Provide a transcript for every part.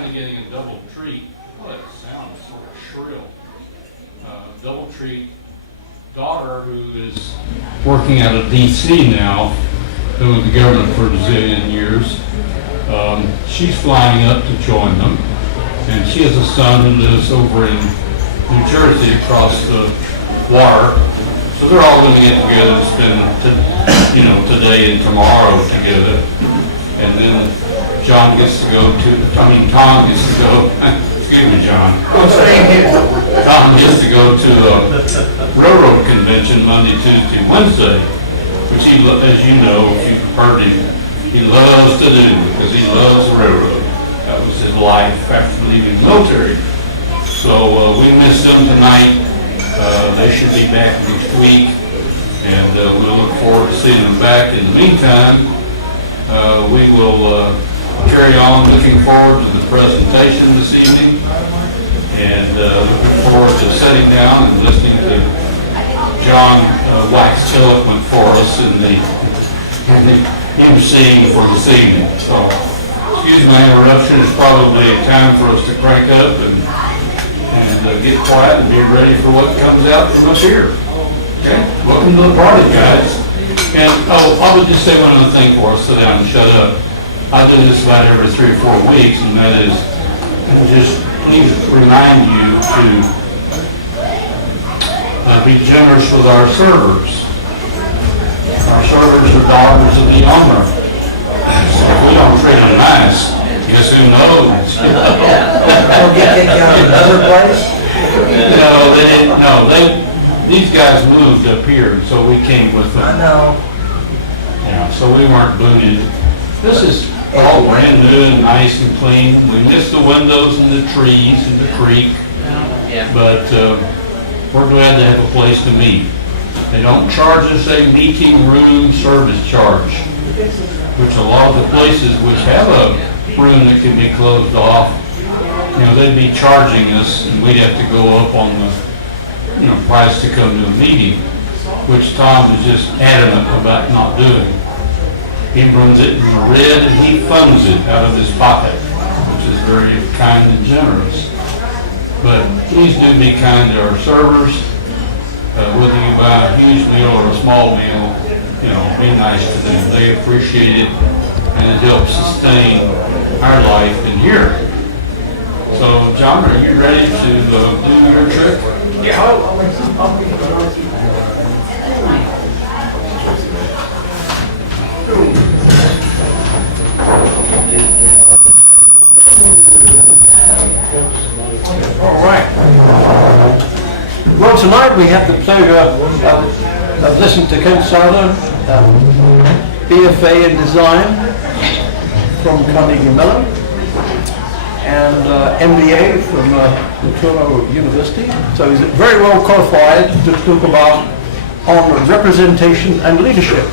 kind of getting a double treat. Well, it sounds sort of shrill. Double treat. Daughter, who is working out of D.C. now, been with the government for a zillion years. She's flying up to join them, and she has a son who lives over in New Jersey across the water. So they're all going to get together to spend, today and tomorrow together. And then Tom gets to go, excuse me, John. Tom gets to go to a railroad convention Monday, Tuesday, Wednesday, which he, as you know, if you've heard him, he loves to do because he loves the railroad. That was his life after leaving the military. So we missed them tonight. They should be back next week, and we'll look forward to seeing them back. In the meantime, we will carry on looking forward to the presentation this evening, and looking forward to sitting down and listening to John wax eloquent for us in the emceeing for this evening. So, excuse my interruption. It's probably time for us to crank up and get quiet and be ready for what comes out from up here. Okay, welcome to the party, guys. And I would just say one other thing for us. Sit down and shut up. I do this about every 3 or 4 weeks, and that is just please remind you to be generous with our servers. Our servers are daughters of the owner. So if we don't treat them nice, guess who knows? They'll get kicked out of another place? No, they didn't. No, these guys moved up here, so we came with them. I know. Yeah, so we weren't booted. This is all brand new and nice and clean. We missed the windows and the trees and the creek, but we're glad to have a place to meet. They don't charge us a meeting room service charge, which a lot of the places which have a room that can be closed off, they'd be charging us, and we'd have to go up on the price to come to a meeting, which Tom is just adamant about not doing. He runs it in the red and he funds it out of his pocket, which is very kind and generous. But please do be kind to our servers. Whether you buy a huge meal or a small meal, be nice to them. They appreciate it, and it helps sustain our life in here. So, John, are you ready to do your trick? Yeah. All right. Well, tonight we have the pleasure of listening to Ken Sauter, BFA in Design from Carnegie-Mellon, and MBA from Letourneau University. So he's very well qualified to talk about on representation and leadership.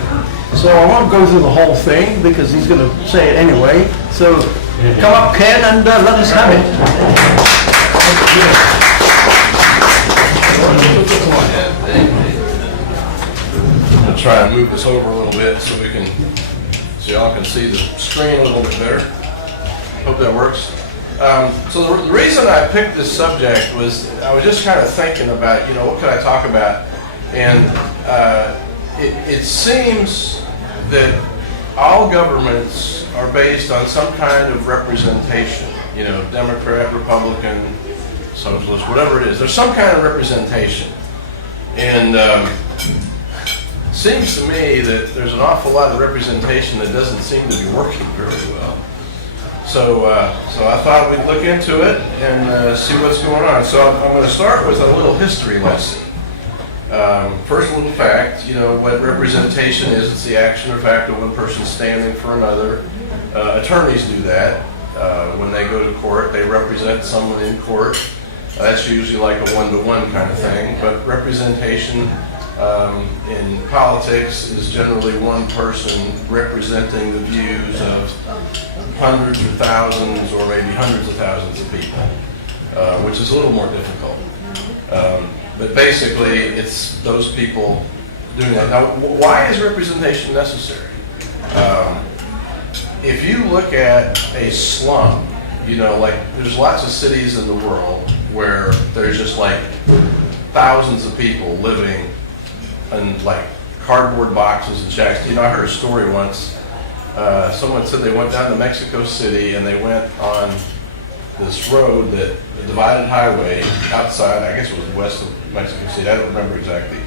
So I won't go through the whole thing because he's going to say it anyway. So come up, Ken, and let us have it. I'll try and move this over a little bit so y'all can see the screen a little bit better. Hope that works. So the reason I picked this subject was I was just kind of thinking about, what could I talk about? And it seems that all governments are based on some kind of representation, Democrat, Republican, socialist, whatever it is. There's some kind of representation. And it seems to me that there's an awful lot of representation that doesn't seem to be working very well. So I thought we'd look into it and see what's going on. So I'm going to start with a little history lesson. First little fact, what representation is. It's the action or fact of one person standing for another. Attorneys do that. When they go to court, they represent someone in court. That's usually like a one-to-one kind of thing. But representation in politics is generally one person representing the views of hundreds or thousands or maybe hundreds of thousands of people, which is a little more difficult. But basically, it's those people doing that. Now, why is representation necessary? If you look at a slum like there's lots of cities in the world where there's just like thousands of people living in like cardboard boxes and shacks. I heard a story once. Someone said they went down to Mexico City and they went on this road, that a divided highway outside, I guess it was west of Mexico City. I don't remember exactly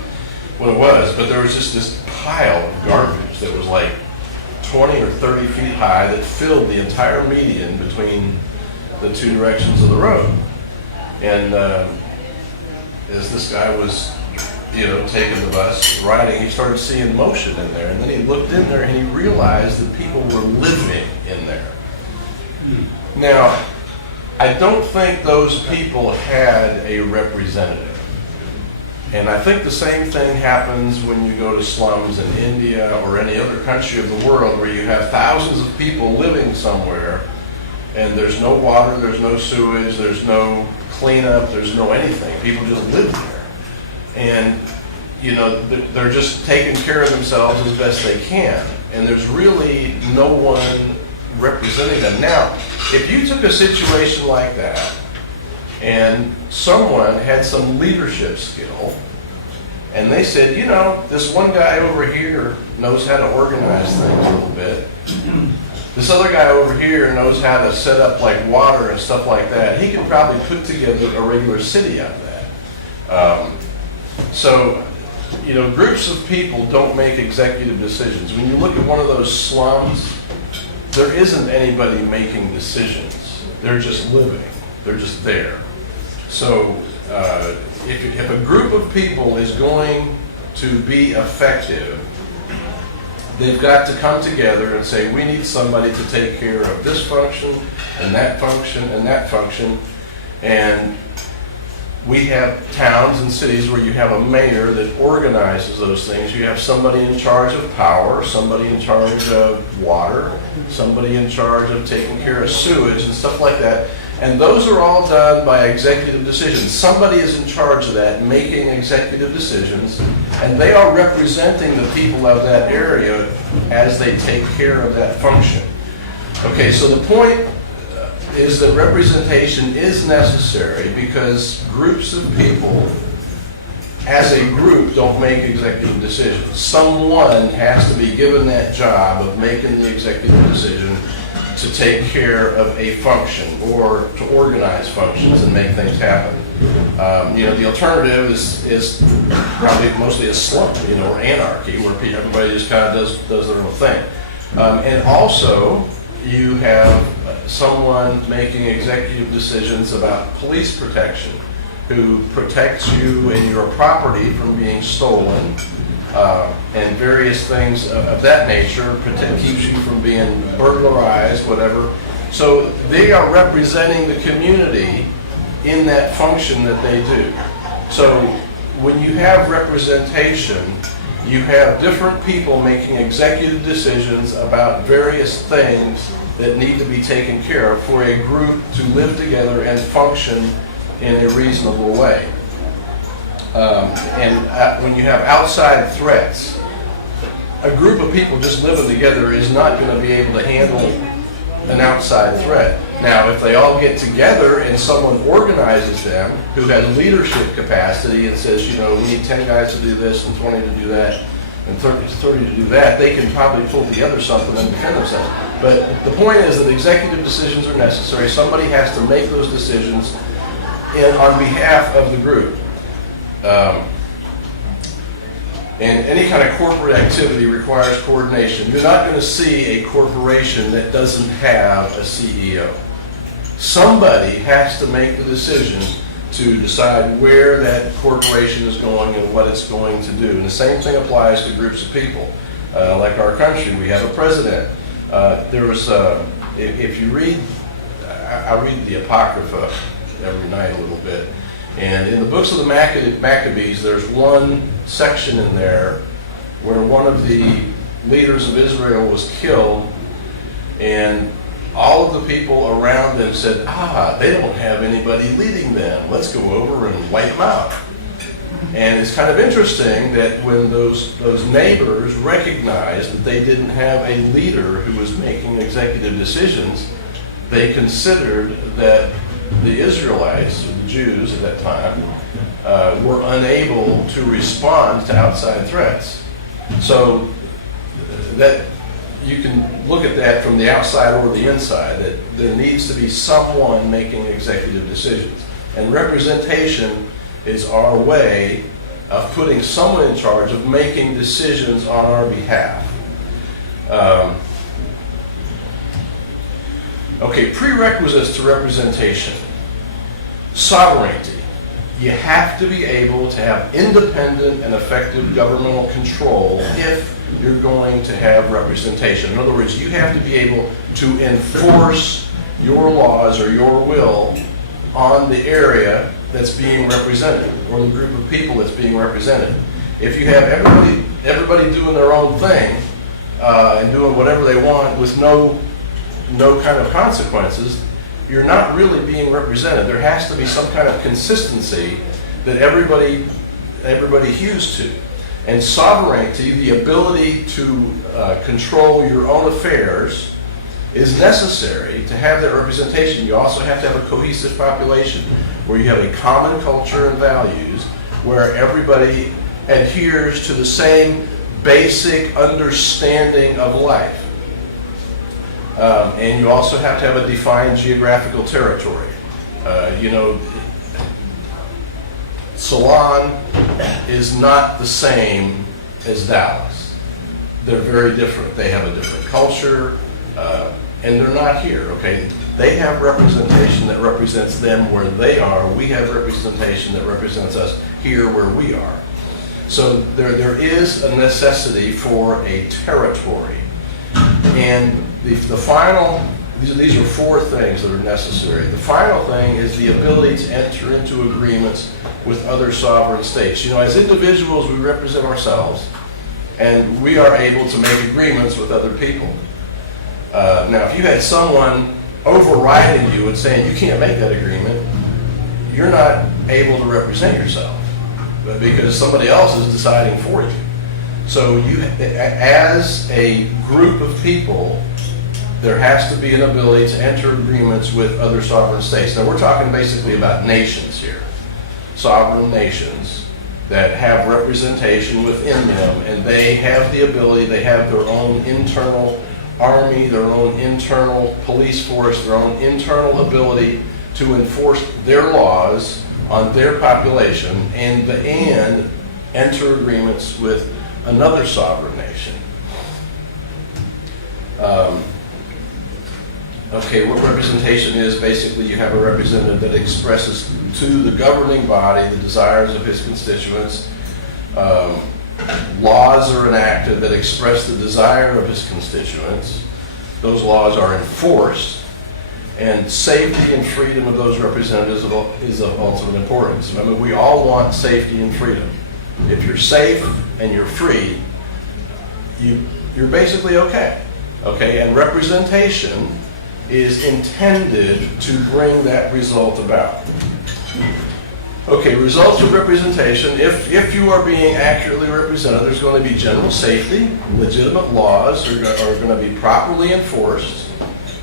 what it was, but there was just this pile of garbage that was like 20 or 30 feet high that filled the entire median between the two directions of the road. And as this guy was, taking the bus, riding, he started seeing motion in there. And then he looked in there and he realized that people were living in there. Now, I don't think those people had a representative. And I think the same thing happens when you go to slums in India or any other country of the world where you have thousands of people living somewhere and there's no water, there's no sewage, there's no cleanup, there's no anything. People just live there. And, they're just taking care of themselves as best they can. And there's really no one representing them. Now, if you took a situation like that and someone had some leadership skill and they said, this one guy over here knows how to organize things a little bit. This other guy over here knows how to set up like water and stuff like that. He could probably put together a regular city out of that. So, groups of people don't make executive decisions. When you look at one of those slums, there isn't anybody making decisions. They're just living. They're just there. So if a group of people is going to be effective, they've got to come together and say, we need somebody to take care of this function and that function and that function. And we have towns and cities where you have a mayor that organizes those things. You have somebody in charge of power, somebody in charge of water, somebody in charge of taking care of sewage and stuff like that. And those are all done by executive decisions. Somebody is in charge of that, making executive decisions, and they are representing the people of that area as they take care of that function. Okay, so the point is that representation is necessary because groups of people, as a group, don't make executive decisions. Someone has to be given that job of making the executive decision to take care of a function or to organize functions and make things happen. The alternative is probably mostly a slump, or anarchy, where everybody just kind of does their own thing. And also, you have someone making executive decisions about police protection, who protects you and your property from being stolen, and various things of that nature, keeps you from being burglarized, whatever. So they are representing the community in that function that they do. So when you have representation, you have different people making executive decisions about various things that need to be taken care of for a group to live together and function in a reasonable way. When you have outside threats, a group of people just living together is not going to be able to handle an outside threat. Now, if they all get together and someone organizes them who has leadership capacity and says, we need 10 guys to do this and 20 to do that and 30 to do that, they can probably pull together something and defend themselves. But the point is that executive decisions are necessary. Somebody has to make those decisions on behalf of the group. And any kind of corporate activity requires coordination. You're not going to see a corporation that doesn't have a CEO. Somebody has to make the decision to decide where that corporation is going and what it's going to do. And the same thing applies to groups of people. Like our country, we have a president. If you read, I read the Apocrypha every night a little bit. And in the books of the Maccabees, there's one section in there where one of the leaders of Israel was killed, and all of the people around them said, they don't have anybody leading them. Let's go over and wipe them out. And it's kind of interesting that when those neighbors recognized that they didn't have a leader who was making executive decisions, they considered that the Israelites, or the Jews at that time, were unable to respond to outside threats. So that you can look at that from the outside or the inside, that there needs to be someone making executive decisions. And representation is our way of putting someone in charge of making decisions on our behalf. Okay, prerequisites to representation. Sovereignty. You have to be able to have independent and effective governmental control if you're going to have representation. In other words, you have to be able to enforce your laws or your will on the area that's being represented, or the group of people that's being represented. If you have everybody doing their own thing and doing whatever they want with no kind of consequences, you're not really being represented. There has to be some kind of consistency that everybody hews to. And sovereignty, the ability to control your own affairs, is necessary to have that representation. You also have to have a cohesive population where you have a common culture and values, where everybody adheres to the same basic understanding of life. And you also have to have a defined geographical territory. Ceylon is not the same as Dallas. They're very different. They have a different culture, and they're not here, okay? They have representation that represents them where they are. We have representation that represents us here where we are. So there is a necessity for a territory. And the final, these are four things that are necessary. The final thing is the ability to enter into agreements with other sovereign states. You know, as individuals, we represent ourselves, and we are able to make agreements with other people. Now, if you had someone overriding you and saying you can't make that agreement, you're not able to represent yourself, because somebody else is deciding for you. So you, as a group of people, there has to be an ability to enter agreements with other sovereign states. Now, we're talking basically about nations here. Sovereign nations that have representation within them, and they have the ability, they have their own internal army, their own internal police force, their own internal ability to enforce their laws on their population, and enter agreements with another sovereign nation. Okay, what representation is, basically you have a representative that expresses to the governing body the desires of his constituents. Laws are enacted that express the desire of his constituents. Those laws are enforced, and safety and freedom of those representatives is of ultimate importance. I mean, we all want safety and freedom. If you're safe and you're free, you're basically okay. Okay, and representation is intended to bring that result about. Okay, results of representation. If you are being accurately represented, there's going to be general safety. Legitimate laws are going to be properly enforced.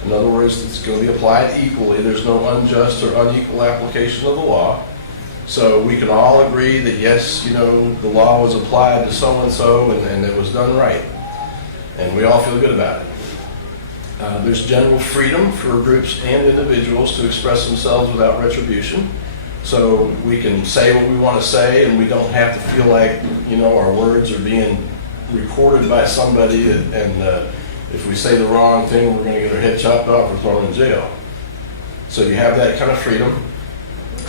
In other words, it's going to be applied equally. There's no unjust or unequal application of the law. So we can all agree that yes, you know, the law was applied to so-and-so and it was done right. And we all feel good about it. There's general freedom for groups and individuals to express themselves without retribution. So we can say what we want to say, and we don't have to feel like, you know, our words are being recorded by somebody, and if we say the wrong thing, we're going to get our head chopped off or thrown in jail. So you have that kind of freedom.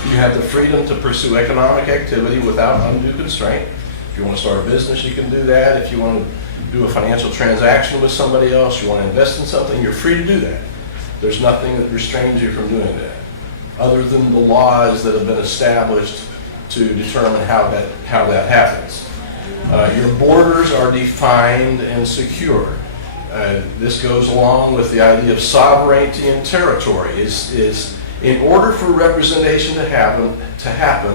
You have the freedom to pursue economic activity without undue constraint. If you want to start a business, you can do that. If you want to do a financial transaction with somebody else, you want to invest in something, you're free to do that. There's nothing that restrains you from doing that, other than the laws that have been established to determine how that happens. Your borders are defined and secure. This goes along with the idea of sovereignty and territory. Is in order for representation to happen,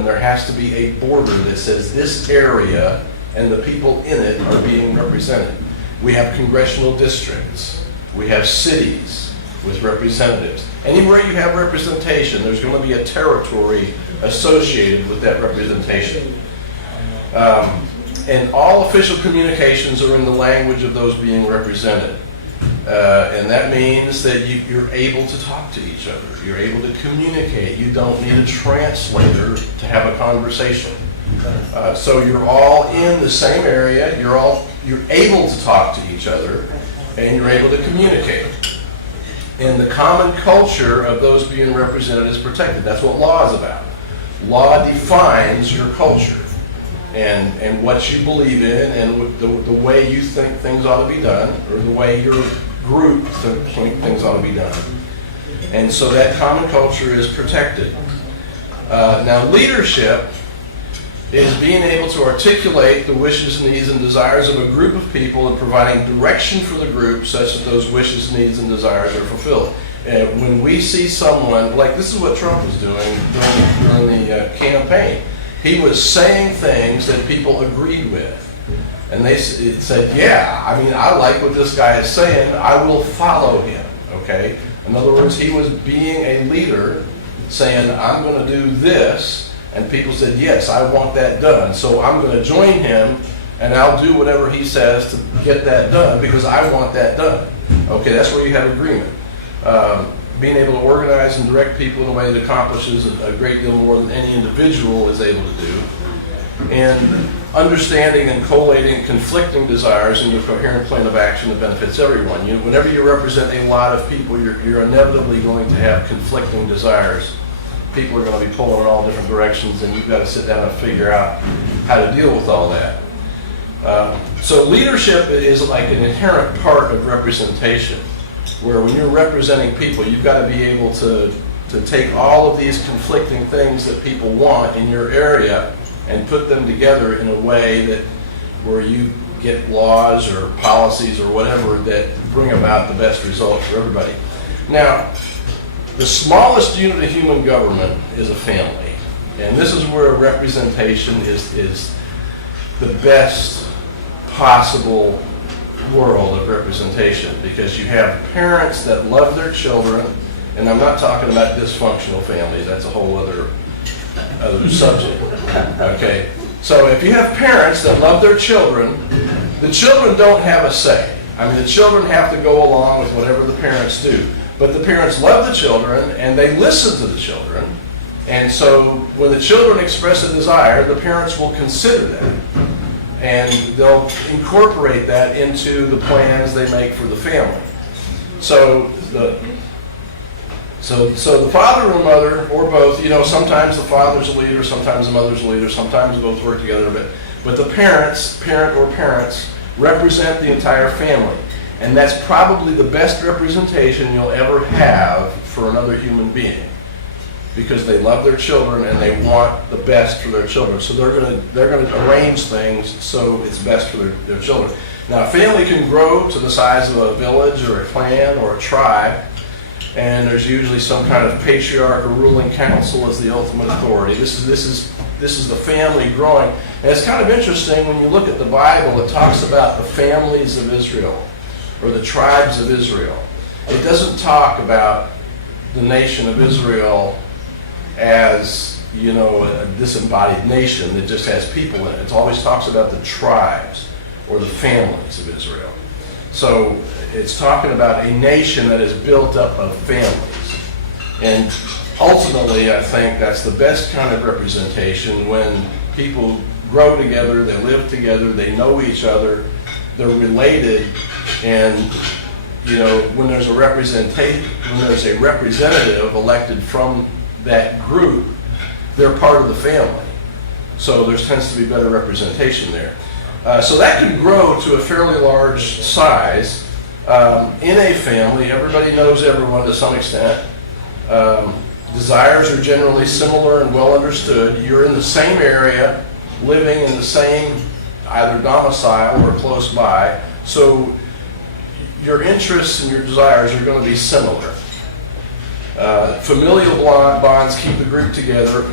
there has to be a border that says this area and the people in it are being represented. We have congressional districts. We have cities. with representatives. Anywhere you have representation, there's going to be a territory associated with that representation. And all official communications are in the language of those being represented. And that means that you're able to talk to each other. You're able to communicate. You don't need a translator to have a conversation. So you're all in the same area. You're able to talk to each other, and you're able to communicate. And the common culture of those being represented is protected. That's what law is about. Law defines your culture and what you believe in and the way you think things ought to be done, or the way your group think things ought to be done. And so that common culture is protected. Now, leadership is being able to articulate the wishes, needs, and desires of a group of people and providing direction for the group such that those wishes, needs, and desires are fulfilled. And when we see someone, like this is what Trump was doing during the campaign, he was saying things that people agreed with. And they said, yeah, I mean, I like what this guy is saying, I will follow him, okay? In other words, he was being a leader saying, I'm going to do this. And people said, yes, I want that done. So I'm going to join him, and I'll do whatever he says to get that done because I want that done. Okay, that's where you have agreement. Being able to organize and direct people in a way that accomplishes a great deal more than any individual is able to do. And understanding and collating conflicting desires into a coherent plan of action that benefits everyone. Whenever you represent a lot of people, you're inevitably going to have conflicting desires. People are going to be pulling in all different directions, and you've got to sit down and figure out how to deal with all that. So leadership is like an inherent part of representation, where when you're representing people, you've got to be able to take all of these conflicting things that people want in your area and put them together in a way that where you get laws or policies or whatever that bring about the best result for everybody. Now, the smallest unit of human government is a family. And this is where representation is the best possible world of representation, because you have parents that love their children, and I'm not talking about dysfunctional families, that's a whole other subject. Okay? So if you have parents that love their children, the children don't have a say. I mean, the children have to go along with whatever the parents do. But the parents love the children, and they listen to the children. And so when the children express a desire, the parents will consider that. And they'll incorporate that into the plans they make for the family. So the father or mother, or both, sometimes the father's a leader, sometimes the mother's a leader, sometimes both work together. But the parents, parent or parents, represent the entire family. And that's probably the best representation you'll ever have for another human being, because they love their children and they want the best for their children. So they're going to arrange things so it's best for their children. Now, a family can grow to the size of a village or a clan or a tribe, and there's usually some kind of patriarch or ruling council as the ultimate authority. This is the family growing. And it's kind of interesting when you look at the Bible, it talks about the families of Israel, or the tribes of Israel. It doesn't talk about the nation of Israel as, a disembodied nation that just has people in it. It always talks about the tribes or the families of Israel. So it's talking about a nation that is built up of families. And ultimately, I think that's the best kind of representation, when people grow together, they live together, they know each other, they're related, and when there's a representative elected from that group, they're part of the family. So there tends to be better representation there. So that can grow to a fairly large size. In a family, everybody knows everyone to some extent. Desires are generally similar and well understood. You're in the same area, living in the same either domicile or close by. So your interests and your desires are going to be similar. Familial bonds keep the group together.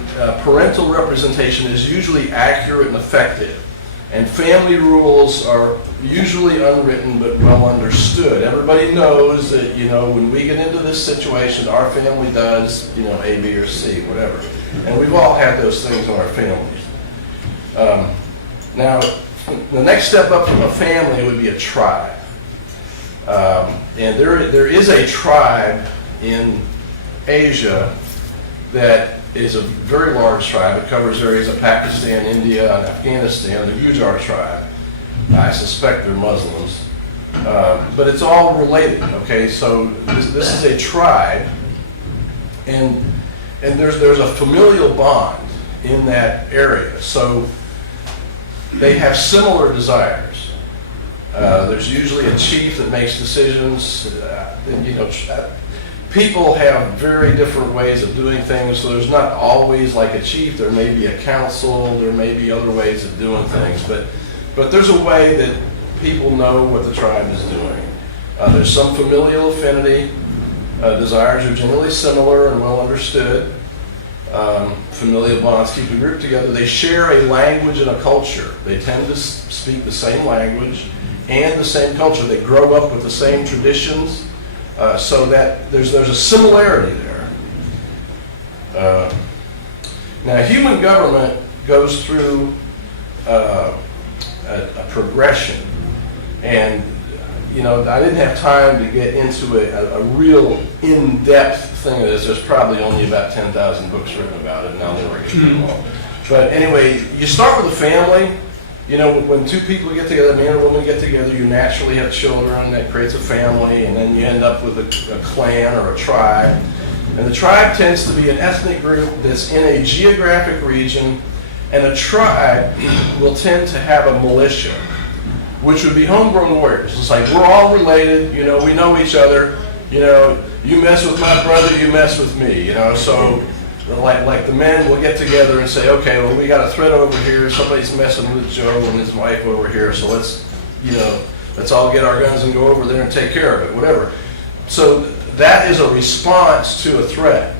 Parental representation is usually accurate and effective. And family rules are usually unwritten but well understood. Everybody knows that, when we get into this situation, our family does, A, B, or C, whatever. And we've all had those things in our families. Now, the next step up from a family would be a tribe. And there is a tribe in Asia that is a very large tribe. It covers areas of Pakistan, India, and Afghanistan. They're a huge tribe. I suspect they're Muslims. But it's all related, okay? So this is a tribe, and there's a familial bond in that area. So they have similar desires. There's usually a chief that makes decisions. People have very different ways of doing things, so there's not always like a chief. There may be a council, there may be other ways of doing things, but there's a way that people know what the tribe is doing. There's some familial affinity. Desires are generally similar and well understood. Familial bonds keep the group together. They share a language and a culture. They tend to speak the same language and the same culture. They grow up with the same traditions. So that there's a similarity there. Now, human government goes through a progression, and I didn't have time to get into a real in-depth thing of this. There's probably only about 10,000 books written about it, and I'll never get through them all. But anyway, you start with a family. When two people get together, a man and a woman get together, you naturally have children. That creates a family, and then you end up with a clan or a tribe. And the tribe tends to be an ethnic group that's in a geographic region, and a tribe will tend to have a militia, which would be homegrown warriors. It's like we're all related, we know each other. You mess with my brother, you mess with me. So. Like the men will get together and say, okay, well, we got a threat over here. Somebody's messing with Joe and his wife over here. So let's all get our guns and go over there and take care of it, whatever. So that is a response to a threat.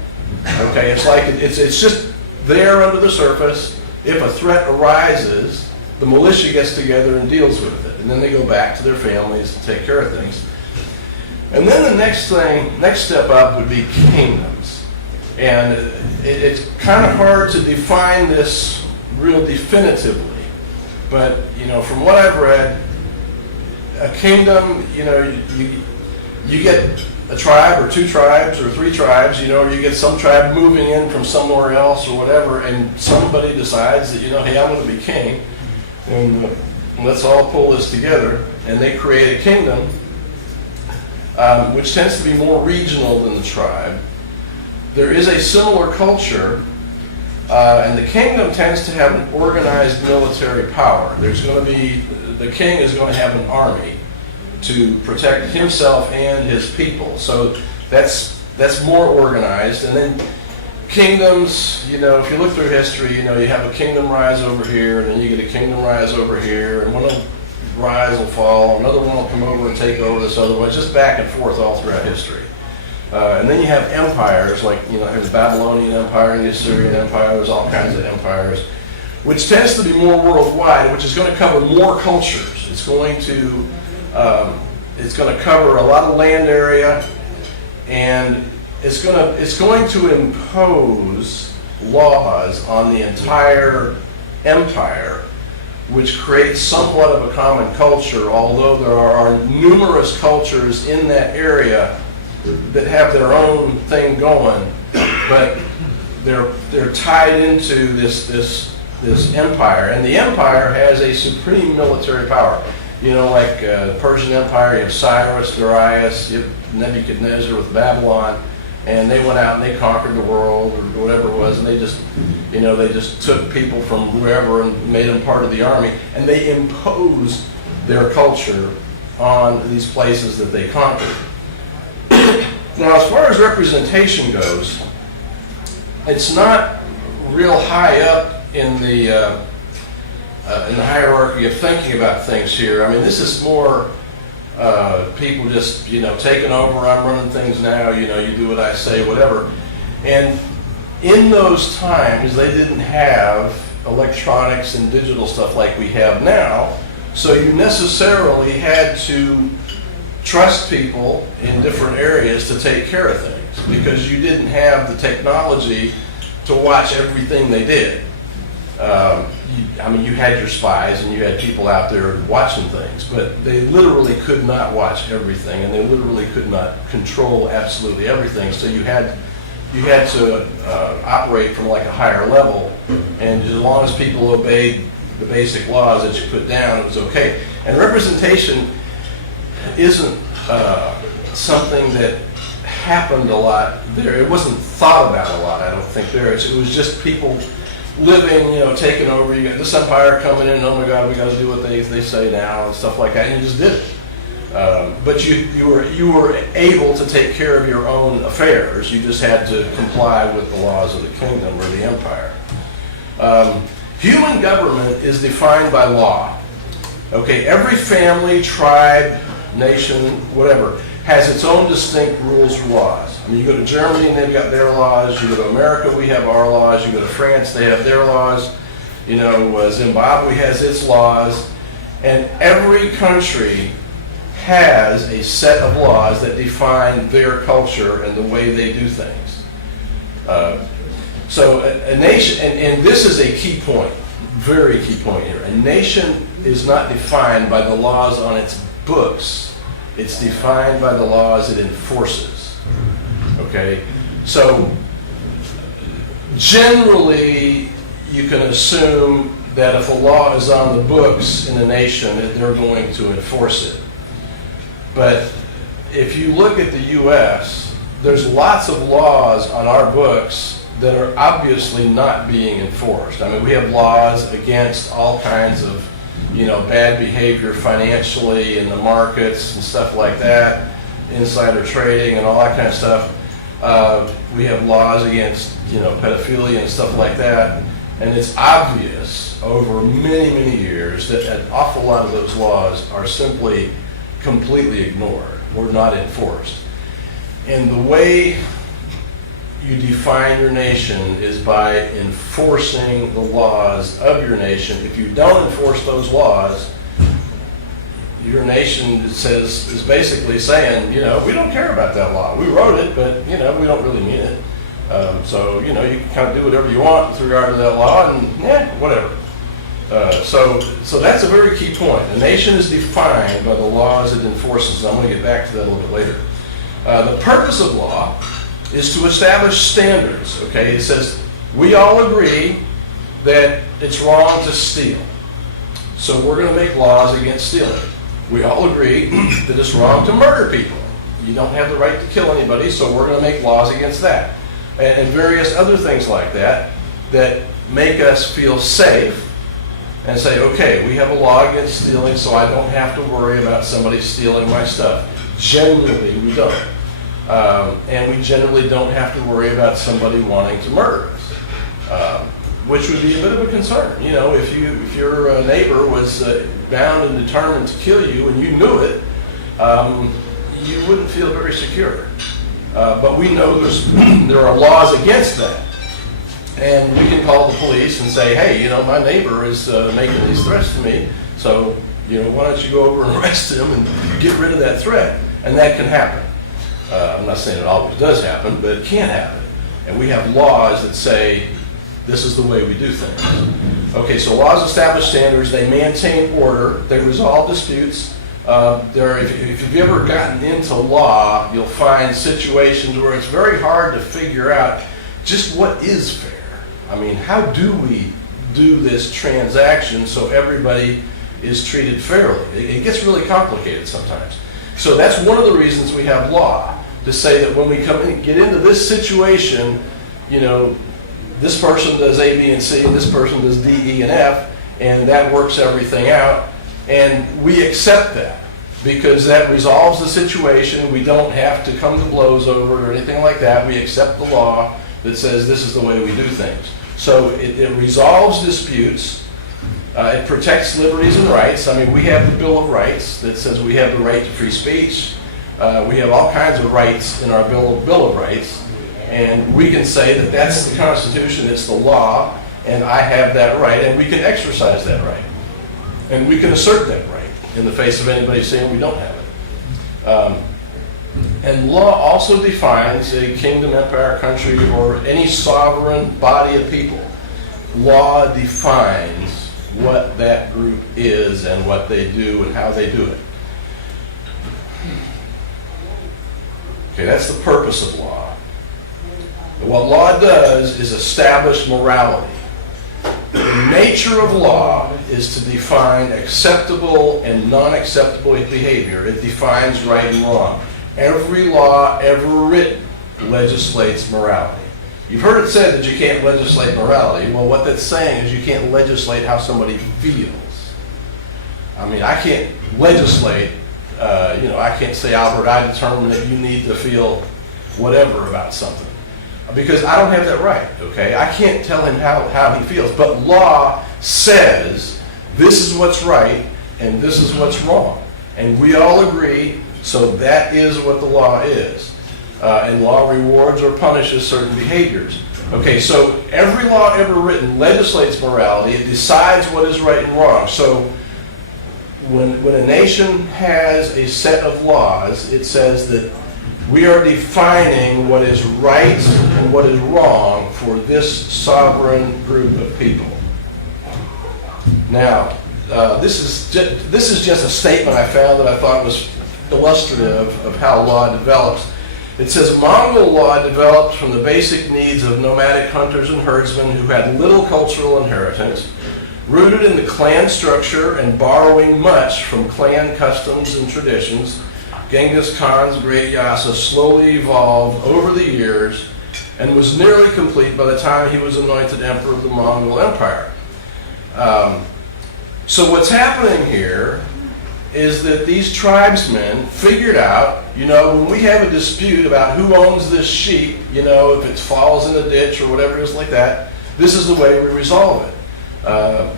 Okay, it's like it's just there under the surface. If a threat arises, the militia gets together and deals with it, and then they go back to their families and take care of things. And then the next step up would be kingdoms. And it's kind of hard to define this real definitively, but from what I've read, a kingdom, you get a tribe or two tribes or three tribes, or you get some tribe moving in from somewhere else or whatever, and somebody decides that hey, I'm going to be king, and let's all pull this together, and they create a kingdom, which tends to be more regional than the tribe. There is a similar culture, and the kingdom tends to have an organized military power. The king is going to have an army to protect himself and his people. So that's more organized. And then kingdoms, if you look through history, you have a kingdom rise over here, and then you get a kingdom rise over here, and one will rise will fall, another one will come over and take over this other one. It's just back and forth all throughout history. And then you have empires, like, there's the Babylonian Empire and the Assyrian Empire, there's all kinds of empires, which tends to be more worldwide, which is going to cover more cultures. It's going to cover a lot of land area, and it's going to impose laws on the entire empire, which creates somewhat of a common culture, although there are numerous cultures in that area that have their own thing going, but they're tied into this empire, and the empire has a supreme military power. Like the Persian Empire, you have Cyrus, Darius, you have Nebuchadnezzar with Babylon, and they went out and they conquered the world or whatever it was, and they just took people from wherever and made them part of the army, and they imposed their culture on these places that they conquered. Now, as far as representation goes, it's not real high up in the hierarchy of thinking about things here. I mean, this is more people just, taking over, I'm running things now, you do what I say, whatever. And in those times, they didn't have electronics and digital stuff like we have now. So you necessarily had to trust people in different areas to take care of things because you didn't have the technology to watch everything they did. You had your spies and you had people out there watching things, but they literally could not watch everything, and they literally could not control absolutely everything. So you had to operate from like a higher level, and as long as people obeyed the basic laws that you put down, it was okay. And representation isn't something that happened a lot there. It wasn't thought about a lot, I don't think there. It was just people living, taking over. You got this empire coming in, oh my God, we got to do what they say now and stuff like that, and you just did it. But you were able to take care of your own affairs. You just had to comply with the laws of the kingdom or the empire. Human government is defined by law. Okay, every family, tribe, nation, whatever, has its own distinct rules and laws. I mean, you go to Germany and they've got their laws. You go to America, we have our laws. You go to France, they have their laws. Zimbabwe has its laws. And every country has a set of laws that define their culture and the way they do things. So a nation, and this is a key point, very key point here. A nation is not defined by the laws on its books. It's defined by the laws it enforces. Okay? So generally, you can assume that if a law is on the books in a nation, that they're going to enforce it. But if you look at the U.S., there's lots of laws on our books that are obviously not being enforced. I mean, we have laws against all kinds of, bad behavior financially in the markets and stuff like that, insider trading and all that kind of stuff. We have laws against, pedophilia and stuff like that. And it's obvious over many, many years that an awful lot of those laws are simply completely ignored or not enforced. And the way you define your nation is by enforcing the laws of your nation. If you don't enforce those laws, your nation is basically saying, we don't care about that law. We wrote it, but we don't really mean it. So you can kind of do whatever you want with regard to that law, and whatever. So that's a very key point. A nation is defined by the laws it enforces. And I'm going to get back to that a little bit later. The purpose of law is to establish standards. Okay, it says we all agree that it's wrong to steal, so we're going to make laws against stealing. We all agree that it's wrong to murder people. You don't have the right to kill anybody, so we're going to make laws against that, and various other things like that that make us feel safe. And say, okay, we have a law against stealing, so I don't have to worry about somebody stealing my stuff. Generally, we don't. And we generally don't have to worry about somebody wanting to murder us, which would be a bit of a concern. If your neighbor was bound and determined to kill you and you knew it, you wouldn't feel very secure. But we know there are laws against that. And we can call the police and say, hey, my neighbor is making these threats to me, so, why don't you go over and arrest him and get rid of that threat? And that can happen. I'm not saying it always does happen, but it can happen. And we have laws that say, this is the way we do things. Okay, so laws establish standards, they maintain order, they resolve disputes. If you've ever gotten into law, you'll find situations where it's very hard to figure out just what is fair. I mean, how do we do this transaction so everybody is treated fairly? It gets really complicated sometimes. So that's one of the reasons we have law, to say that when we get into this situation, this person does A, B, and C, and this person does D, E, and F, and that works everything out, and we accept that because that resolves the situation. We don't have to come to blows over it or anything like that. We accept the law that says this is the way we do things. So it resolves disputes. It protects liberties and rights. I mean, we have the Bill of Rights that says we have the right to free speech. We have all kinds of rights in our Bill of Rights. And we can say that that's the Constitution, it's the law, and I have that right, and we can exercise that right. And we can assert that right in the face of anybody saying we don't have it. And law also defines a kingdom, empire, country, or any sovereign body of people. Law defines what that group is and what they do and how they do it. Okay, that's the purpose of law. What law does is establish morality. The nature of law is to define acceptable and non-acceptable behavior. It defines right and wrong. Every law ever written legislates morality. You've heard it said that you can't legislate morality. Well, what that's saying is you can't legislate how somebody feels. I mean, I can't legislate, I can't say, Albert, I determine that you need to feel whatever about something. Because I don't have that right, okay? I can't tell him how he feels. But law says this is what's right and this is what's wrong. And we all agree, so that is what the law is. And law rewards or punishes certain behaviors. Okay, so every law ever written legislates morality. It decides what is right and wrong. So when a nation has a set of laws, it says that we are defining what is right and what is wrong for this sovereign group of people. Now, this is just a statement I found that I thought was illustrative of how law develops. It says, Mongol law developed from the basic needs of nomadic hunters and herdsmen who had little cultural inheritance, rooted in the clan structure and borrowing much from clan customs and traditions. Genghis Khan's Great Yasa slowly evolved over the years and was nearly complete by the time he was anointed emperor of the Mongol Empire. So what's happening here is that these tribesmen figured out, when we have a dispute about who owns this sheep, if it falls in a ditch or whatever it is like that, this is the way we resolve it.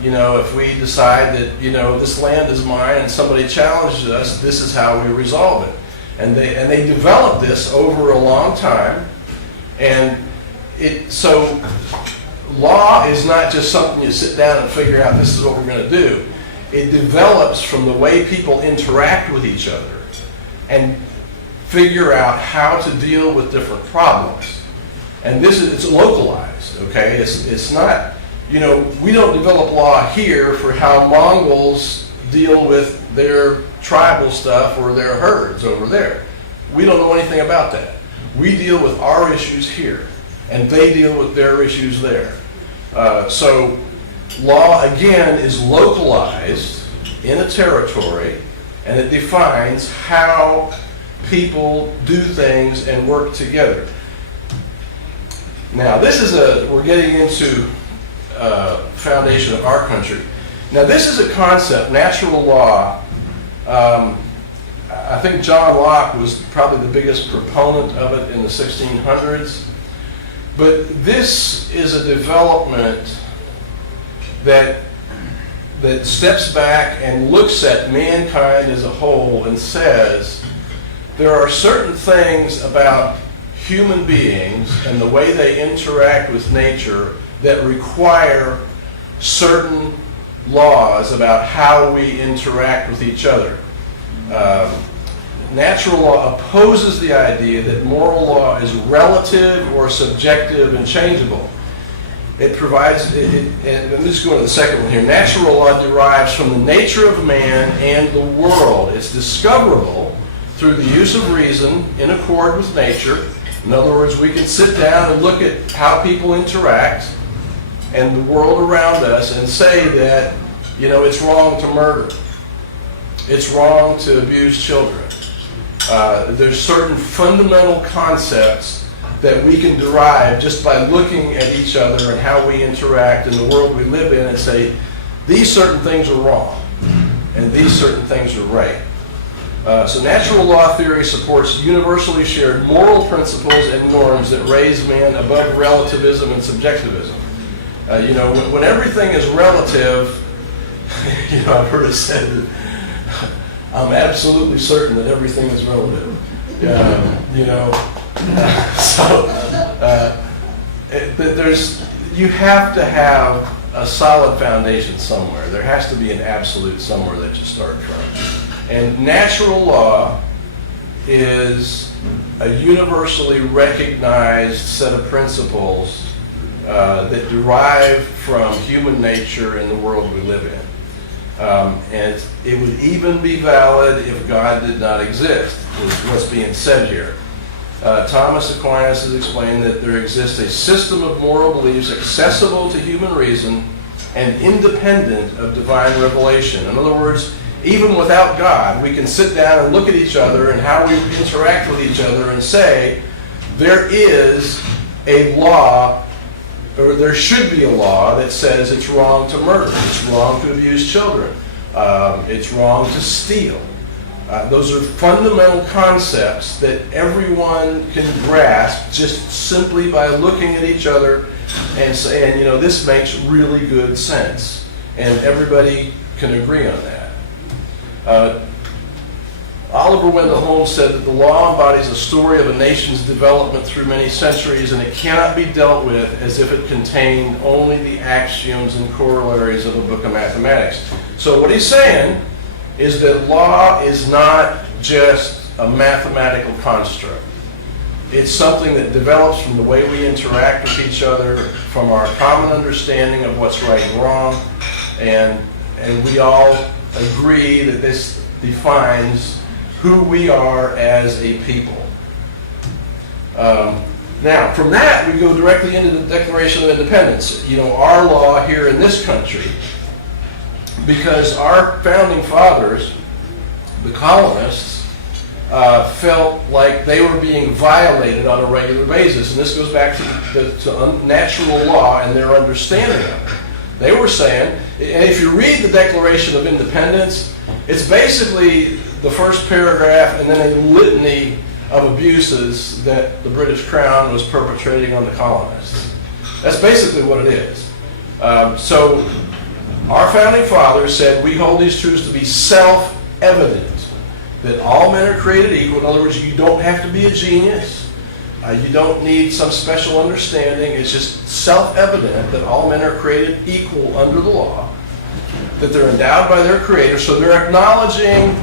If we decide that, this land is mine and somebody challenges us, this is how we resolve it. And they developed this over a long time. And so law is not just something you sit down and figure out this is what we're going to do. It develops from the way people interact with each other and figure out how to deal with different problems. And it's localized, okay? It's not, we don't develop law here for how Mongols deal with their tribal stuff or their herds over there. We don't know anything about that. We deal with our issues here, and they deal with their issues there. So law, again, is localized in a territory, and it defines how people do things and work together. Now, we're getting into foundation of our country. Now, this is a concept, natural law. I think John Locke was probably the biggest proponent of it in the 1600s. But this is a development that steps back and looks at mankind as a whole and says there are certain things about human beings and the way they interact with nature that require certain laws about how we interact with each other. Natural law opposes the idea that moral law is relative or subjective and changeable. It provides, and I'm just going to the second one here, natural law derives from the nature of man and the world. It's discoverable through the use of reason in accord with nature. In other words, we can sit down and look at how people interact and the world around us and say that, it's wrong to murder. It's wrong to abuse children. There's certain fundamental concepts that we can derive just by looking at each other and how we interact in the world we live in and say, these certain things are wrong and these certain things are right. So natural law theory supports universally shared moral principles and norms that raise man above relativism and subjectivism. When everything is relative, I've heard it said that I'm absolutely certain that everything is relative. you have to have a solid foundation somewhere. There has to be an absolute somewhere that you start from. And natural law is a universally recognized set of principles that derive from human nature and the world we live in. And it would even be valid if God did not exist, is what's being said here. Thomas Aquinas has explained that there exists a system of moral beliefs accessible to human reason and independent of divine revelation. In other words, even without God, we can sit down and look at each other and how we interact with each other and say, there is a law, or there should be a law that says it's wrong to murder, it's wrong to abuse children, it's wrong to steal. Those are fundamental concepts that everyone can grasp just simply by looking at each other and saying, you know, this makes really good sense. And everybody can agree on that. Oliver Wendell Holmes said that the law embodies a story of a nation's development through many centuries, and it cannot be dealt with as if it contained only the axioms and corollaries of a book of mathematics. So what he's saying is that law is not just a mathematical construct. It's something that develops from the way we interact with each other, from our common understanding of what's right and wrong, and we all agree that this defines who we are as a people. Now, from that, we go directly into the Declaration of Independence. You know, our law here in this country, because our founding fathers, the colonists, felt like they were being violated on a regular basis. And this goes back to natural law and their understanding of it. They were saying, and if you read the Declaration of Independence, it's basically the first paragraph and then a litany of abuses that the British Crown was perpetrating on the colonists. That's basically what it is. So our founding fathers said we hold these truths to be self-evident, that all men are created equal. In other words, you don't have to be a genius. You don't need some special understanding. It's just self-evident that all men are created equal under the law, that they're endowed by their Creator. So they're acknowledging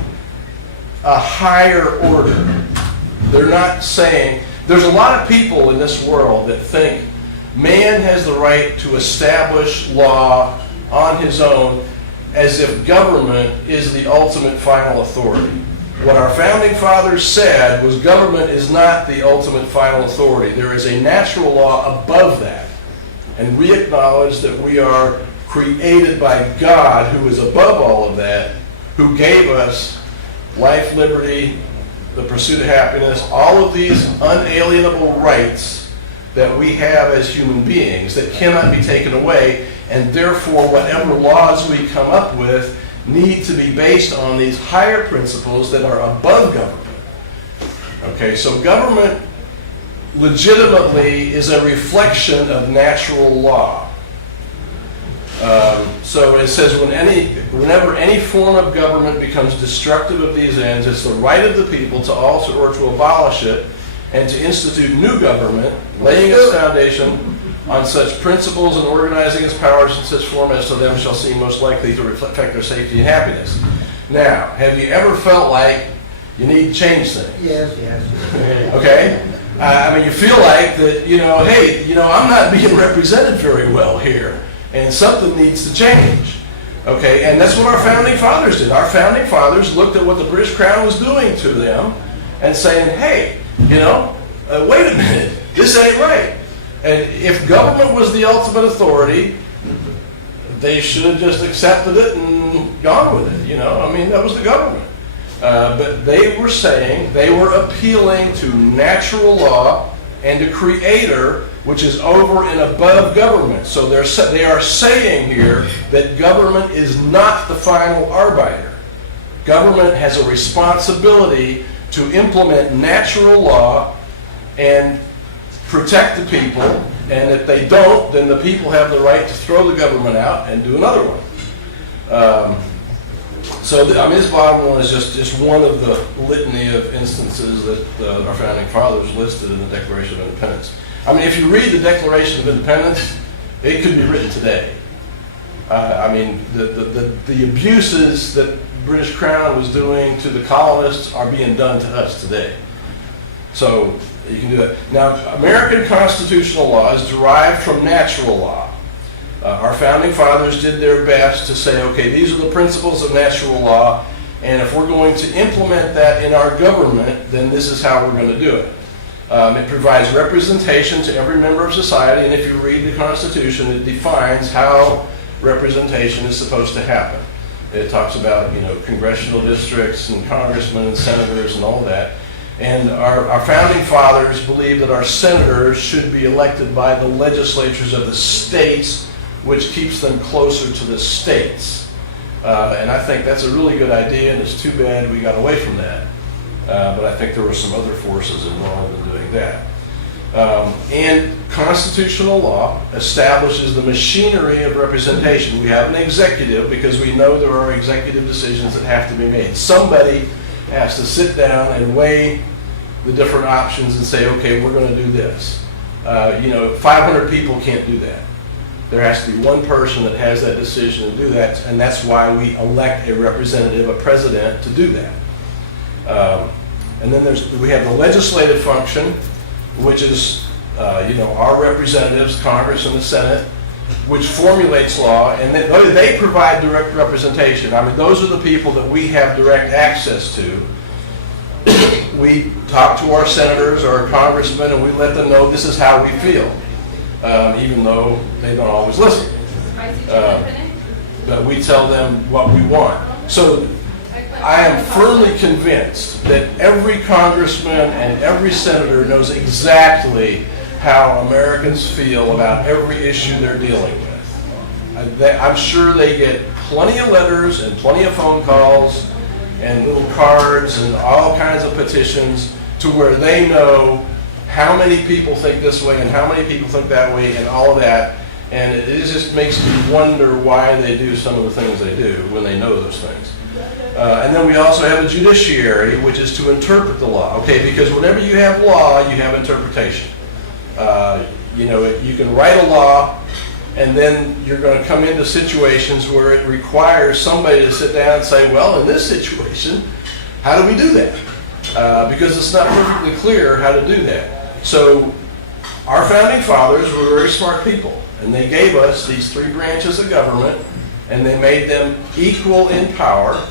a higher order. They're not saying, there's a lot of people in this world that think man has the right to establish law on his own as if government is the ultimate final authority. What our founding fathers said was government is not the ultimate final authority. There is a natural law above that. And we acknowledge that we are created by God, who is above all of that, who gave us life, liberty, the pursuit of happiness, all of these unalienable rights that we have as human beings that cannot be taken away, and therefore whatever laws we come up with need to be based on these higher principles that are above government. Okay, so government legitimately is a reflection of natural law. So it says whenever any form of government becomes destructive of these ends, it's the right of the people to alter or to abolish it and to institute new government, laying its foundation on such principles and organizing its powers in such form as to them shall seem most likely to reflect their safety and happiness. Now, have you ever felt like you need to change things? Yes. Okay? I mean, you feel like that, hey, I'm not being represented very well here, and something needs to change. Okay? And that's what our founding fathers did. Our founding fathers looked at what the British Crown was doing to them and saying, hey, wait a minute, this ain't right. And if government was the ultimate authority, they should have just accepted it and gone with it. That was the government. But they were saying, they were appealing to natural law and a Creator, which is over and above government. So they are saying here that government is not the final arbiter. Government has a responsibility to implement natural law and protect the people, and if they don't, then the people have the right to throw the government out and do another one. This bottom one is just one of the litany of instances that our founding fathers listed in the Declaration of Independence. I mean, if you read the Declaration of Independence, it could be written today. I mean, the abuses that British Crown was doing to the colonists are being done to us today. So you can do that. Now, American constitutional law is derived from natural law. Our founding fathers did their best to say, okay, these are the principles of natural law, and if we're going to implement that in our government, then this is how we're going to do it. It provides representation to every member of society, and if you read the Constitution, it defines how representation is supposed to happen. It talks about, you know, congressional districts and congressmen and senators and all that. And our founding fathers believed that our senators should be elected by the legislatures of the states, which keeps them closer to the states. And I think that's a really good idea, and it's too bad we got away from that. But I think there were some other forces involved in doing that. And constitutional law establishes the machinery of representation. We have an executive because we know there are executive decisions that have to be made. Somebody has to sit down and weigh the different options and say, okay, we're going to do this. 500 people can't do that. There has to be one person that has that decision to do that, and that's why we elect a representative, a president, to do that. And then we have the legislative function, which is our representatives, Congress and the Senate, which formulates law, and then they provide direct representation. I mean, those are the people that we have direct access to. We talk to our senators or our congressmen, and we let them know this is how we feel, even though they don't always listen. But we tell them what we want. So I am firmly convinced that every congressman and every senator knows exactly how Americans feel about every issue they're dealing with. I'm sure they get plenty of letters and plenty of phone calls and little cards and all kinds of petitions to where they know how many people think this way and how many people think that way and all of that. And it just makes me wonder why they do some of the things they do when they know those things. And then we also have a judiciary, which is to interpret the law. Okay, because whenever you have law, you have interpretation. You can write a law, and then you're going to come into situations where it requires somebody to sit down and say, well, in this situation, how do we do that? Because it's not perfectly clear how to do that. So our founding fathers were very smart people, and they gave us these three branches of government, and they made them equal in power,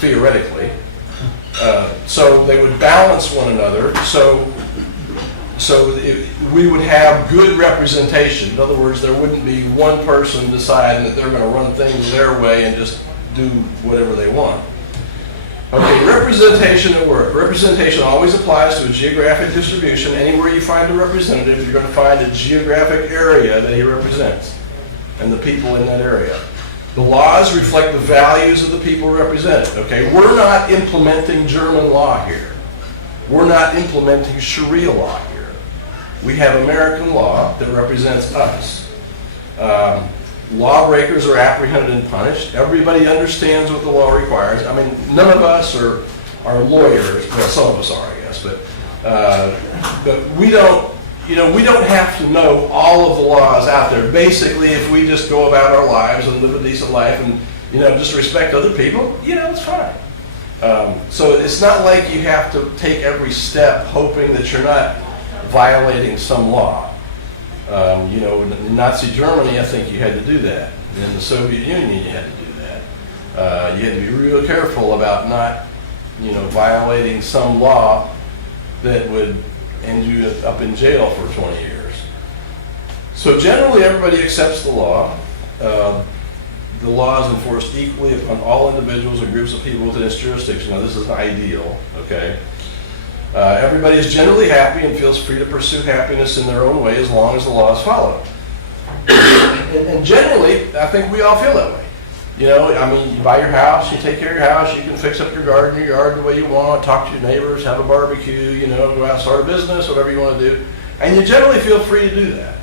theoretically. So they would balance one another. So we would have good representation. In other words, there wouldn't be one person deciding that they're going to run things their way and just do whatever they want. Okay, representation at work. Representation always applies to a geographic distribution. Anywhere you find a representative, you're going to find a geographic area that he represents and the people in that area. The laws reflect the values of the people represented. Okay, we're not implementing German law here. We're not implementing Sharia law here. We have American law that represents us. Lawbreakers are apprehended and punished. Everybody understands what the law requires. I mean, none of us are lawyers. Well, some of us are, I guess, but we don't. We don't have to know all of the laws out there. Basically, if we just go about our lives and live a decent life and just respect other people, it's fine. So it's not like you have to take every step hoping that you're not violating some law. In Nazi Germany, I think you had to do that. In the Soviet Union, you had to do that. You had to be real careful about not, violating some law that would end you up in jail for 20 years. So generally, everybody accepts the law. The law is enforced equally upon all individuals and groups of people within its jurisdiction. Now, this is ideal, okay? Everybody is generally happy and feels free to pursue happiness in their own way as long as the law is followed. And generally, I think we all feel that way. You buy your house, you take care of your house, you can fix up your garden, your yard the way you want, talk to your neighbors, have a barbecue, go out and start a business, whatever you want to do. And you generally feel free to do that.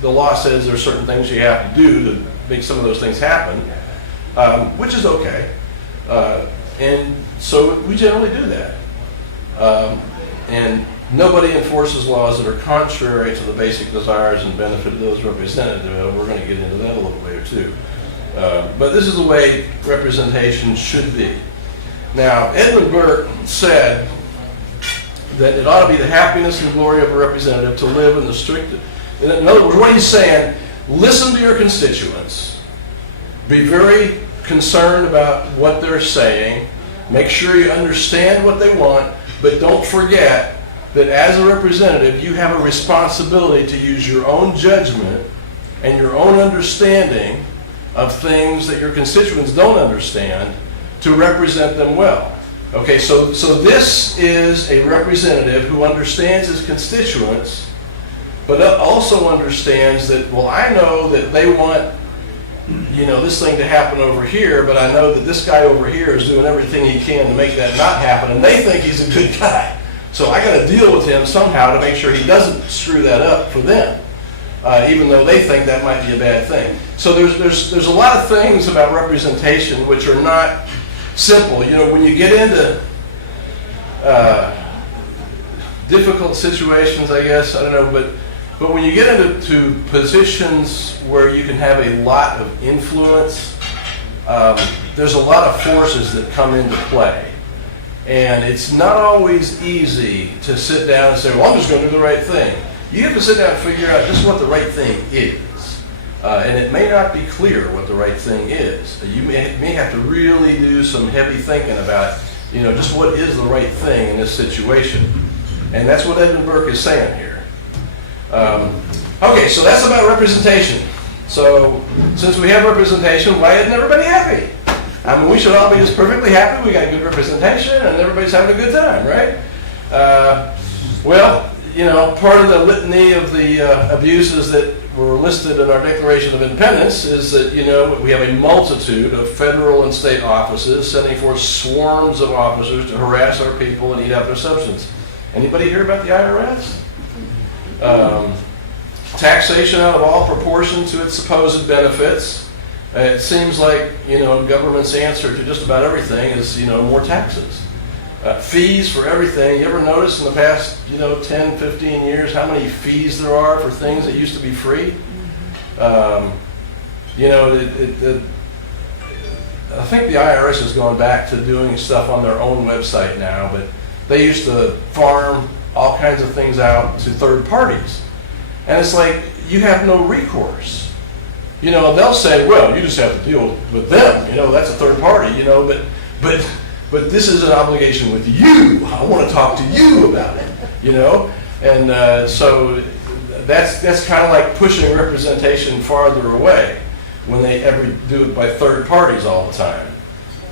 The law says there's certain things you have to do to make some of those things happen, which is okay. And so we generally do that. nobody enforces laws that are contrary to the basic desires and benefit of those represented. We're going to get into that a little later too. But this is the way representation should be. Now, Edmund Burke said that it ought to be the happiness and glory of a representative to live in the strict... In other words, what he's saying, listen to your constituents. Be very concerned about what they're saying. Make sure you understand what they want, but don't forget that as a representative, you have a responsibility to use your own judgment and your own understanding of things that your constituents don't understand to represent them well. Okay, so this is a representative who understands his constituents, but also understands that, well, I know that they want, you know, this thing to happen over here, but I know that this guy over here is doing everything he can to make that not happen, and they think he's a good guy. So I got to deal with him somehow to make sure he doesn't screw that up for them, even though they think that might be a bad thing. So there's a lot of things about representation which are not simple. You know, when you get into difficult situations, I guess, I don't know, but when you get into positions where you can have a lot of influence, there's a lot of forces that come into play. And it's not always easy to sit down and say, well, I'm just going to do the right thing. You have to sit down and figure out just what the right thing is. And it may not be clear what the right thing is. You may have to really do some heavy thinking about, you know, just what is the right thing in this situation. And that's what Edmund Burke is saying here. Okay, so that's about representation. So since we have representation, why isn't everybody happy? I mean, we should all be just perfectly happy. We got good representation and everybody's having a good time, right? Well, you know, part of the litany of the abuses that were listed in our Declaration of Independence is that, you know, we have a multitude of federal and state offices sending forth swarms of officers to harass our people and eat out their substance. Anybody hear about the IRS? Taxation out of all proportion to its supposed benefits. It seems like, you know, government's answer to just about everything is, you know, more taxes. Fees for everything. You ever notice in the past, you know, 10, 15 years how many fees there are for things that used to be free? You know, I think the IRS has gone back to doing stuff on their own website now, but they used to farm all kinds of things out to third parties. And it's like, you have no recourse. You know, they'll say, well, you just have to deal with them. You know, that's a third party, you know, but this is an obligation with you. I want to talk to you about it, you know? And so that's kind of like pushing representation farther away when they ever do it by third parties all the time.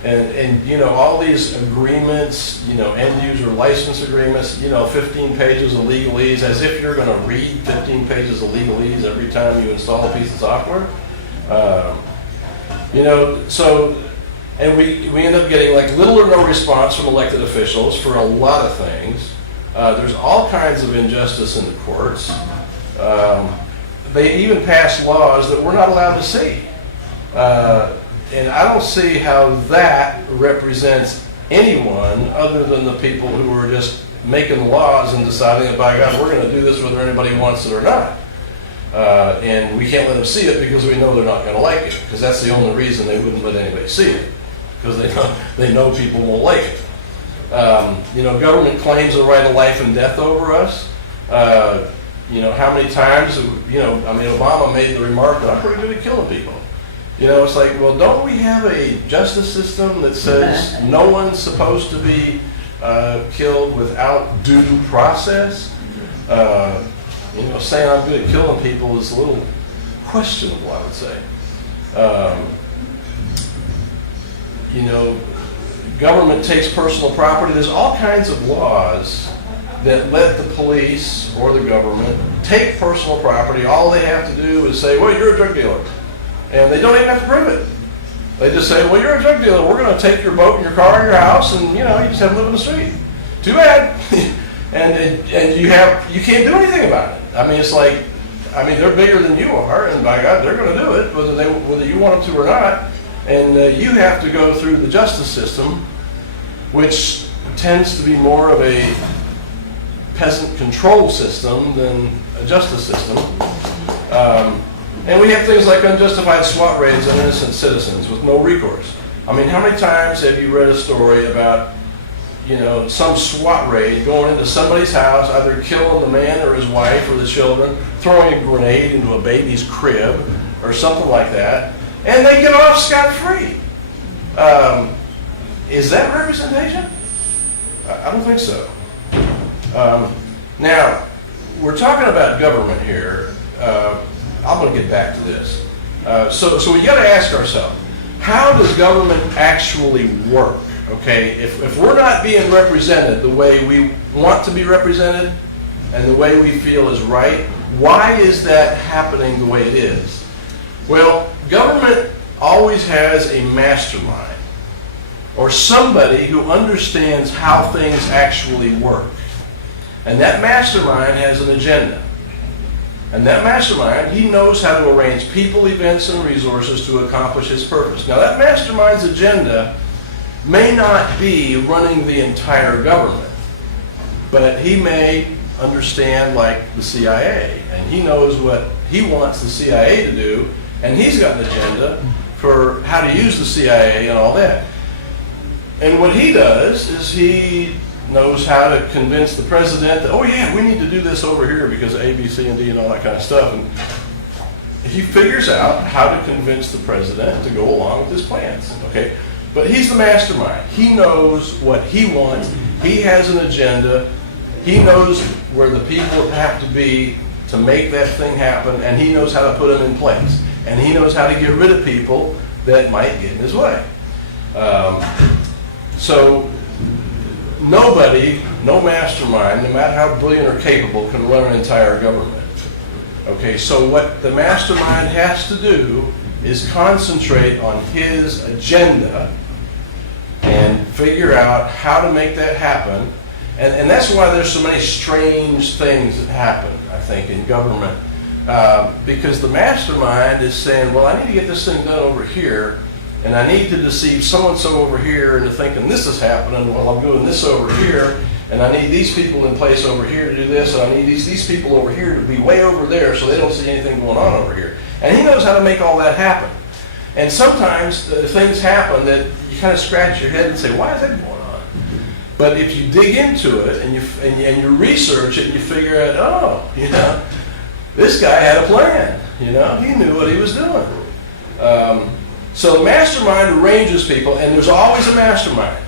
And you know, all these agreements, you know, end user license agreements, you know, 15 pages of legalese, as if you're going to read 15 pages of legalese every time you install a piece of software. You know, so, and we end up getting like little or no response from elected officials for a lot of things. There's all kinds of injustice in the courts. They even pass laws that we're not allowed to see. And I don't see how that represents anyone other than the people who are just making laws and deciding that, by God, we're going to do this whether anybody wants it or not. And we can't let them see it because we know they're not going to like it, because that's the only reason they wouldn't let anybody see it, because they know people won't like it. You know, government claims the right of life and death over us. You know, how many times, you know, I mean, Obama made the remark that I'm pretty good at killing people. You know, it's like, well, don't we have a justice system that says no one's supposed to be killed without due process? You know, saying I'm good at killing people is a little questionable, I would say. You know, government takes personal property. There's all kinds of laws that let the police or the government take personal property. All they have to do is say, well, you're a drug dealer. And they don't even have to prove it. They just say, well, you're a drug dealer. We're going to take your boat and your car and your house, and, you know, you just have to live in the street. Too bad. and you can't do anything about it. I mean, it's like, I mean, they're bigger than you are, and by God, they're going to do it, whether you want them to or not. And you have to go through the justice system, which tends to be more of a peasant control system than a justice system. And we have things like unjustified SWAT raids on innocent citizens with no recourse. I mean, how many times have you read a story about, some SWAT raid going into somebody's house, either killing the man or his wife or the children, throwing a grenade into a baby's crib or something like that, and they get off scot-free? Is that representation? I don't think so. Now, we're talking about government here. I'm going to get back to this. So we got to ask ourselves, how does government actually work? Okay, if we're not being represented the way we want to be represented and the way we feel is right, why is that happening the way it is? Well, government always has a mastermind or somebody who understands how things actually work. And that mastermind has an agenda. And that mastermind, he knows how to arrange people, events, and resources to accomplish his purpose. Now, that mastermind's agenda may not be running the entire government, but he may understand, like the CIA, and he knows what he wants the CIA to do, and he's got an agenda for how to use the CIA and all that. And what he does is he knows how to convince the president that, oh yeah, we need to do this over here because of A, B, C, and D and all that kind of stuff. And he figures out how to convince the president to go along with his plans, okay? But he's the mastermind. He knows what he wants. He has an agenda. He knows where the people have to be to make that thing happen, and he knows how to put them in place. And he knows how to get rid of people that might get in his way. So nobody, no mastermind, no matter how brilliant or capable, can run an entire government. Okay, so what the mastermind has to do is concentrate on his agenda and figure out how to make that happen. And that's why there's so many strange things that happen, I think, in government. Because the mastermind is saying, well, I need to get this thing done over here, and I need to deceive so-and-so over here into thinking this is happening while I'm doing this over here, and I need these people in place over here to do this, and I need these people over here to be way over there so they don't see anything going on over here. And he knows how to make all that happen. And sometimes things happen that you kind of scratch your head and say, why is that going on? But if you dig into it and you research it, you figure out, oh, this guy had a plan. He knew what he was doing. So the mastermind arranges people, and there's always a mastermind.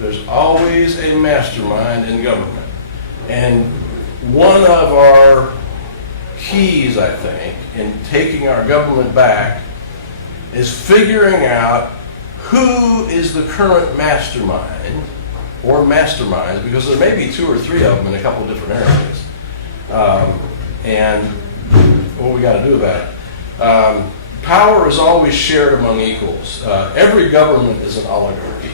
There's always a mastermind in government. And one of our keys, I think, in taking our government back is figuring out who is the current mastermind or masterminds, because there may be 2 or 3 of them in a couple of different areas. And what we got to do about it. Power is always shared among equals. Every government is an oligarchy.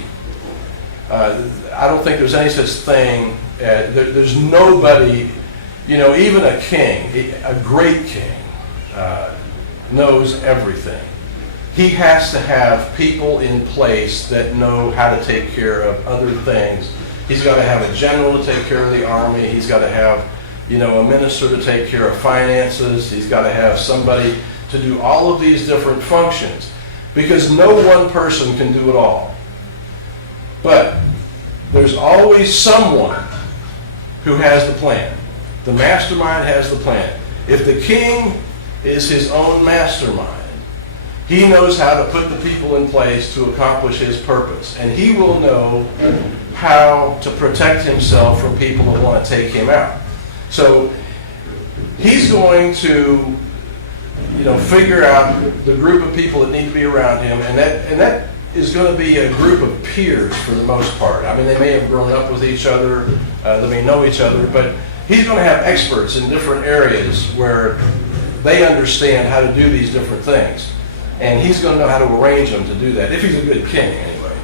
I don't think there's any such thing. There's nobody, even a king, a great king, knows everything. He has to have people in place that know how to take care of other things. He's got to have a general to take care of the army. He's got to have, a minister to take care of finances. He's got to have somebody to do all of these different functions, because no one person can do it all. But there's always someone who has the plan. The mastermind has the plan. If the king is his own mastermind, he knows how to put the people in place to accomplish his purpose. And he will know how to protect himself from people that want to take him out. So he's going to figure out the group of people that need to be around him, and that is going to be a group of peers for the most part. I mean, they may have grown up with each other, they may know each other, but he's going to have experts in different areas where they understand how to do these different things. And he's going to know how to arrange them to do that, if he's a good king anyway.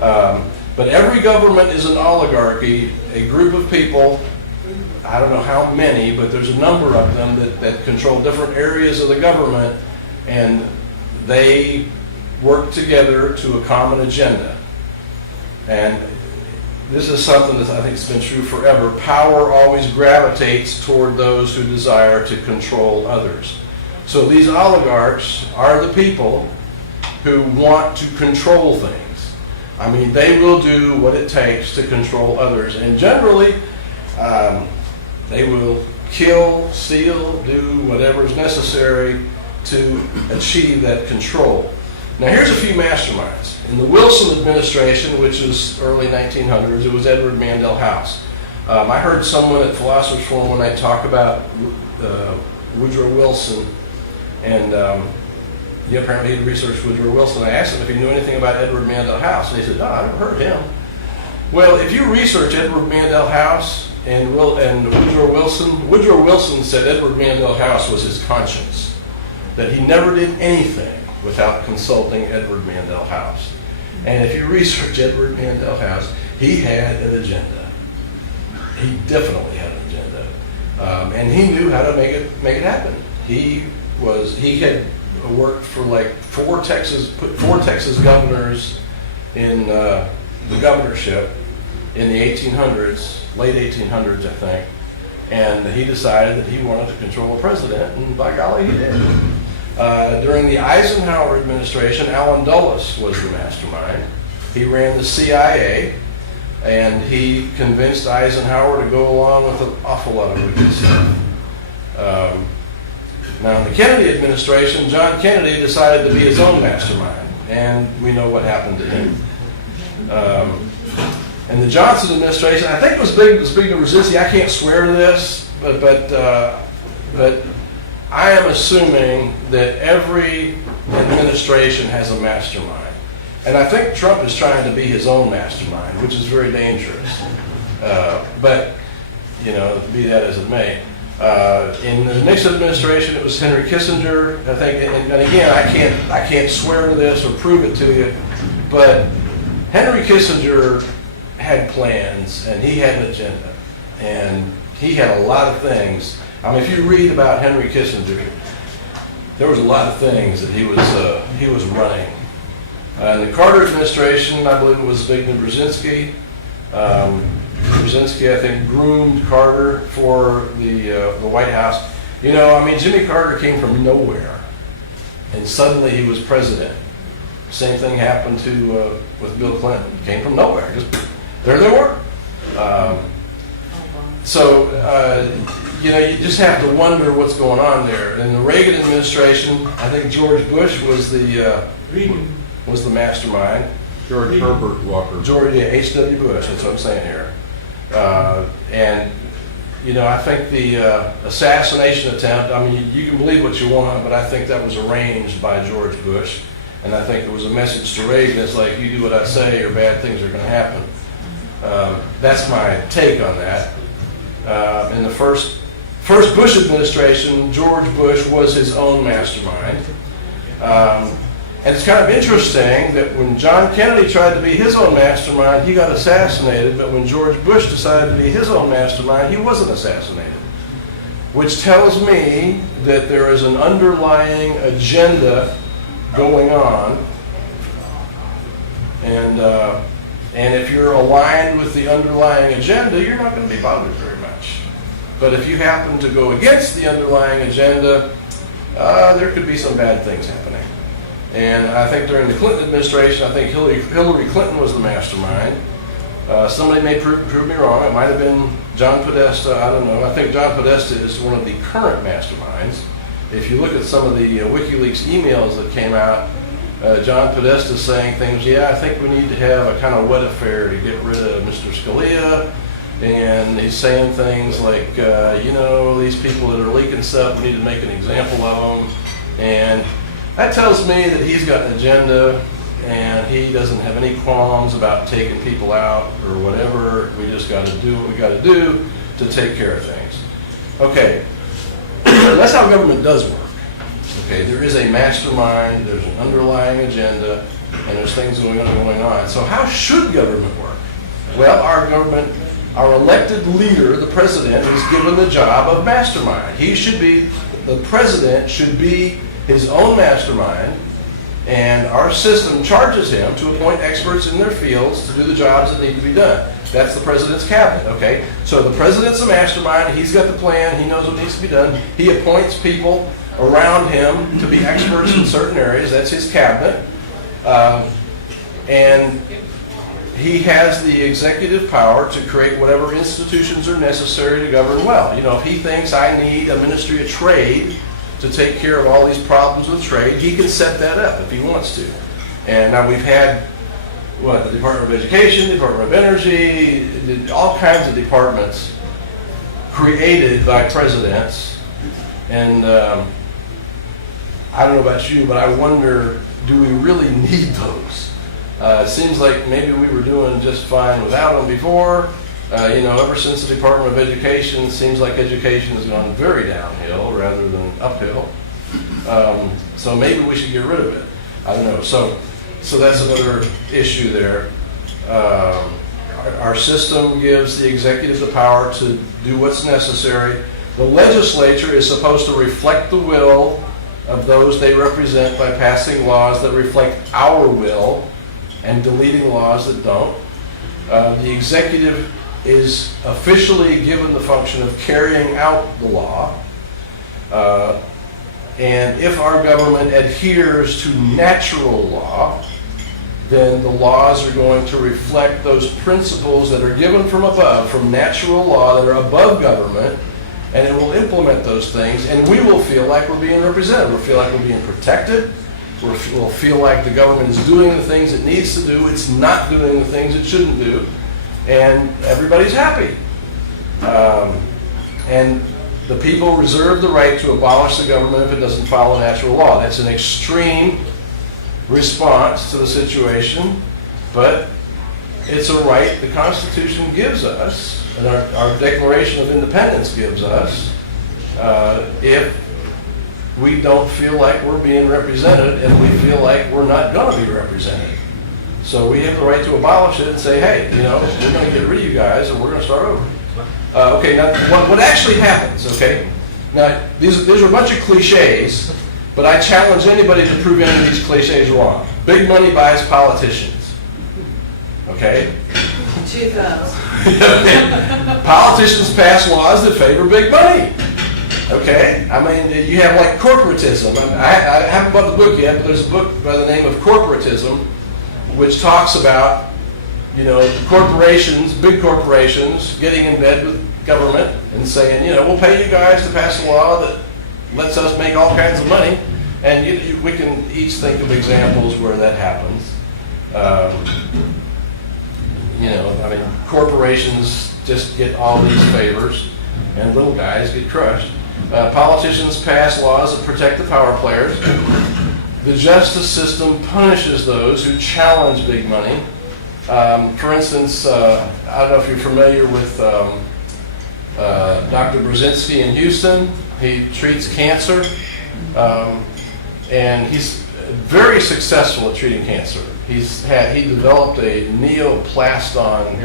But every government is an oligarchy, a group of people. I don't know how many, but there's a number of them that control different areas of the government, and they work together to a common agenda. And this is something that I think has been true forever. Power always gravitates toward those who desire to control others. So these oligarchs are the people who want to control things. I mean, they will do what it takes to control others. And generally, they will kill, steal, do whatever is necessary to achieve that control. Now here's a few masterminds. In the Wilson administration, which was early 1900s, it was Edward Mandell House. I heard someone at Philosopher's Forum one night talk about Woodrow Wilson, and apparently he'd researched Woodrow Wilson. I asked him if he knew anything about Edward Mandell House, and he said, no, I never heard of him. Well, if you research Edward Mandell House and Woodrow Wilson said Edward Mandell House was his conscience, that he never did anything without consulting Edward Mandell House. And if you research Edward Mandell House, he had an agenda. He definitely had an agenda, and he knew how to make it happen. He had worked for like four Texas governors in the governorship in the 1800s, late 1800s, I think. And he decided that he wanted to control a president, and by golly, he did. During the Eisenhower administration, Allen Dulles was the mastermind. He ran the CIA, and he convinced Eisenhower to go along with an awful lot of wicked stuff. Now, in the Kennedy administration, John Kennedy decided to be his own mastermind, and we know what happened to him. And the Johnson administration, I think it was big to resist. I can't swear to this, but I am assuming that every administration has a mastermind. And I think Trump is trying to be his own mastermind, which is very dangerous. But, be that as it may. In the Nixon administration, it was Henry Kissinger, I think, and again, I can't swear to this or prove it to you, but Henry Kissinger had plans, and he had an agenda, and he had a lot of things. I mean, if you read about Henry Kissinger, there was a lot of things that he was running. In the Carter administration, I believe it was Zbigniew Brzezinski. Brzezinski, I think, groomed Carter for the White House. Jimmy Carter came from nowhere, and suddenly he was president. Same thing happened with Bill Clinton. Came from nowhere, just there they were. You just have to wonder what's going on there. In the Reagan administration, I think George Bush was the mastermind. George Herbert Walker. H.W. Bush, that's what I'm saying here. I think the assassination attempt, you can believe what you want, but I think that was arranged by George Bush. And I think it was a message to Reagan. It's like, you do what I say or bad things are going to happen. That's my take on that. In the first Bush administration, George Bush was his own mastermind. And it's kind of interesting that when John Kennedy tried to be his own mastermind, he got assassinated, but when George Bush decided to be his own mastermind, he wasn't assassinated. Which tells me that there is an underlying agenda going on, and if you're aligned with the underlying agenda, you're not going to be bothered very much. But if you happen to go against the underlying agenda, there could be some bad things happening. And I think during the Clinton administration, I think Hillary Clinton was the mastermind. Somebody may prove me wrong. It might have been John Podesta. I don't know. I think John Podesta is one of the current masterminds. If you look at some of the WikiLeaks emails that came out, John Podesta is saying things, I think we need to have a kind of wet affair to get rid of Mr. Scalia. And he's saying things like, these people that are leaking stuff, we need to make an example of them. And that tells me that he's got an agenda and he doesn't have any qualms about taking people out or whatever. We just got to do what we got to do to take care of things. Okay, that's how government does work. Okay, there is a mastermind, there's an underlying agenda, and there's things going on. So how should government work? Well, our elected leader, the president, is given the job of mastermind. The president should be his own mastermind, And our system charges him to appoint experts in their fields to do the jobs that need to be done. That's the president's cabinet, okay? So the president's a mastermind, he's got the plan, he knows what needs to be done. He appoints people around him to be experts in certain areas, that's his cabinet. And he has the executive power to create whatever institutions are necessary to govern well. You know, if he thinks I need a ministry of trade to take care of all these problems with trade, he can set that up if he wants to. And now we've had, the Department of Education, the Department of Energy, all kinds of departments created by presidents. And I don't know about you, but I wonder, do we really need those? It seems like maybe we were doing just fine without them before. Ever since the Department of Education, it seems like education has gone very downhill rather than uphill. So maybe we should get rid of it. I don't know. So that's another issue there. Our system gives the executive the power to do what's necessary. The legislature is supposed to reflect the will of those they represent by passing laws that reflect our will and deleting laws that don't. The executive is officially given the function of carrying out the law. And if our government adheres to natural law, then the laws are going to reflect those principles that are given from above, from natural law that are above government, and it will implement those things, and we will feel like we're being represented. We'll feel like we're being protected. We'll feel like the government is doing the things it needs to do. It's not doing the things it shouldn't do. And everybody's happy. And the people reserve the right to abolish the government if it doesn't follow natural law. That's an extreme response to the situation, but it's a right the Constitution gives us, and our Declaration of Independence gives us, if we don't feel like we're being represented and we feel like we're not going to be represented. So we have the right to abolish it and say, hey, we're going to get rid of you guys and we're going to start over. Okay, now what actually happens, okay? Now, these are a bunch of cliches, but I challenge anybody to prove any of these cliches wrong. Big money buys politicians. Okay? 2,000. Politicians pass laws that favor big money. Okay? I mean, you have like corporatism. I haven't bought the book yet, but there's a book by the name of Corporatism, which talks about, corporations, big corporations, getting in bed with government and saying, we'll pay you guys to pass a law that lets us make all kinds of money. And we can each think of examples where that happens. Corporations just get all these favors, and little guys get crushed. Politicians pass laws that protect the power players. The justice system punishes those who challenge big money. For instance, I don't know if you're familiar with Dr. Brzezinski in Houston. He treats cancer, and he's very successful at treating cancer. He developed a neoplaston.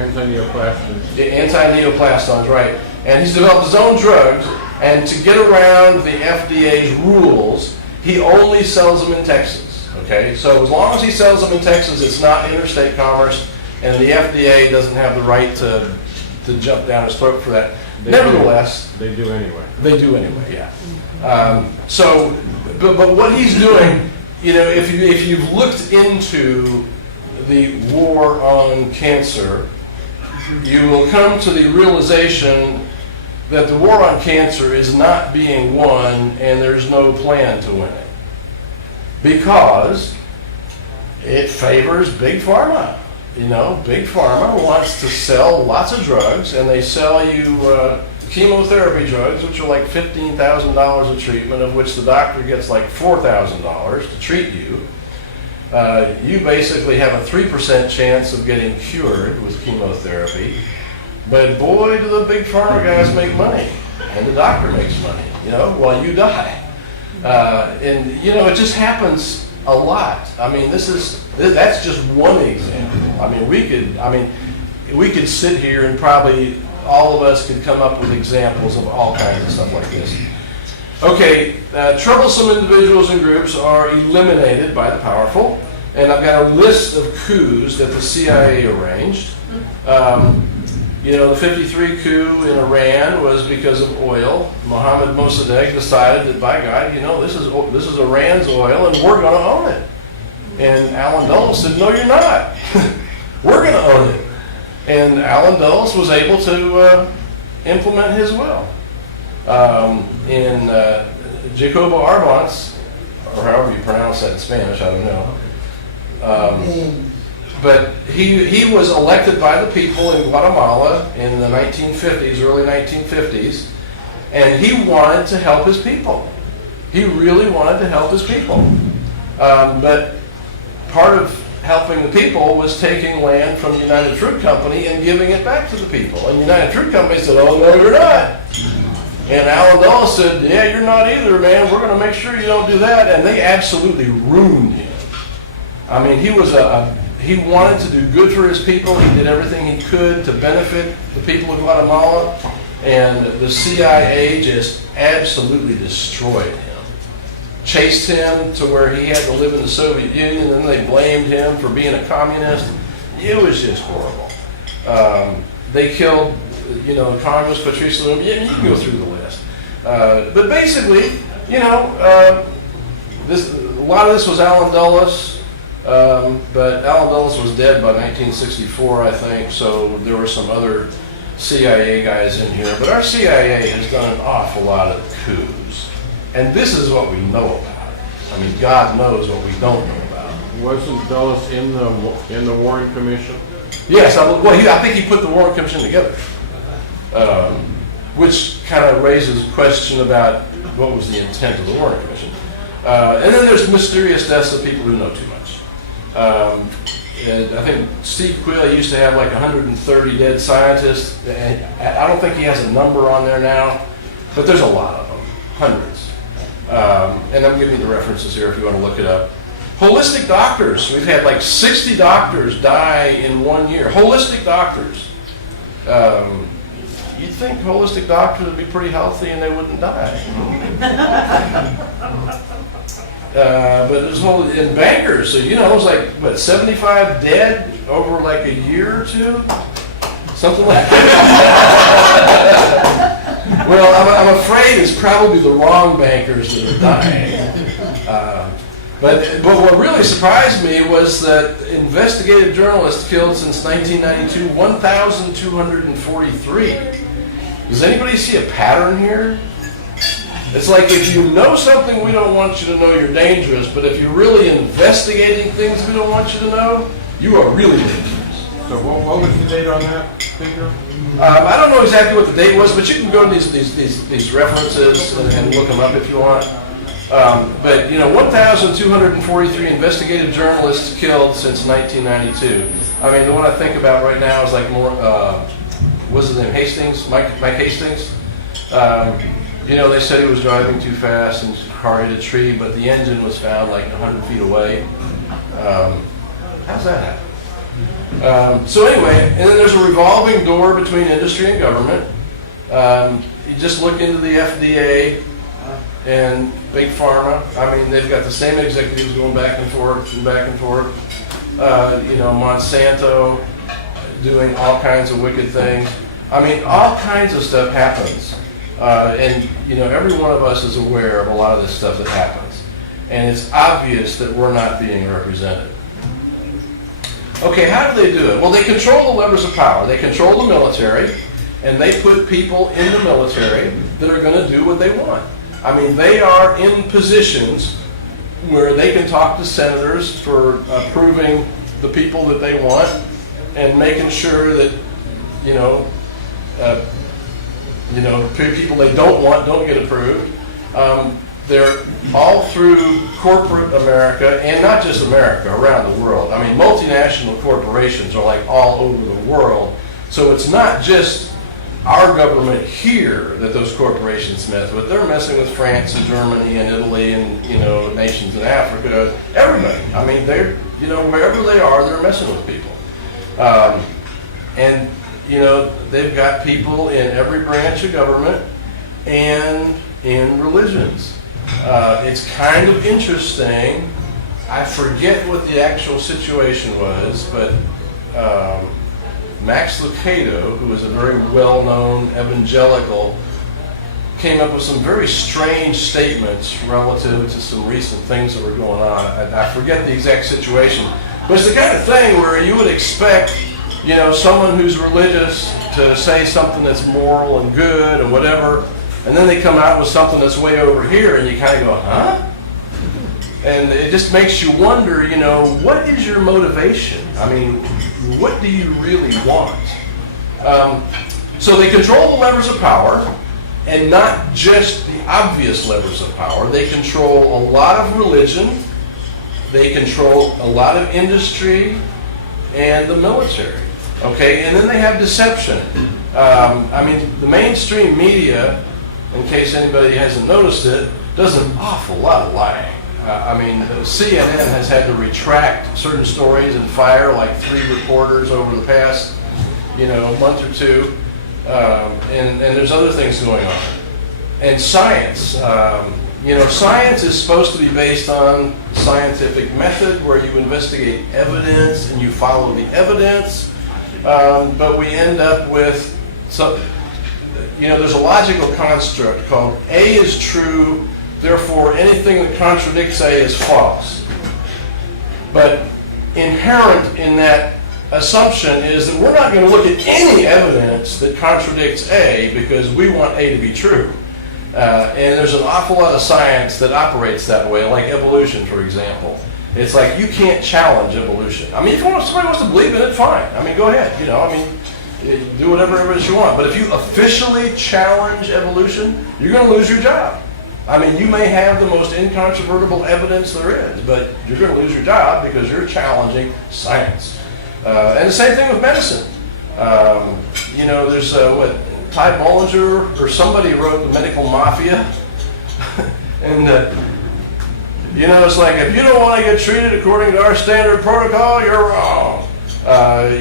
Anti-neoplastons, right. And he's developed his own drugs, and to get around the FDA's rules, he only sells them in Texas, okay? So as long as he sells them in Texas, it's not interstate commerce, and the FDA doesn't have the right to jump down his throat for that. Nevertheless, They do anyway. They do anyway, yeah. But what he's doing, if you've looked into the war on cancer, you will come to the realization that the war on cancer is not being won and there's no plan to win it. Because it favors Big Pharma. Big Pharma wants to sell lots of drugs, and they sell you chemotherapy drugs, which are like $15,000 a treatment, of which the doctor gets like $4,000 to treat you. You basically have a 3% chance of getting cured with chemotherapy. But boy, do the Big Pharma guys make money, and the doctor makes money, while you die. And it just happens a lot. I mean, that's just one example. I mean, we could sit here and probably all of us could come up with examples of all kinds of stuff like this. Okay, troublesome individuals and groups are eliminated by the powerful, and I've got a list of coups that the CIA arranged. The 53 coup in Iran was because of oil. Mohammad Mossadegh decided that, by God, this is Iran's oil, and we're going to own it. And Allen Dulles said, no, you're not. We're going to own it. And Allen Dulles was able to implement his will. Jacobo Arbenz, or however you pronounce that in Spanish, I don't know. But he was elected by the people in Guatemala in the 1950s, early 1950s, and he wanted to help his people. He really wanted to help his people. But part of helping the people was taking land from United Fruit Company and giving it back to the people. And United Fruit Company said, oh, no, you're not. And Allen Dulles said, yeah, you're not either, man. We're going to make sure you don't do that. And they absolutely ruined him. I mean, he wanted to do good for his people. He did everything he could to benefit the people of Guatemala. And the CIA just absolutely destroyed him. Chased him to where he had to live in the Soviet Union, and then they blamed him for being a communist. It was just horrible. They killed, Congress, Patrice Lumumba. Yeah, you can go through the list. But basically, a lot of this was Allen Dulles, but Allen Dulles was dead by 1964, I think, so there were some other CIA guys in here. But our CIA has done an awful lot of coups. And this is what we know about it. I mean, God knows what we don't know about it. Wasn't Dulles in the Warren Commission? Yes, I think he put the Warren Commission together, which kind of raises a question about what was the intent of the Warren Commission. And then there's mysterious deaths of people who know too much. And I think Steve Quill used to have like 130 dead scientists, and I don't think he has a number on there now, but there's a lot of them, hundreds. And I'm giving you the references here if you want to look it up. Holistic doctors. We've had like 60 doctors die in 1 year. Holistic doctors. You'd think holistic doctors would be pretty healthy and they wouldn't die. But there's and bankers. So, it was like, 75 dead over like a year or two? Something like that. Well, I'm afraid it's probably the wrong bankers that are dying. But what really surprised me was that investigative journalists killed since 1992, 1,243. Does anybody see a pattern here? It's like if you know something we don't want you to know, you're dangerous. But if you're really investigating things we don't want you to know, you are really dangerous. So what was the date on that figure? I don't know exactly what the date was, but you can go to these references and look them up if you want. But 1,243 investigative journalists killed since 1992. I mean, the one I think about right now is like more. What's his name? Hastings, Mike Hastings. They said he was driving too fast and his car hit a tree, but the engine was found like 100 feet away. How's that happen? So anyway, and then there's a revolving door between industry and government. You just look into the FDA and Big Pharma. I mean, they've got the same executives going back and forth and back and forth. Monsanto doing all kinds of wicked things. I mean, all kinds of stuff happens. And every one of us is aware of a lot of this stuff that happens. And it's obvious that we're not being represented. Okay, how do they do it? Well, they control the levers of power. They control the military, and they put people in the military that are going to do what they want. I mean, they are in positions where they can talk to senators for approving the people that they want and making sure that, people they don't want don't get approved. They're all through corporate America, and not just America, around the world. I mean, multinational corporations are like all over the world. So it's not just our government here that those corporations mess with. They're messing with France and Germany and Italy and, nations in Africa, everybody. I mean, they're, wherever they are, they're messing with people. And they've got people in every branch of government, and in religions. It's kind of interesting. I forget what the actual situation was, but Max Lucado, who was a very well-known evangelical, came up with some very strange statements relative to some recent things that were going on. I forget the exact situation, but it's the kind of thing where you would expect, you know, someone who's religious to say something that's moral and good and whatever, and then they come out with something that's way over here, and you kind of go, huh? And it just makes you wonder, you know, what is your motivation? I mean, what do you really want? So they control the levers of power, and not just the obvious levers of power. They control a lot of religion, they control a lot of industry, and the military. Okay, and then they have deception. I mean, the mainstream media, in case anybody hasn't noticed it, does an awful lot of lying. I mean, CNN has had to retract certain stories and fire like 3 reporters over the past, you know, month or two. And there's other things going on. And science, you know, science is supposed to be based on scientific method where you investigate evidence and you follow the evidence, but we end up with some, you know, there's a logical construct called A is true, therefore anything that contradicts A is false. But inherent in that assumption is that we're not going to look at any evidence that contradicts A because we want A to be true. And there's an awful lot of science that operates that way, like evolution, for example. It's like you can't challenge evolution. I mean, if somebody wants to believe in it, fine. I mean, go ahead. You know, I mean, do whatever it is you want. But if you officially challenge evolution, you're going to lose your job. I mean, you may have the most incontrovertible evidence there is, but you're going to lose your job because you're challenging science. And the same thing with medicine. You know, there's Ty Bollinger or somebody wrote The Medical Mafia. And, you know, it's like, if you don't want to get treated according to our standard protocol, you're wrong.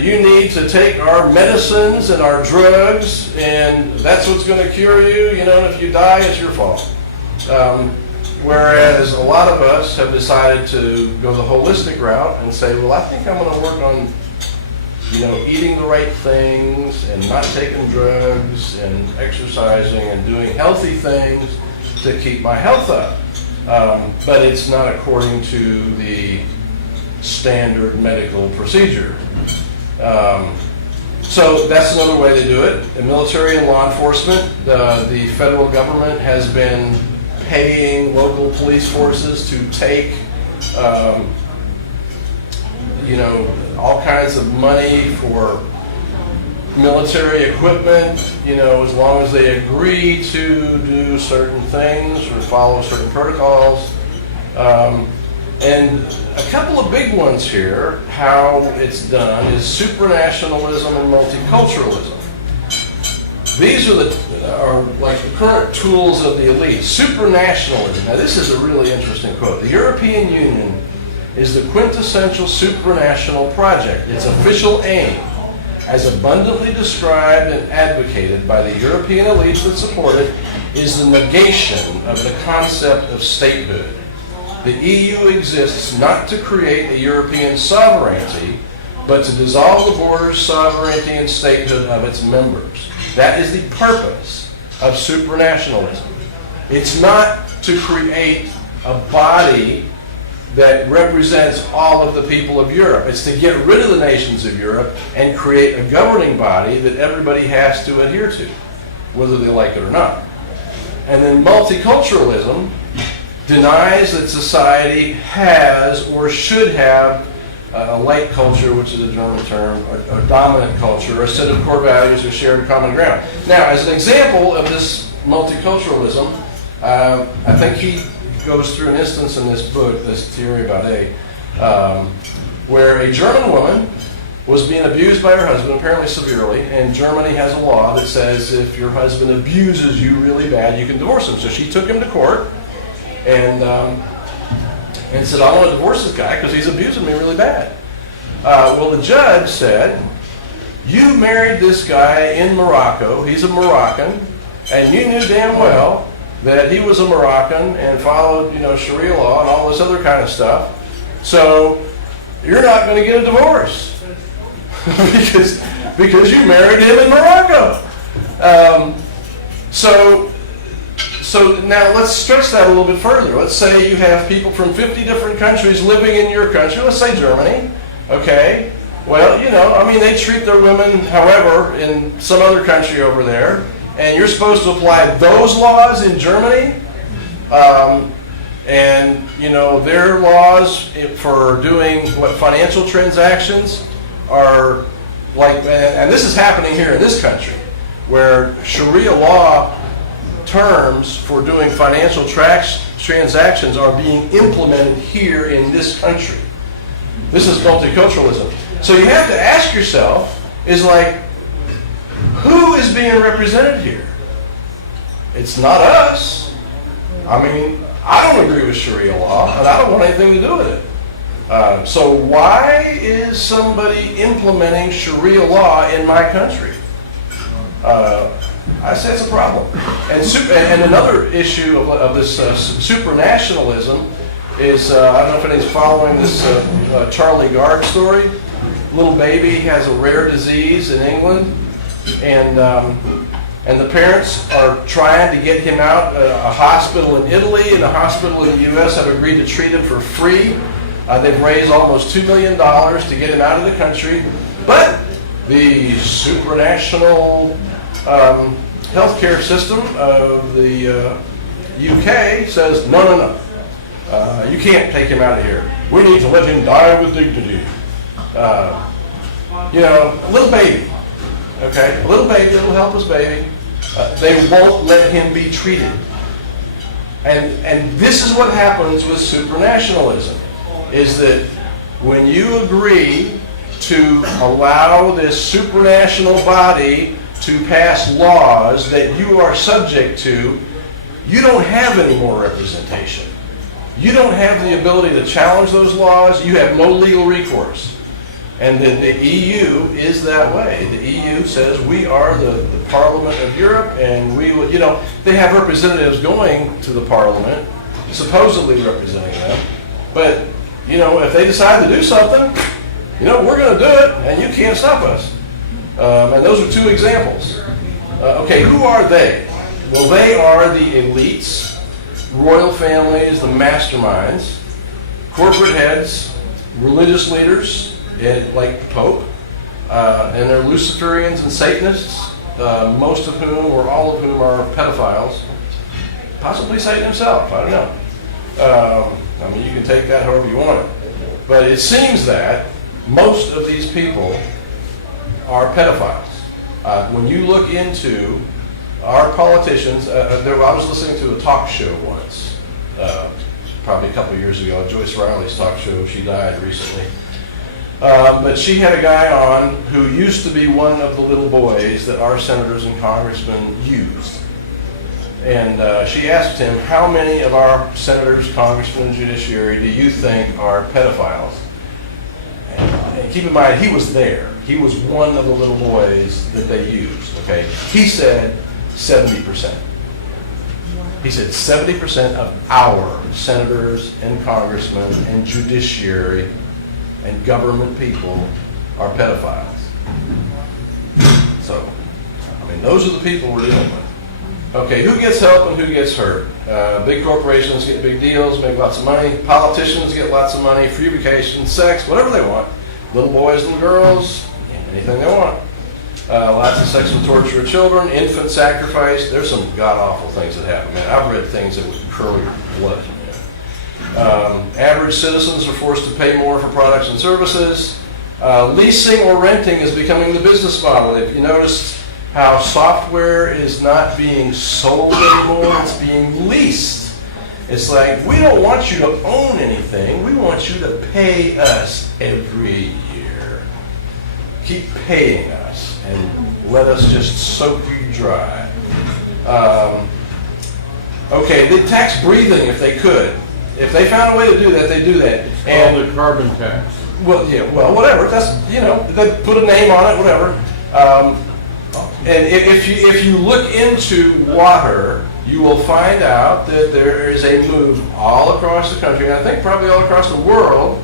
You need to take our medicines and our drugs, and that's what's going to cure you. You know, and if you die, it's your fault. Whereas a lot of us have decided to go the holistic route and say, well, I think I'm going to work on, you know, eating the right things and not taking drugs and exercising and doing healthy things to keep my health up. But it's not according to the standard medical procedure. So that's another way they do it. In military and law enforcement, the federal government has been paying local police forces to take, you know, all kinds of money for military equipment, you know, as long as they agree to do certain things or follow certain protocols. And a couple of big ones here, how it's done, is supranationalism and multiculturalism. These are like the current tools of the elite. Supranationalism. Now this is a really interesting quote. The European Union is the quintessential supranational project. Its official aim, as abundantly described and advocated by the European elites that support it, is the negation of the concept of statehood. The EU exists not to create a European sovereignty, but to dissolve the borders, sovereignty, and statehood of its members. That is the purpose of supranationalism. It's not to create a body that represents all of the people of Europe. It's to get rid of the nations of Europe and create a governing body that everybody has to adhere to, whether they like it or not. And then multiculturalism denies that society has or should have a light culture, which is a German term, or dominant culture, or a set of core values or shared common ground. Now, as an example of this multiculturalism, I think he goes through an instance in this book, this theory about A, where a German woman was being abused by her husband, apparently severely, and Germany has a law that says if your husband abuses you really bad, you can divorce him. So she took him to court and said, I want to divorce this guy because he's abusing me really bad. Well, the judge said, you married this guy in Morocco, he's a Moroccan, and you knew damn well that he was a Moroccan and followed, Sharia law and all this other kind of stuff. So you're not going to get a divorce because you married him in Morocco. So now let's stretch that a little bit further. Let's say you have people from 50 different countries living in your country. Let's say Germany. Okay. Well, they treat their women however in some other country over there. And you're supposed to apply those laws in Germany. Their laws for doing financial transactions are like, and this is happening here in this country, where Sharia law terms for doing financial transactions are being implemented here in this country. This is multiculturalism. So you have to ask yourself, who is being represented here? It's not us. I don't agree with Sharia law, and I don't want anything to do with it. So why is somebody implementing Sharia law in my country? I say it's a problem. And another issue of this supranationalism is, I don't know if anyone's following this Charlie Gard story. Little baby has a rare disease in England, and the parents are trying to get him out. A hospital in Italy and a hospital in the U.S. have agreed to treat him for free. They've raised almost $2 million to get him out of the country. But the supranational healthcare system of the UK says, no. You can't take him out of here. We need to let him die with dignity. A little baby. Okay, a little helpless baby. They won't let him be treated. And this is what happens with supranationalism, is that when you agree to allow this supranational body to pass laws that you are subject to, you don't have any more representation. You don't have the ability to challenge those laws. You have no legal recourse. And the EU is that way. The EU says we are the Parliament of Europe, and we will, they have representatives going to the Parliament, supposedly representing them. But, if they decide to do something, we're going to do it, and you can't stop us. And those are two examples. Okay, who are they? Well, they are the elites, royal families, the masterminds, corporate heads, religious leaders, like the Pope, and they're Luciferians and Satanists, most of whom, or all of whom, are pedophiles. Possibly Satan himself, I don't know. You can take that however you want it. But it seems that most of these people are pedophiles. When you look into our politicians, I was listening to a talk show once, probably a couple of years ago, Joyce Riley's talk show. She died recently. But she had a guy on who used to be one of the little boys that our senators and congressmen used. And she asked him, how many of our senators, congressmen, and judiciary do you think are pedophiles? And keep in mind, he was there. He was one of the little boys that they used, okay? He said 70%. He said 70% of our senators and congressmen and judiciary and government people are pedophiles. So, those are the people we're dealing with. Okay, who gets help and who gets hurt? Big corporations get big deals, make lots of money. Politicians get lots of money, free vacation, sex, whatever they want. Little boys, little girls, anything they want. Lots of sexual torture of children, infant sacrifice. There's some god-awful things that happen, man. I've read things that would curl your blood. Average citizens are forced to pay more for products and services. Leasing or renting is becoming the business model. If you noticed how software is not being sold anymore, it's being leased. It's like, we don't want you to own anything, we want you to pay us every year. Keep paying us and let us just soak you dry. Okay, they tax breathing if they could. If they found a way to do that, they do that. And the carbon tax. Well, yeah, well, whatever. That's, they put a name on it, whatever. And if you look into water, you will find out that there is a move all across the country, and I think probably all across the world,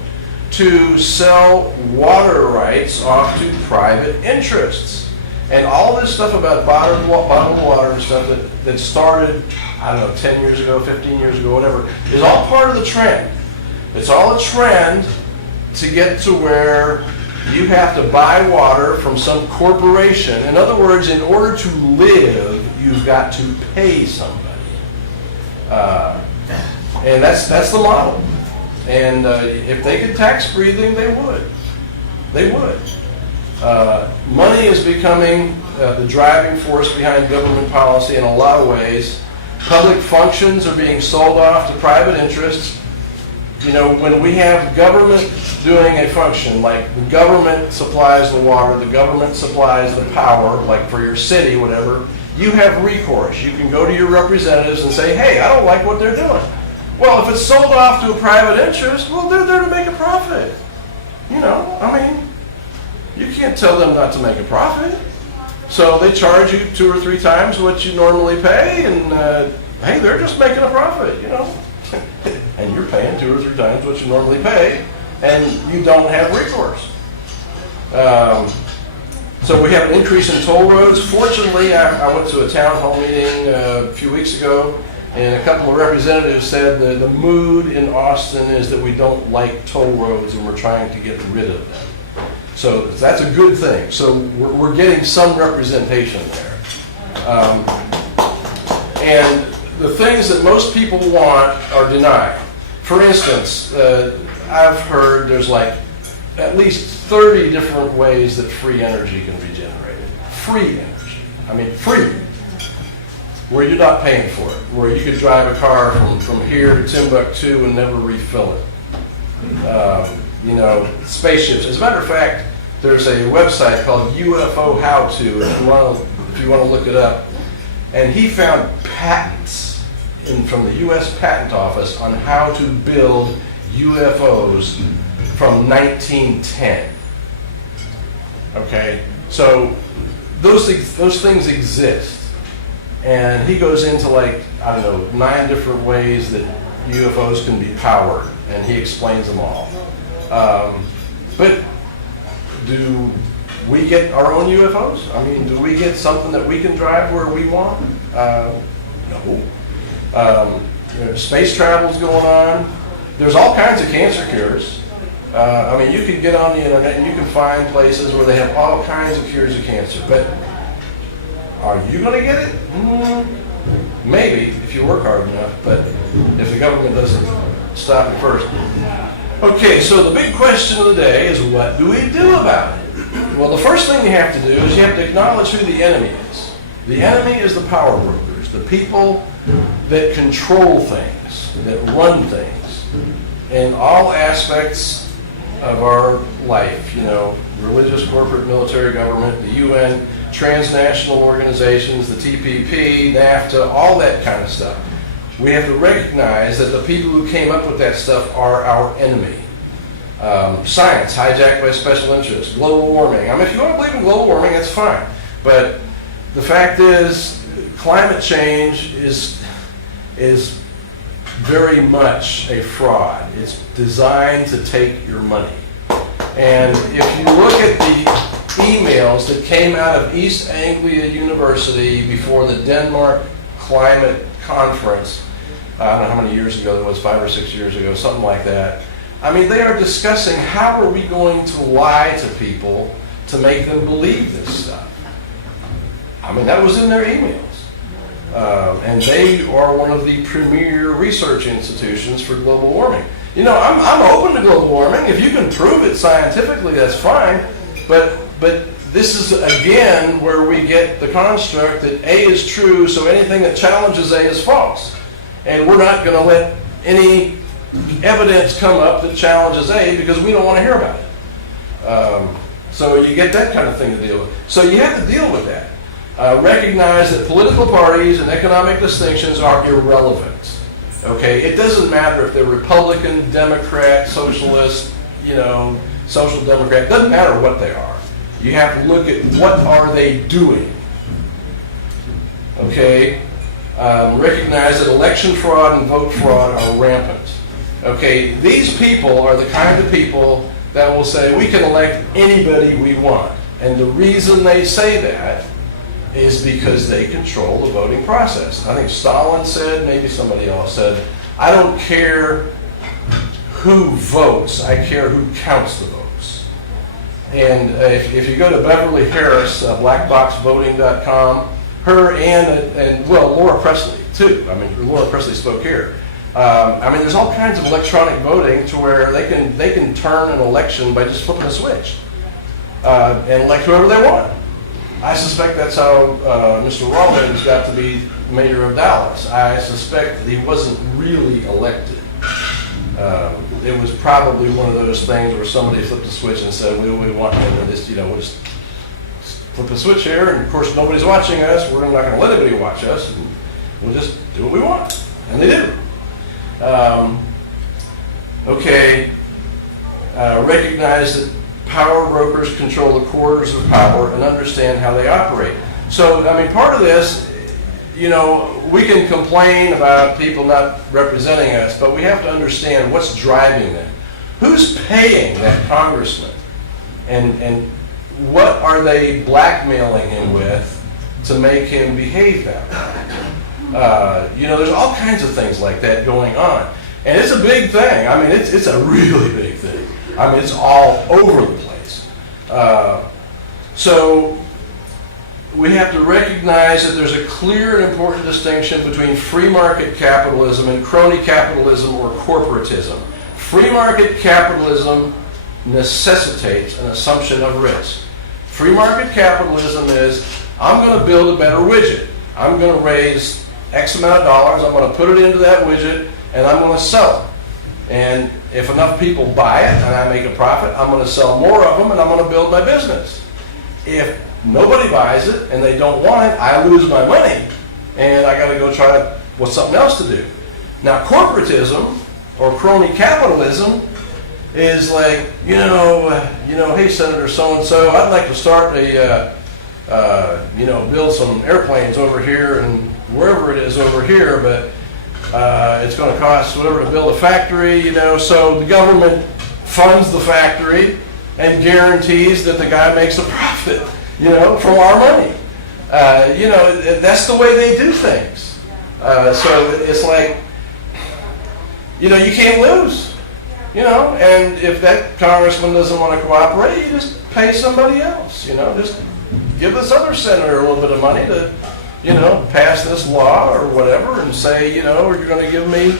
to sell water rights off to private interests. And all this stuff about bottled water and stuff that started, I don't know, 10 years ago, 15 years ago, whatever, is all part of the trend. It's all a trend to get to where you have to buy water from some corporation. In other words, in order to live, you've got to pay somebody. And that's the model. And if they could tax breathing, they would. They would. Money is becoming the driving force behind government policy in a lot of ways. Public functions are being sold off to private interests. You know, when we have government doing a function, like the government supplies the water, the government supplies the power, like for your city, whatever, you have recourse. You can go to your representatives and say, hey, I don't like what they're doing. Well, if it's sold off to a private interest, well, they're there to make a profit. You know, I mean, you can't tell them not to make a profit. So they charge you 2 or 3 times what you normally pay, and hey, they're just making a profit, you know. And you're paying 2 or 3 times what you normally pay, and you don't have recourse. So we have an increase in toll roads. Fortunately, I went to a town hall meeting a few weeks ago, and a couple of representatives said the mood in Austin is that we don't like toll roads and we're trying to get rid of them. So that's a good thing. So we're getting some representation there. And the things that most people want are denied. For instance, I've heard there's like at least 30 different ways that free energy can be generated. Free energy. I mean, free. Where you're not paying for it. Where you could drive a car from here to Timbuktu and never refill it. You know, spaceships. As a matter of fact, there's a website called UFO How To, if you want to look it up. And he found patents from the U.S. Patent Office on how to build UFOs from 1910. Okay, so those things exist. And he goes into like, I don't know, 9 different ways that UFOs can be powered, and he explains them all. But do we get our own UFOs? I mean, do we get something that we can drive where we want? No. You know, space travel's going on. There's all kinds of cancer cures. I mean, you can get on the internet and you can find places where they have all kinds of cures of cancer. But are you going to get it? Maybe, if you work hard enough, but if the government doesn't stop it first. Okay, so the big question of the day is, what do we do about it? Well, the first thing you have to do is you have to acknowledge who the enemy is. The enemy is the power brokers, the people that control things, that run things in all aspects of our life, you know, religious, corporate, military, government, the UN, transnational organizations, the TPP, NAFTA, all that kind of stuff. We have to recognize that the people who came up with that stuff are our enemy. Science hijacked by special interests, global warming. I mean, if you want to believe in global warming, that's fine. But the fact is, climate change is very much a fraud. It's designed to take your money. And if you look at the emails that came out of East Anglia University before the Denmark Climate Conference, I don't know how many years ago that was, 5 or 6 years ago, something like that. I mean, they are discussing how are we going to lie to people to make them believe this stuff. I mean, that was in their emails. And they are one of the premier research institutions for global warming. You know, I'm open to global warming. If you can prove it scientifically, that's fine. But this is, again, where we get the construct that A is true, so anything that challenges A is false. And we're not going to let any evidence come up that challenges A because we don't want to hear about it. So you get that kind of thing to deal with. So you have to deal with that. Recognize that political parties and economic distinctions are irrelevant. Okay, it doesn't matter if they're Republican, Democrat, Socialist, you know, Social Democrat. It doesn't matter what they are. You have to look at what are they doing. Okay, recognize that election fraud and vote fraud are rampant. Okay, these people are the kind of people that will say we can elect anybody we want. And the reason they say that is because they control the voting process. I think Stalin said, maybe somebody else said, I don't care who votes, I care who counts the votes. And if you go to Beverly Harris, blackboxvoting.com, her and well, Laura Presley too. I mean, Laura Presley spoke here. I mean, there's all kinds of electronic voting to where they can turn an election by just flipping a switch and elect whoever they want. I suspect that's how Mr. Rawlins got to be mayor of Dallas. I suspect that he wasn't really elected. It was probably one of those things where somebody flipped a switch and said, we want him to just, we'll just flip a switch here, and of course nobody's watching us. We're not going to let anybody watch us. And we'll just do what we want. And they do. Recognize that power brokers control the corridors of power and understand how they operate. So, I mean, part of this, we can complain about people not representing us, but we have to understand what's driving them. Who's paying that congressman? And what are they blackmailing him with to make him behave that way? There's all kinds of things like that going on. And it's a big thing. I mean, it's a really big thing. I mean, it's all over the place. So we have to recognize that there's a clear and important distinction between free market capitalism and crony capitalism or corporatism. Free market capitalism necessitates an assumption of risk. Free market capitalism is, I'm going to build a better widget. I'm going to raise X amount of dollars, I'm going to put it into that widget, and I'm going to sell it. And if enough people buy it and I make a profit, I'm going to sell more of them and I'm going to build my business. If nobody buys it and they don't want it, I lose my money and I got to go try something else to do. Now, corporatism or crony capitalism is like, hey, Senator so-and-so, I'd like to start build some airplanes over here and wherever it is over here, but it's going to cost whatever to build a factory, so the government funds the factory and guarantees that the guy makes a profit, from our money. That's the way they do things. So it's like, you can't lose, and if that congressman doesn't want to cooperate, you just pay somebody else, just give this other senator a little bit of money to pass this law or whatever and say, you're going to give me,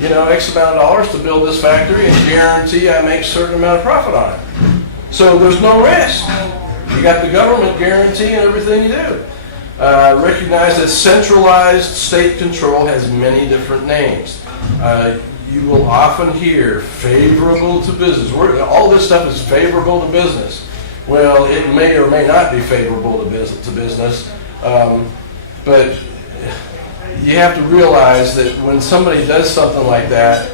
X amount of dollars to build this factory and guarantee I make a certain amount of profit on it. So there's no risk. You got the government guaranteeing everything you do. Recognize that centralized state control has many different names. You will often hear favorable to business. All this stuff is favorable to business. Well, it may or may not be favorable to business. But you have to realize that when somebody does something like that,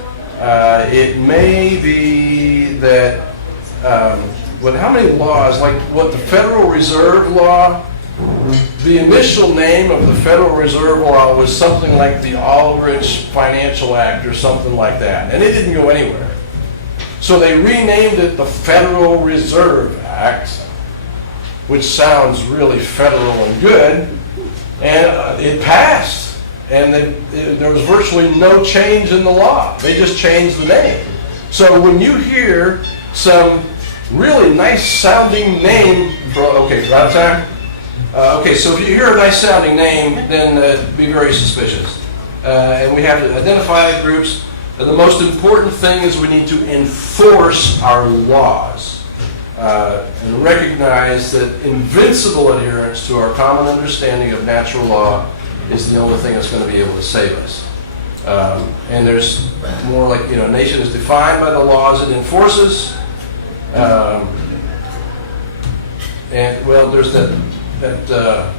it may be that, how many laws, like what the Federal Reserve Law, the initial name of the Federal Reserve Law was something like the Aldrich Financial Act or something like that, and it didn't go anywhere. So they renamed it the Federal Reserve Act, which sounds really federal and good. And it passed, and there was virtually no change in the law. They just changed the name. So when you hear some really nice sounding name, we're out of time? So if you hear a nice sounding name, then be very suspicious. And we have to identify groups. And the most important thing is we need to enforce our laws. And recognize that invincible adherence to our common understanding of natural law is the only thing that's going to be able to save us. And there's more like, a nation is defined by the laws it enforces. There's that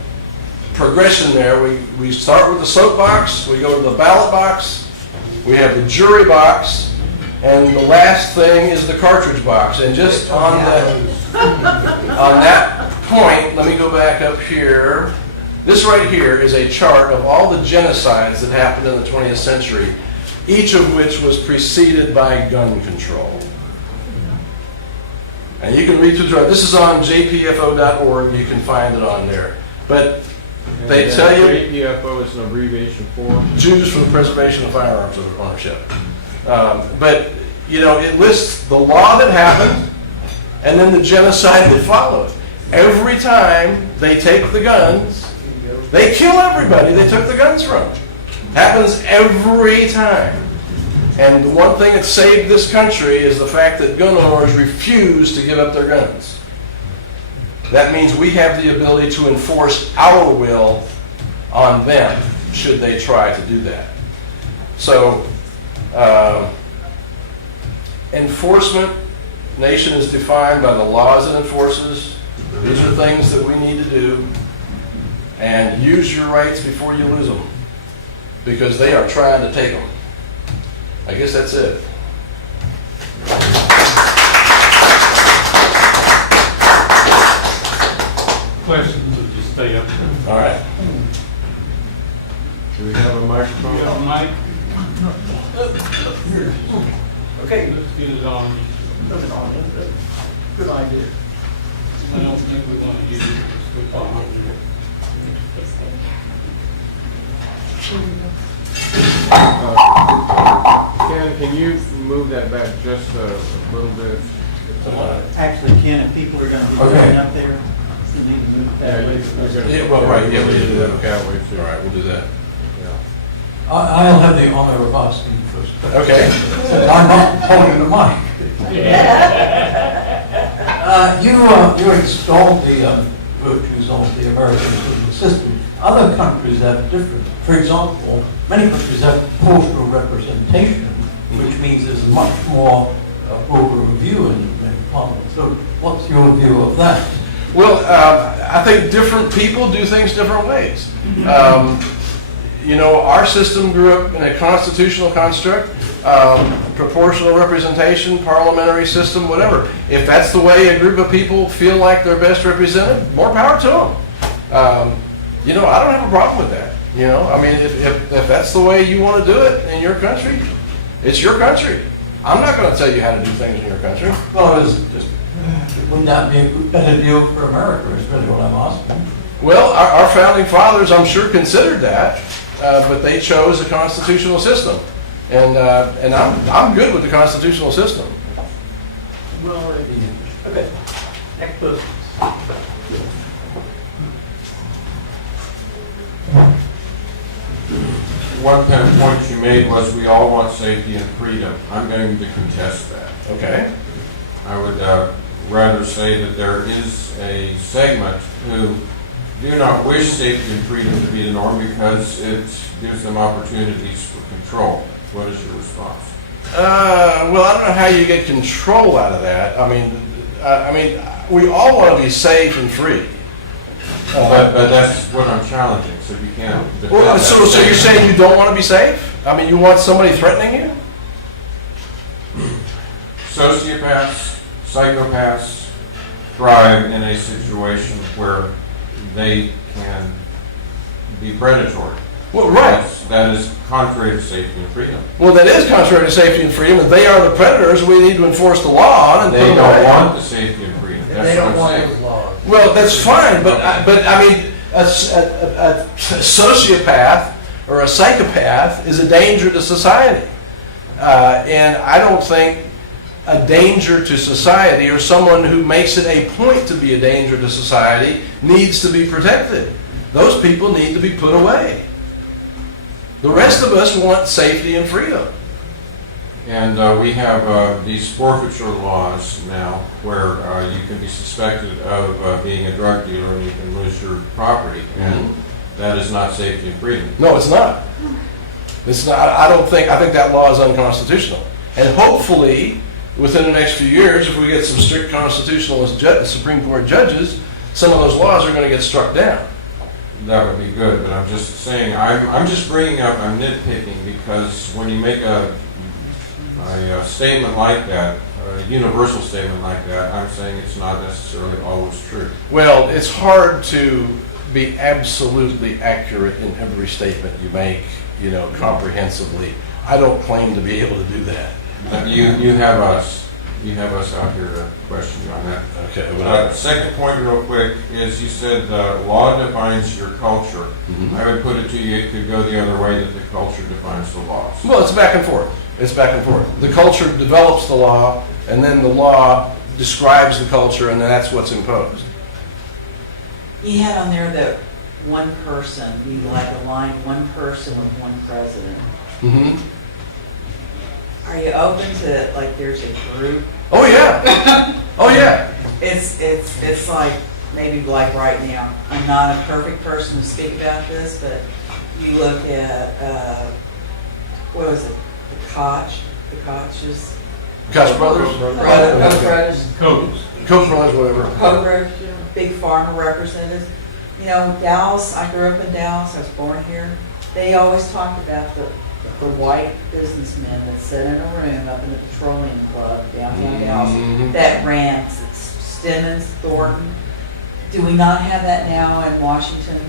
progression there. We start with the soapbox, we go to the ballot box, we have the jury box, and the last thing is the cartridge box. And just on that point, let me go back up here. This right here is a chart of all the genocides that happened in the 20th century, each of which was preceded by gun control. And you can read through the chart. This is on jpfo.org. You can find it on there. But they tell you... JPFO is an abbreviation for? Jews for the Preservation of Firearms Ownership. But, you know, it lists the law that happened and then the genocide that followed. Every time they take the guns, they kill everybody they took the guns from. Happens every time. And the one thing that saved this country is the fact that gun owners refuse to give up their guns. That means we have the ability to enforce our will on them, should they try to do that. So, enforcement, nation is defined by the laws it enforces. These are things that we need to do. And use your rights before you lose them, because they are trying to take them. I guess that's it. Questions, will just stay up there. All right. Do we have a microphone? You got a mic? Okay. Let's get it on. Good idea. I don't think we want to use it. Let's go on. Ken, can you move that back just a little bit? Actually, Ken, if people are going to be going up there, you need to move it that way. Yeah, well, right, yeah, we need to do that. Okay. That way too. All right, we'll do that. I'll have the honor of asking first. Okay. Since I'm not holding the mic. You extolled the virtues of the American political system. Other countries have different. For example, many countries have proportional representation, which means there's much more over-review in parliament. So what's your view of that? Well, I think different people do things different ways. You know, our system grew up in a constitutional construct, proportional representation, parliamentary system, whatever. If that's the way a group of people feel like they're best represented, more power to them. You know, I don't have a problem with that. You know, I mean, if that's the way you want to do it in your country, it's your country. I'm not going to tell you how to do things in your country. Well, wouldn't that be a better deal for America, is really what I'm asking. Well, our founding fathers, I'm sure, considered that, but they chose a constitutional system. And I'm good with the constitutional system. We're already. Okay. Next person. One kind of point you made was we all want safety and freedom. I'm going to contest that. Okay. I would rather say that there is a segment who do not wish safety and freedom to be the norm because it gives them opportunities for control. What is your response? Well, I don't know how you get control out of that. I mean, we all want to be safe and free. But that's what I'm challenging, so you can't defend Well, that so you're statement. saying you don't want to be safe? I mean, you want somebody threatening you? Sociopaths, psychopaths thrive in a situation where they can be predatory. Well, right. That is contrary to safety and freedom. Well, that is contrary to safety and freedom, and they are the predators we need to enforce the law on and put They them don't away. want the safety and freedom. They That's don't what want I'm those saying. laws. Well, that's fine, but I mean, a sociopath or a psychopath is a danger to society. And I don't think a danger to society or someone who makes it a point to be a danger to society needs to be protected. Those people need to be put away. The rest of us want safety and freedom. And we have these forfeiture laws now where you can be suspected of being a drug dealer and you can lose your property. And that is not safety and freedom. No, it's not. It's not. I think that law is unconstitutional. And hopefully, within the next few years, if we get some strict constitutionalist Supreme Court judges, some of those laws are going to get struck down. That would be good, but I'm just saying, I'm just bringing up, I'm nitpicking because when you make a statement like that, a universal statement like that, I'm saying it's not necessarily always true. Well, it's hard to be absolutely accurate in every statement you make, comprehensively. I don't claim to be able to do that. You have us. You have us out here to question you on that. Okay. Second point real quick is you said law defines your culture. Mhm. I would put it to you, it could go the other way, that the culture defines the laws. Well, it's back and forth. It's back and forth. The culture develops the law, and then the law describes the culture, and then that's what's imposed. You had on there that one person, you like aligned one person with one president. Mm-hmm. Are you open to, like, there's a group? Oh, yeah. Oh, yeah. It's like, maybe like right now, I'm not a perfect person to speak about this, but you look at, what was it, the Koch's? Koch brothers? Koch brothers, whatever. Koch, big pharma representatives. Dallas, I grew up in Dallas, I was born here. They always talked about the white businessmen that sit in a room up in the Petroleum Club downtown Dallas that ran Stemmons, Thornton. Do we not have that now in Washington?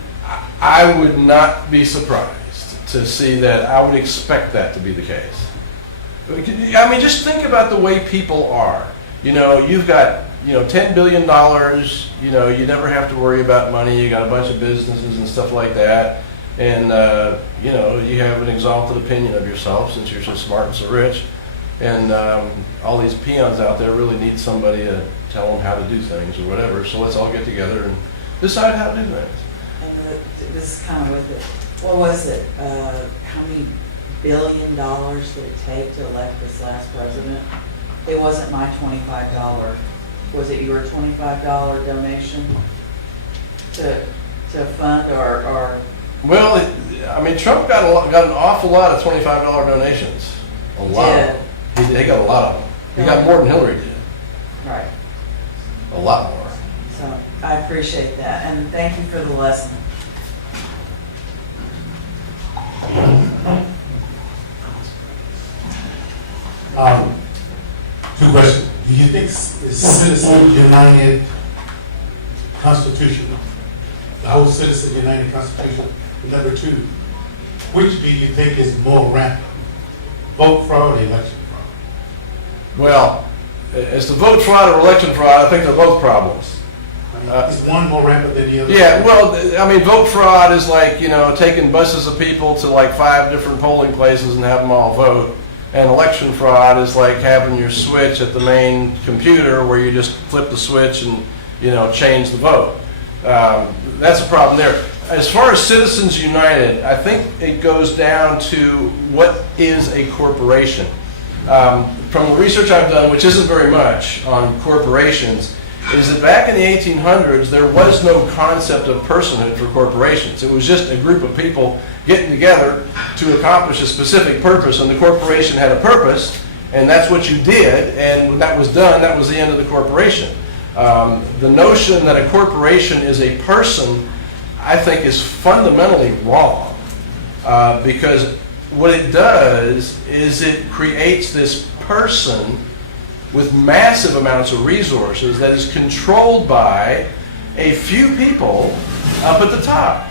I would not be surprised to see that. I would expect that to be the case. I mean, just think about the way people are. You've got, $10 billion, you never have to worry about money. You got a bunch of businesses and stuff like that. And, you have an exalted opinion of yourself since you're so smart and so rich. And all these peons out there really need somebody to tell them how to do things or whatever. So let's all get together and decide how to do things. And this is kind of with it. What was it? How many $1 billion did it take to elect this last president? It wasn't my $25. Was it your $25 donation to fund or? Well, Trump got an awful lot of $25 donations. A lot. Of them. He got a lot of them. He got more than Hillary did. Right. A lot more. So I appreciate that, and thank you for the lesson. Two questions. Do you think Citizens United Constitution, the whole Citizens United Constitution? Number two, which do you think is more rampant, vote fraud or election fraud? Well, as to vote fraud or election fraud, I think they're both problems. Is one more rampant than the other? Yeah, well, vote fraud is like, taking buses of people to like 5 different polling places and have them all vote. And election fraud is like having your switch at the main computer where you just flip the switch and, change the vote. That's a problem there. As far as Citizens United, I think it goes down to what is a corporation. From the research I've done, which isn't very much on corporations, is that back in the 1800s, there was no concept of personhood for corporations. It was just a group of people getting together to accomplish a specific purpose, and the corporation had a purpose, and that's what you did, and when that was done, that was the end of the corporation. The notion that a corporation is a person, I think, is fundamentally wrong, because what it does is it creates this person with massive amounts of resources that is controlled by a few people up at the top,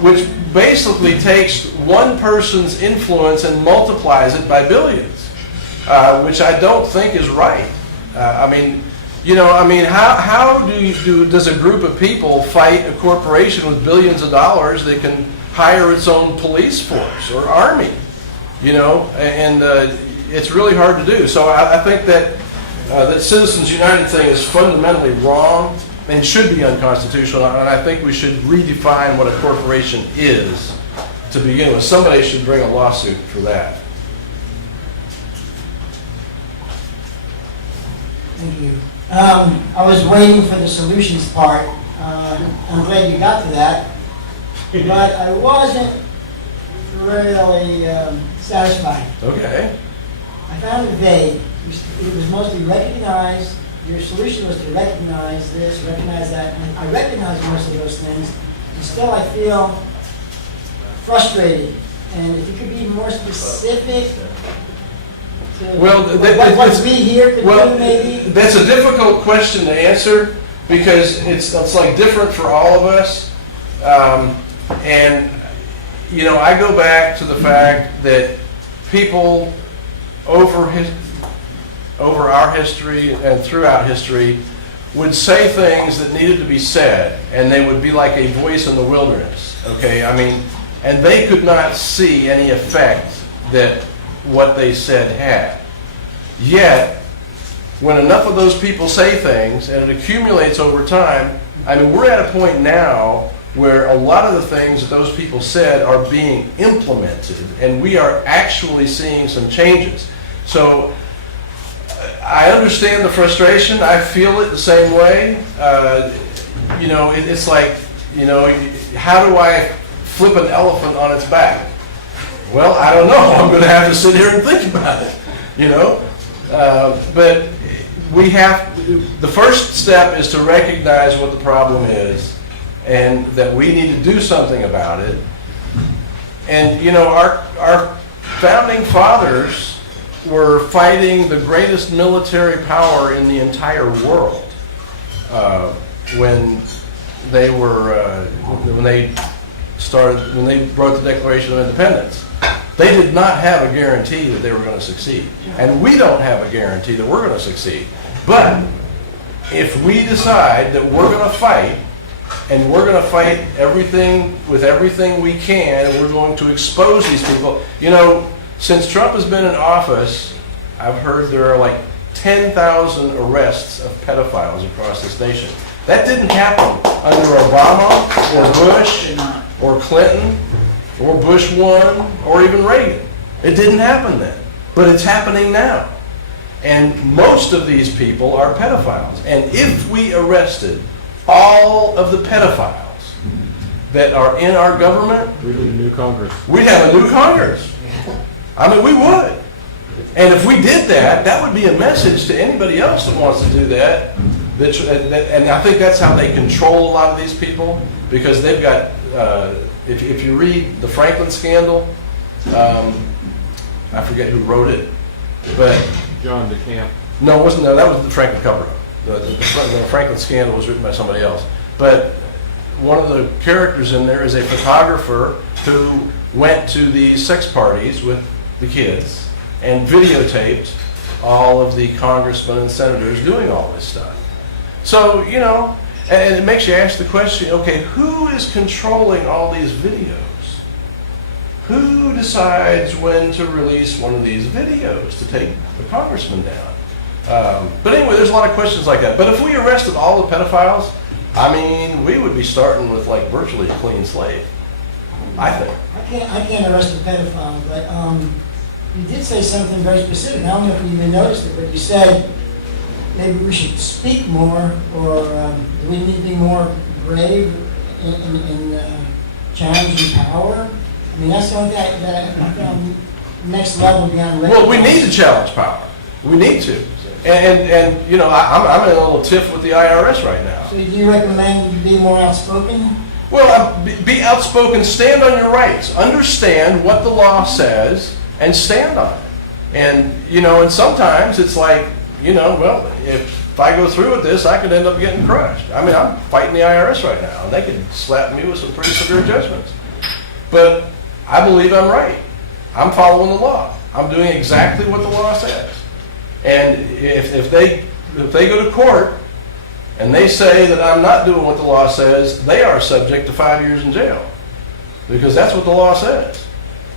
which basically takes one person's influence and multiplies it by billions, which I don't think is right. How does a group of people fight a corporation with billions of dollars that can hire its own police force or army? It's really hard to do. So I think that that Citizens United thing is fundamentally wrong and should be unconstitutional, and I think we should redefine what a corporation is to begin with. Somebody should bring a lawsuit for that. Thank you. I was waiting for the solutions part. I'm glad you got to that, but I wasn't really satisfied. Okay. I found it vague. It was mostly recognize, your solution was to recognize this, recognize that, and I recognize most of those things, and still I feel frustrated. And if you could be more specific to what we here could do maybe. That's a difficult question to answer because it's like different for all of us. And, you know, I go back to the fact that people over our history and throughout history would say things that needed to be said, and they would be like a voice in the wilderness, okay? I mean, and they could not see any effect that what they said had. Yet, when enough of those people say things, and it accumulates over time, I mean, we're at a point now where a lot of the things that those people said are being implemented, and we are actually seeing some changes. So, I understand the frustration. I feel it the same way. You know, it's like, you know, how do I flip an elephant on its back? Well, I don't know. I'm going to have to sit here and think about it, you know. But we have, the first step is to recognize what the problem is and that we need to do something about it. And, you know, our founding fathers were fighting the greatest military power in the entire world when they wrote the Declaration of Independence. They did not have a guarantee that they were going to succeed, and we don't have a guarantee that we're going to succeed. But if we decide that we're going to fight, and we're going to fight everything with everything we can, and we're going to expose these people, you know. Since Trump has been in office, I've heard there are like 10,000 arrests of pedophiles across this nation. That didn't happen under Obama or Bush or Clinton or Bush 1 or even Reagan. It didn't happen then, but it's happening now. And most of these people are pedophiles. And if we arrested all of the pedophiles that are in our government, We'd need a new Congress. we'd have a new Congress. I mean, we would. And if we did that, that would be a message to anybody else that wants to do that. And I think that's how they control a lot of these people, because they've got, if you read the Franklin scandal, I forget who wrote it, but... John DeCamp. No, it wasn't. No, that was the Franklin cover-up. The Franklin scandal was written by somebody else. But one of the characters in there is a photographer who went to these sex parties with the kids and videotaped all of the congressmen and senators doing all this stuff. So, you know, and it makes you ask the question, okay, who is controlling all these videos? Who decides when to release one of these videos to take the congressman down? But anyway, there's a lot of questions like that. But if we arrested all the pedophiles, I mean, we would be starting with like virtually a clean slate, I think. I can't arrest a pedophile, but you did say something very specific. I don't know if you even noticed it, but you said maybe we should speak more, or do we need to be more brave in challenging power? I mean, that's the only thing that I found next level beyond. Well, we need to challenge power. We need to. And you know, I'm in a little tiff with the IRS right now. So do you recommend you be more outspoken? Well, be outspoken, stand on your rights, understand what the law says, and stand on it. And, you know, and sometimes it's like, you know, well, if I go through with this, I could end up getting crushed. I mean, I'm fighting the IRS right now, and they could slap me with some pretty severe judgments. But I believe I'm right. I'm following the law. I'm doing exactly what the law says. And if they go to court and they say that I'm not doing what the law says, they are subject to 5 years in jail, because that's what the law says.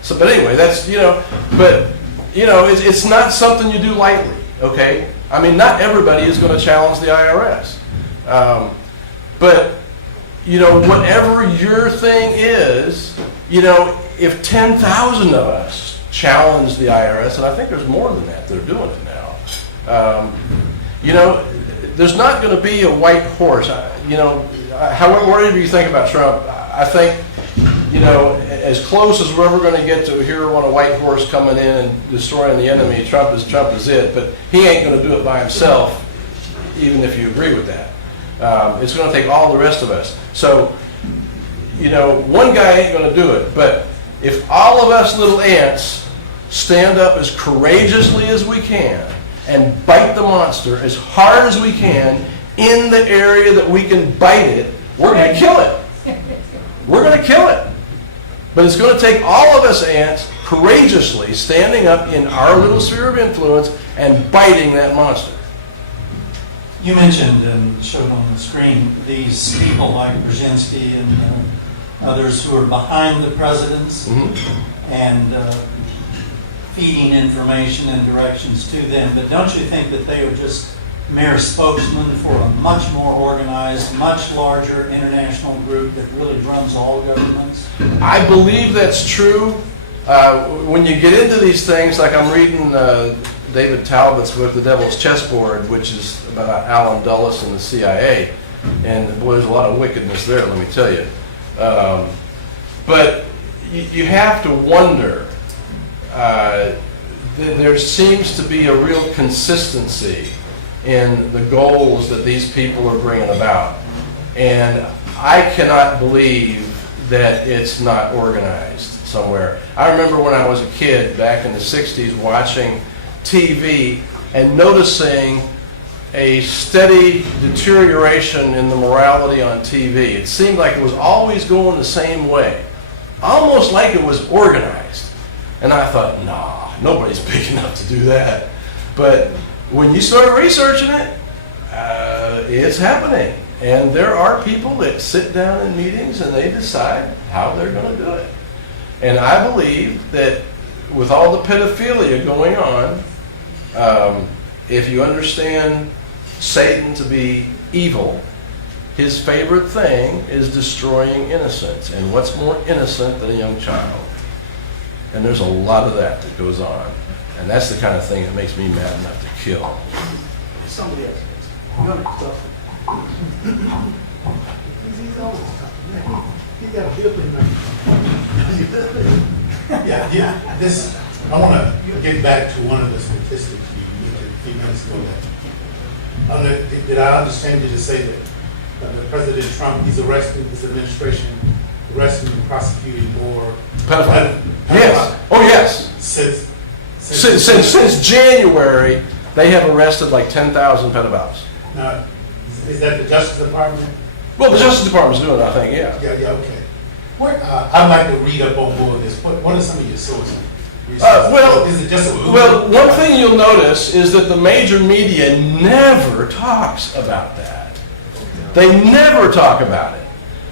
So, but anyway, that's, you know, but, you know, it's not something you do lightly, okay? I mean, not everybody is going to challenge the IRS. But, you know, whatever your thing is, you know, if 10,000 of us challenge the IRS, and I think there's more than that are doing it now, you know, there's not going to be a white horse. You know, however, whatever you think about Trump, I think, you know, as close as we're ever going to get to a hero on a white horse coming in and destroying the enemy, Trump is it. But he ain't going to do it by himself, even if you agree with that. It's going to take all the rest of us. So, you know, one guy ain't going to do it. But if all of us little ants stand up as courageously as we can and bite the monster as hard as we can in the area that we can bite it, we're going to kill it. we're going to kill it. But it's going to take all of us ants courageously standing up in our little sphere of influence and biting that monster. You mentioned and showed on the screen these people like Brzezinski and others who are behind the presidents and feeding information and directions to them. But don't you think that they are just mere spokesmen for a much more organized, much larger international group that really runs all governments? I believe that's true. When you get into these things, like I'm reading David Talbot's book, The Devil's Chessboard, which is about Allen Dulles and the CIA, and boy, there's a lot of wickedness there, let me tell you. But you have to wonder, there seems to be a real consistency in the goals that these people are bringing about. And I cannot believe that it's not organized somewhere. I remember when I was a kid back in the 60s watching TV and noticing a steady deterioration in the morality on TV. It seemed like it was always going the same way, almost like it was organized. And I thought, nah, nobody's big enough to do that. But when you start researching it, it's happening. And there are people that sit down in meetings and they decide how they're going to do it. And I believe that with all the pedophilia going on, if you understand Satan to be evil, his favorite thing is destroying innocence. And what's more innocent than a young child? And there's a lot of that goes on. And that's the kind of thing that makes me mad enough to kill. Somebody else. You want to stop? He's always talking. He's got a building right. Yeah, this, I want to get back to one of the statistics you used a few minutes ago. Did I understand you to say that President Trump, he's arresting, his administration, arresting and prosecuting more Pedophiles. Yes. Oh, yes. Since January, they have arrested like 10,000 pedophiles. Now, is that the Justice Department? Well, the Justice Department's doing it, I think, yeah. Yeah, okay. I'd like to read up on more of this. What are some of your sources? Is it just a well, one thing you'll notice is that the major media never talks about that. They never talk about it.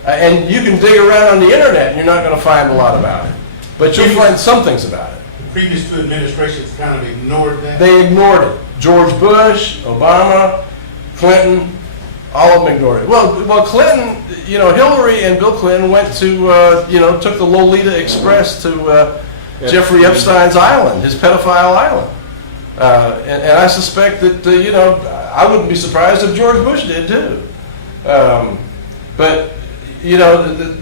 And you can dig around on the internet and you're not going to find a lot about it. But you'll find some things about it. The previous two administrations kind of ignored that? They ignored it. George Bush, Obama, Clinton, all of them ignored it. Well, Clinton, Hillary and Bill Clinton went to, took the Lolita Express to Jeffrey Epstein's island, his pedophile island. And I suspect that, I wouldn't be surprised if George Bush did too. But, the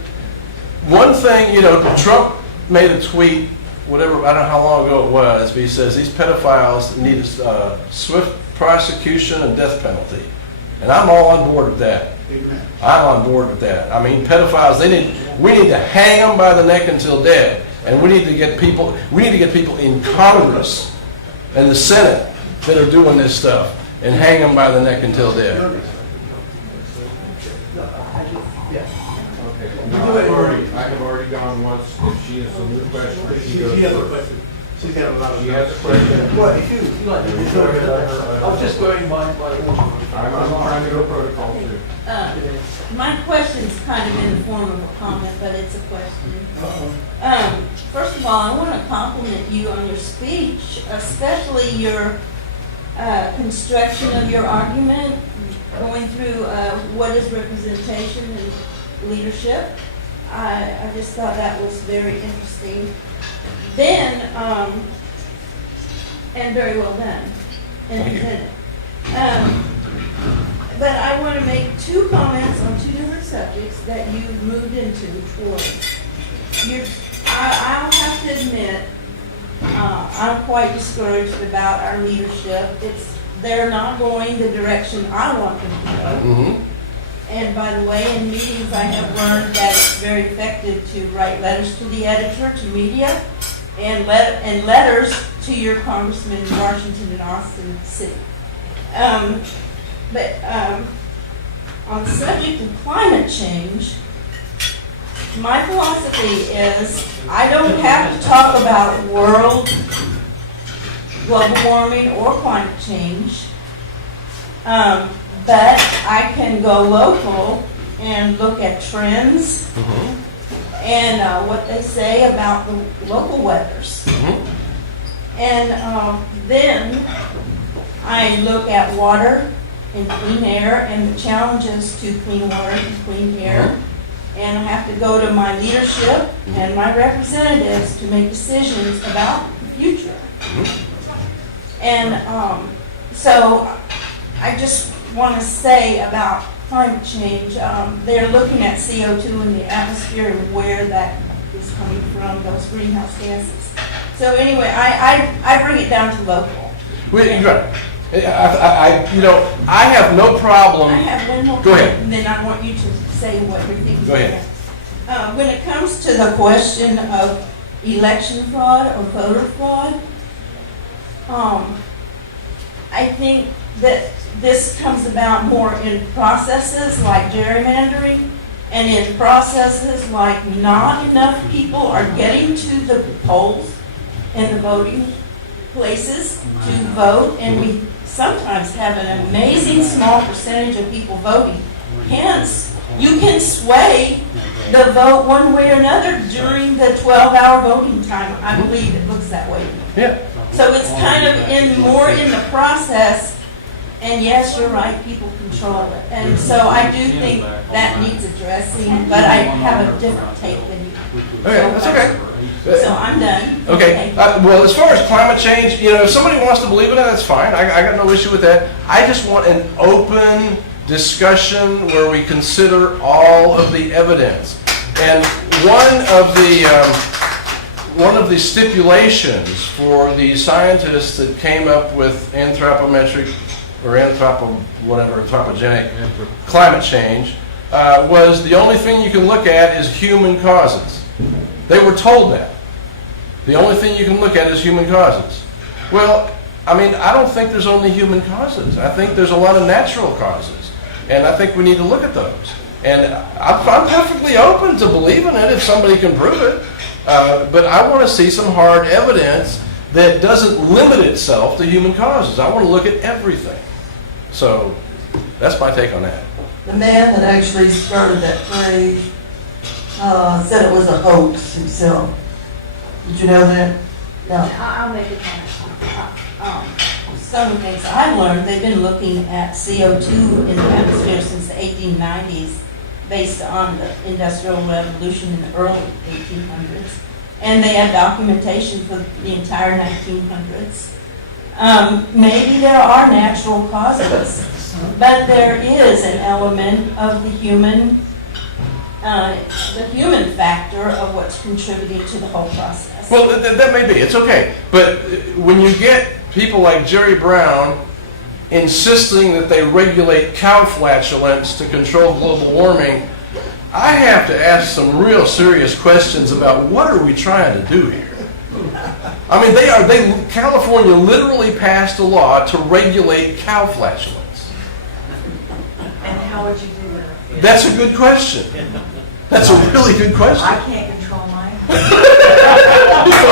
one thing, Trump made a tweet, whatever, I don't know how long ago it was, but he says these pedophiles need a swift prosecution and death penalty. And I'm all on board with that. I'm on board with that. I mean, pedophiles, we need to hang them by the neck until dead. And we need to get people in Congress and the Senate that are doing this stuff and hang them by the neck until dead. I have already gone once. If she has a new question, she goes has a first. question. She's got a lot of. She has a question. Well, if you like to, I was just going by. I'm trying to go protocol too. My question's kind of in the form of a comment, but it's a question. First of all, I want to compliment you on your speech, especially your construction of your argument, going through what is representation and leadership. I just thought that was very interesting. Then, and very well done and intended. But I want to make two comments on two different subjects that you've moved into toward. I'll have to admit, I'm quite discouraged about our leadership. They're not going the direction I want them to go. Mm-hmm. And by the way, in meetings I have learned that it's very effective to write letters to the editor, to media, and letters to your congressmen in Washington and Austin City. But on the subject of climate change, my philosophy is I don't have to talk about world global warming or climate change, but I can go local and look at trends and what they say about the local weathers. And then I look at water and clean air and the challenges to clean water and clean air. And I have to go to my leadership and my representatives to make decisions about the future. And so I just want to say about climate change, they're looking at CO2 in the atmosphere and where that is coming from, those greenhouse gases. So anyway, I bring it down to local. I have no problem. I have one more Go ahead. point, and then I want you to say what you're thinking. Go ahead. When it comes to the question of election fraud or voter fraud, I think that this comes about more in processes like gerrymandering and in processes like not enough people are getting to the polls and the voting places to vote, and we sometimes have an amazing small percentage of people voting. Hence, you can sway the vote one way or another during the 12-hour voting time. I believe it looks that way. Yeah. So it's kind of more in the process, and yes, you're right, people control it. And so I do think that needs addressing, but I have a different take than you. Okay, that's okay. So I'm done. Okay. Thank you. Well, as far as climate change, if somebody wants to believe in it, that's fine. I got no issue with that. I just want an open discussion where we consider all of the evidence. And one of the stipulations for the scientists that came up with anthropometric or anthropogenic climate change was the only thing you can look at is human causes. They were told that. The only thing you can look at is human causes. Well, I don't think there's only human causes. I think there's a lot of natural causes. And I think we need to look at those. And I'm perfectly open to believing it if somebody can prove it. But I want to see some hard evidence that doesn't limit itself to human causes. I want to look at everything. So that's my take on that. The man that actually started that phrase said it was a hoax himself. Did you know that? No. I'll make a comment. Some of the things I've learned, they've been looking at CO2 in the atmosphere since the 1890s, based on the Industrial Revolution in the early 1800s. And they have documentation for the entire 1900s. Maybe there are natural causes, but there is an element of the human factor of what's contributing to the whole process. Well, that may be. It's okay. But when you get people like Jerry Brown insisting that they regulate cow flatulence to control global warming, I have to ask some real serious questions about what are we trying to do here? California literally passed a law to regulate cow flatulence. And how would you do that? That's a good question. That's a really good question. I can't control mine.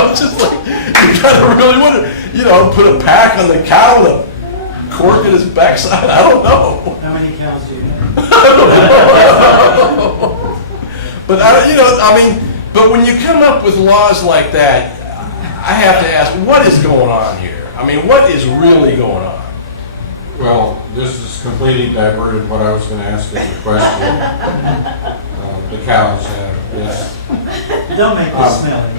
It's just like, you gotta really want to, put a pack on the cow and a cork in his backside. I don't know. How many cows do you have? But but when you come up with laws like that, I have to ask, what is going on here? What is really going on? Well, this is completely diverted what I was going to ask as a question. The cows have, yes. Don't make this smelly.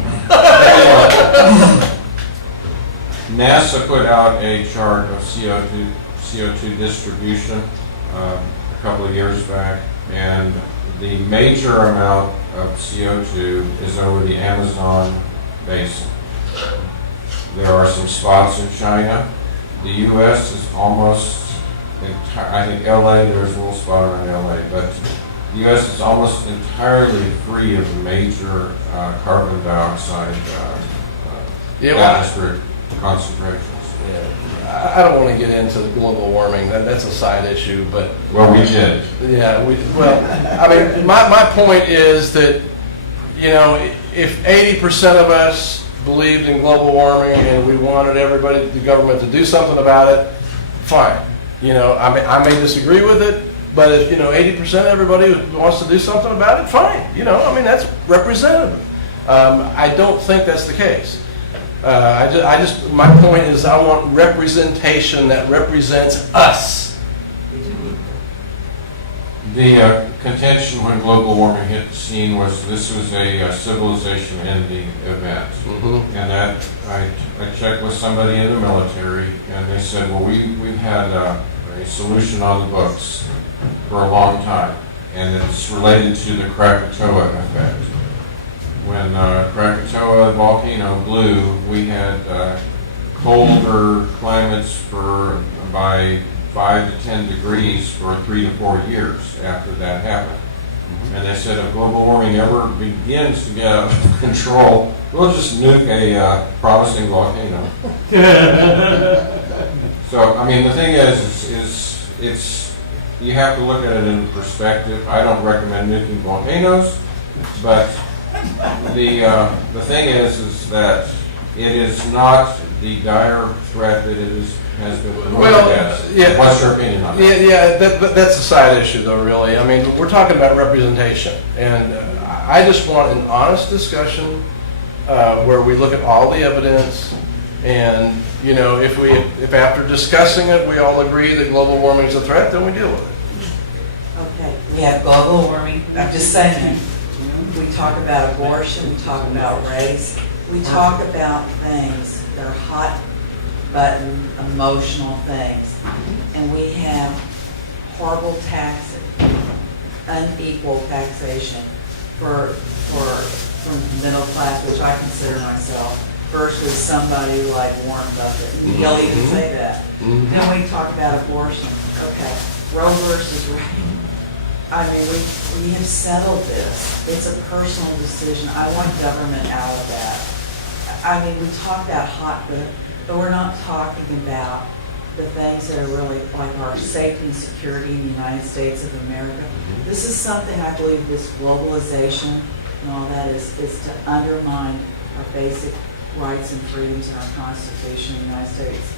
NASA put out a chart of CO2 distribution a couple of years back, and the major amount of CO2 is over the Amazon basin. There are some spots in China. The U.S. is almost, I think LA, there's a little spot around LA, but the U.S. is almost entirely free of major carbon dioxide atmospheric concentrations. Yeah. I don't want to get into global warming. That's a side issue, but well, we did. Yeah. My point is that you know, if 80% of us believed in global warming and we wanted everybody, the government to do something about it, fine. You know, I may disagree with it, but if, you know, 80% everybody wants to do something about it, fine. You know, I mean, that's representative. I don't think that's the case. My point is I want representation that represents us. The contention when global warming hit the scene was this was a civilization-ending event. And that I checked with somebody in the military, and they said, well, we've had a solution on the books for a long time, and it's related to the Krakatoa effect. When Krakatoa volcano blew, we had colder climates by 5 to 10 degrees for 3 to 4 years after that happened. And they said if global warming ever begins to get out of control, we'll just nuke a promising volcano. So, I mean, the thing is it's you have to look at it in perspective. I don't recommend nuking volcanoes, but the thing is that it is not the dire threat that has been promoted as. Yeah. What's your opinion on that? Yeah, that's a side issue, though, really. I mean, we're talking about representation, and I just want an honest discussion where we look at all the evidence, and, you know, if after discussing it, we all agree that global warming is a threat, then we deal with it. Okay, we have global warming, I'm just saying, we talk about abortion, we talk about race, we talk about things that are hot button, emotional things, and we have horrible taxes, unequal taxation from middle class, which I consider myself, versus somebody like Warren Buffett. And he'll even say that. Then we talk about abortion. Okay, Roe versus Wade. I mean, we have settled this. It's a personal decision. I want government out of that. I mean, we talk about hot, but we're not talking about the things that are really like our safety and security in the United States of America. This is something I believe this globalization and all that is to undermine our basic rights and freedoms in our Constitution in the United States.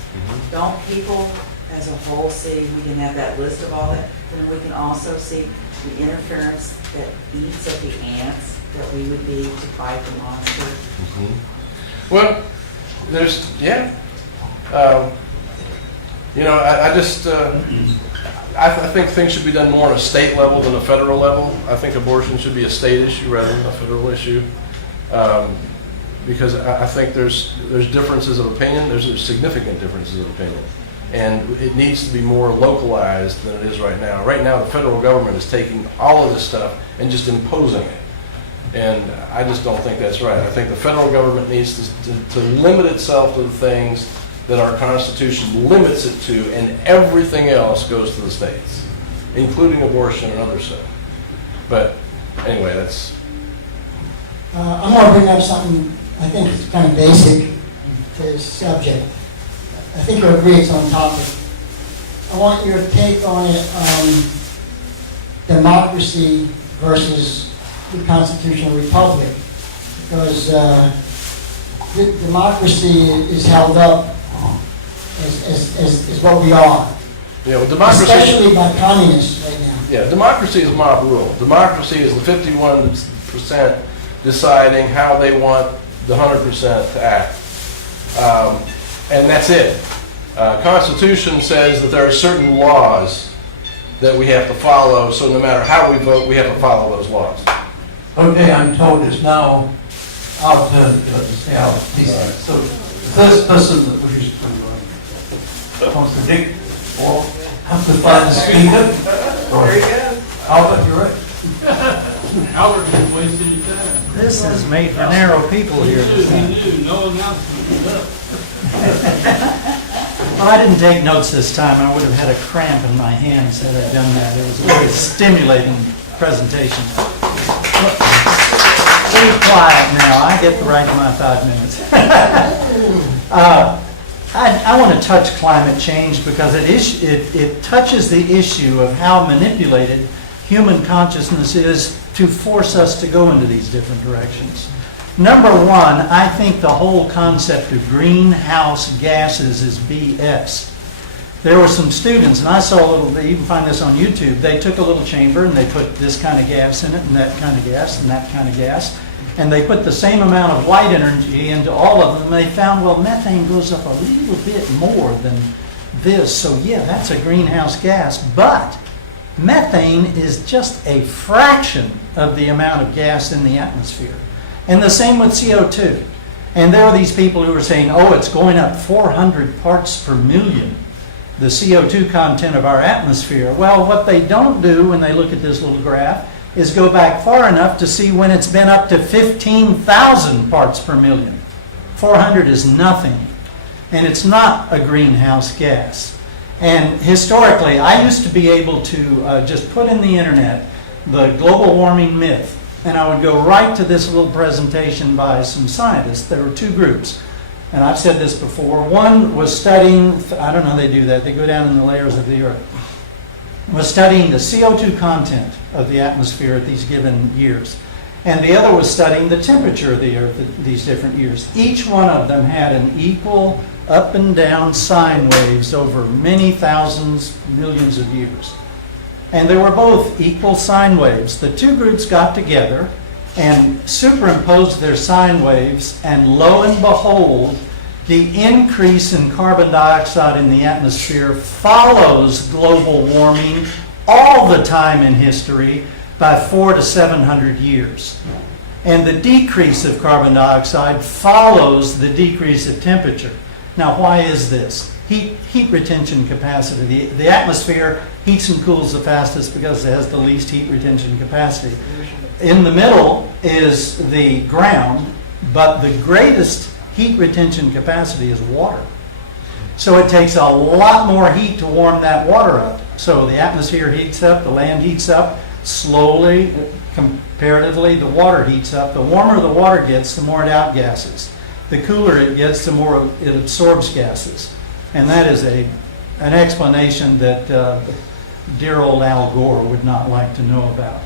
Don't people as a whole see, we can have that list of all that, then we can also see the interference that eats at the ants that we would be to fight the monster. Well, there's, yeah. You know, I think things should be done more on a state level than a federal level. I think abortion should be a state issue rather than a federal issue. Because I think there's differences of opinion. There's significant differences of opinion. And it needs to be more localized than it is right now. Right now, the federal government is taking all of this stuff and just imposing it. And I just don't think that's right. I think the federal government needs to limit itself to the things that our Constitution limits it to, and everything else goes to the states, including abortion and other stuff. But anyway, that's... I'm going to bring up something I think is kind of basic to this subject. I think you agree it's on topic. I want your take on it, democracy versus the constitutional republic, because democracy is held up as what we are. Yeah, well, democracy, especially by communists right now. Yeah, democracy is mob rule. Democracy is the 51% deciding how they want the 100% to act. And that's it. Constitution says that there are certain laws that we have to follow, so no matter how we vote, we have to follow those laws. Okay, I'm told it's now our turn to say our piece. Right. So the first person that wishes to contradict or have to find a speaker. There you go. Albert, you're right. Albert just wasted his time. This is made for narrow people here. He knew, no announcement. Well, I didn't take notes this time. I would have had a cramp in my hands had I done that. It was a very stimulating presentation. Be quiet now. I get the right to my 5 minutes. I want to touch climate change because it touches the issue of how manipulated human consciousness is to force us to go into these different directions. Number one, I think the whole concept of greenhouse gases is BS. There were some students, and I saw a little, you can find this on YouTube, they took a little chamber and they put this kind of gas in it, and that kind of gas, and that kind of gas, and they put the same amount of light energy into all of them, and they found, well, methane goes up a little bit more than this, so yeah, that's a greenhouse gas, but methane is just a fraction of the amount of gas in the atmosphere. And the same with CO2. And there are these people who are saying, oh, it's going up 400 parts per million, the CO2 content of our atmosphere. Well, what they don't do when they look at this little graph is go back far enough to see when it's been up to 15,000 parts per million. 400 is nothing. And it's not a greenhouse gas. And historically, I used to be able to just put in the internet the global warming myth, and I would go right to this little presentation by some scientists. There were two groups, and I've said this before. One was studying, I don't know how they do that, they go down in the layers of the earth, was studying the CO2 content of the atmosphere at these given years. And the other was studying the temperature of the earth at these different years. Each one of them had an equal up and down sine waves over many thousands, millions of years. And they were both equal sine waves. The two groups got together and superimposed their sine waves, and lo and behold, the increase in carbon dioxide in the atmosphere follows global warming all the time in history by 400 to 700 years. And the decrease of carbon dioxide follows the decrease of temperature. Now, why is this? Heat retention capacity. The atmosphere heats and cools the fastest because it has the least heat retention capacity. In the middle is the ground, but the greatest heat retention capacity is water. So it takes a lot more heat to warm that water up. So the atmosphere heats up, the land heats up, slowly, comparatively, the water heats up. The warmer the water gets, the more it outgasses. The cooler it gets, the more it absorbs gases. And that is an explanation that dear old Al Gore would not like to know about.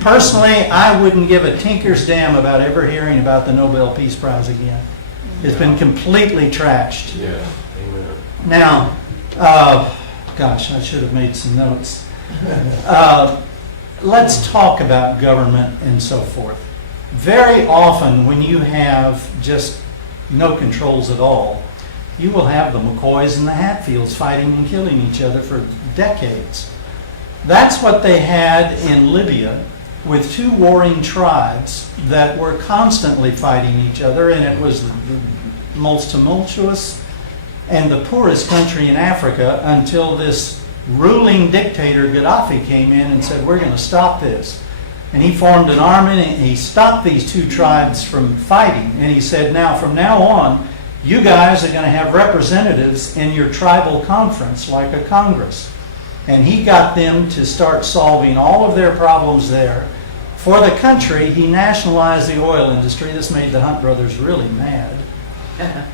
Personally, I wouldn't give a tinker's damn about ever hearing about the Nobel Peace Prize again. It's been completely trashed. Yeah, amen. Now, gosh, I should have made some notes. Let's talk about government and so forth. Very often when you have just no controls at all, you will have the McCoys and the Hatfields fighting and killing each other for decades. That's what they had in Libya with two warring tribes that were constantly fighting each other, and it was the most tumultuous and the poorest country in Africa until this ruling dictator Gaddafi came in and said, we're going to stop this. And he formed an army and he stopped these two tribes from fighting. And he said, now from now on, you guys are going to have representatives in your tribal conference like a Congress. And he got them to start solving all of their problems there. For the country, he nationalized the oil industry. This made the Hunt brothers really mad.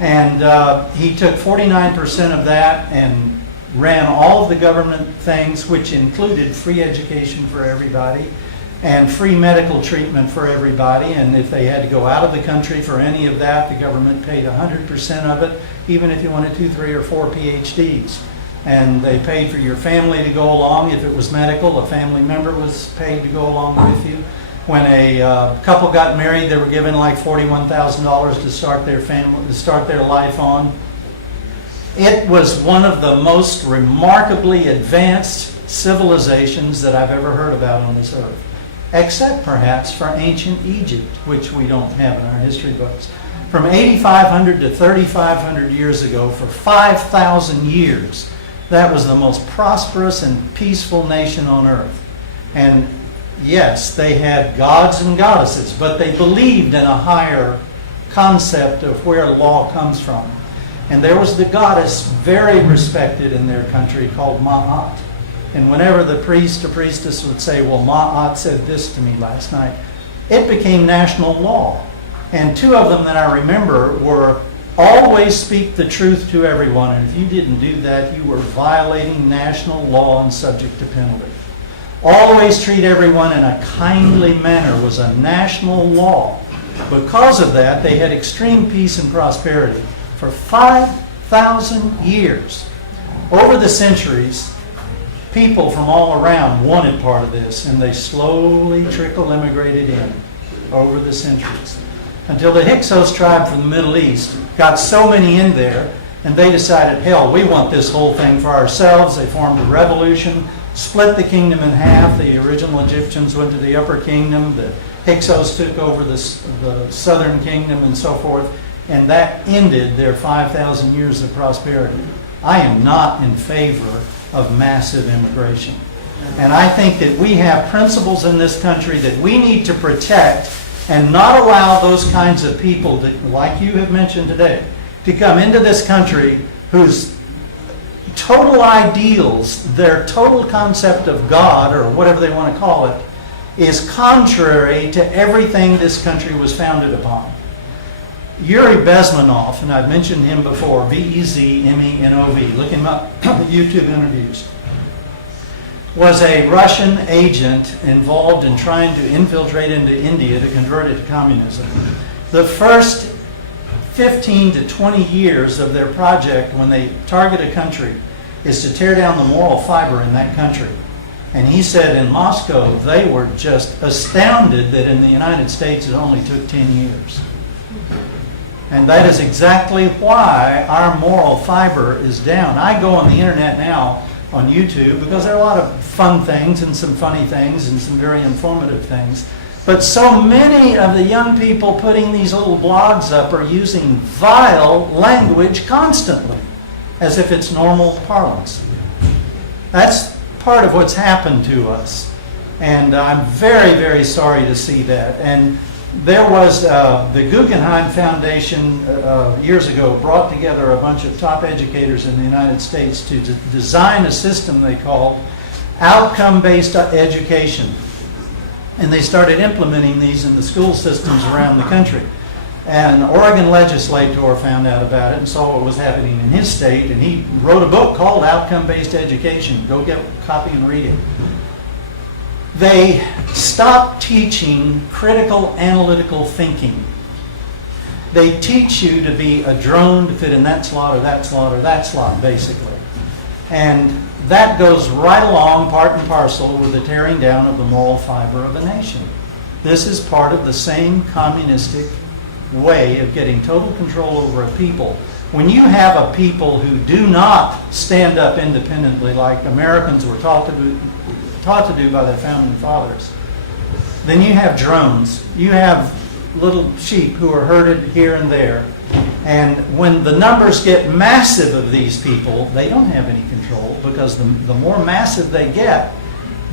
And he took 49% of that and ran all of the government things, which included free education for everybody and free medical treatment for everybody. And if they had to go out of the country for any of that, the government paid 100% of it, even if you wanted 2, 3, or 4 PhDs. And they paid for your family to go along. If it was medical, a family member was paid to go along with you. When a couple got married, they were given like $41,000 to start their family, to start their life on. It was one of the most remarkably advanced civilizations that I've ever heard about on this earth, except perhaps for ancient Egypt, which we don't have in our history books. From 8,500 to 3,500 years ago, for 5,000 years, that was the most prosperous and peaceful nation on earth. And yes, they had gods and goddesses, but they believed in a higher concept of where law comes from. And there was the goddess very respected in their country called Ma'at. And whenever the priest or priestess would say, well, Ma'at said this to me last night, it became national law. And two of them that I remember were always speak the truth to everyone. And if you didn't do that, you were violating national law and subject to penalty. always treat everyone in a kindly manner was a national law. Because of that, they had extreme peace and prosperity for 5,000 years. Over the centuries, people from all around wanted part of this, and they slowly immigrated in over the centuries. Until the Hyksos tribe from the Middle East got so many in there, and they decided, hell, we want this whole thing for ourselves. They formed a revolution, split the kingdom in half. The original Egyptians went to the upper kingdom. The Hyksos took over the southern kingdom and so forth. And that ended their 5,000 years of prosperity. I am not in favor of massive immigration. And I think that we have principles in this country that we need to protect and not allow those kinds of people, that, like you have mentioned today, to come into this country whose total ideals, their total concept of God, or whatever they want to call it, is contrary to everything this country was founded upon. Yuri Bezmenov, and I've mentioned him before, Bezmenov, look him up at YouTube interviews, was a Russian agent involved in trying to infiltrate into India to convert it to communism. The first 15 to 20 years of their project, when they target a country, is to tear down the moral fiber in that country. And he said in Moscow, they were just astounded that in the United States it only took 10 years. And that is exactly why our moral fiber is down. I go on the internet now on YouTube because there are a lot of fun things and some funny things and some very informative things. But so many of the young people putting these little blogs up are using vile language constantly, as if it's normal parlance. That's part of what's happened to us. And I'm very, very sorry to see that. And there was the Guggenheim Foundation years ago brought together a bunch of top educators in the United States to design a system they called outcome-based education. And they started implementing these in the school systems around the country. And an Oregon legislator found out about it and saw what was happening in his state, and he wrote a book called Outcome-Based Education. Go get a copy and read it. They stopped teaching critical analytical thinking. They teach you to be a drone to fit in that slot or that slot or that slot, basically. And that goes right along part and parcel with the tearing down of the moral fiber of a nation. This is part of the same communistic way of getting total control over a people. When you have a people who do not stand up independently like Americans were taught to do by their founding fathers, then you have drones. You have little sheep who are herded here and there. And when the numbers get massive of these people, they don't have any control, because the more massive they get,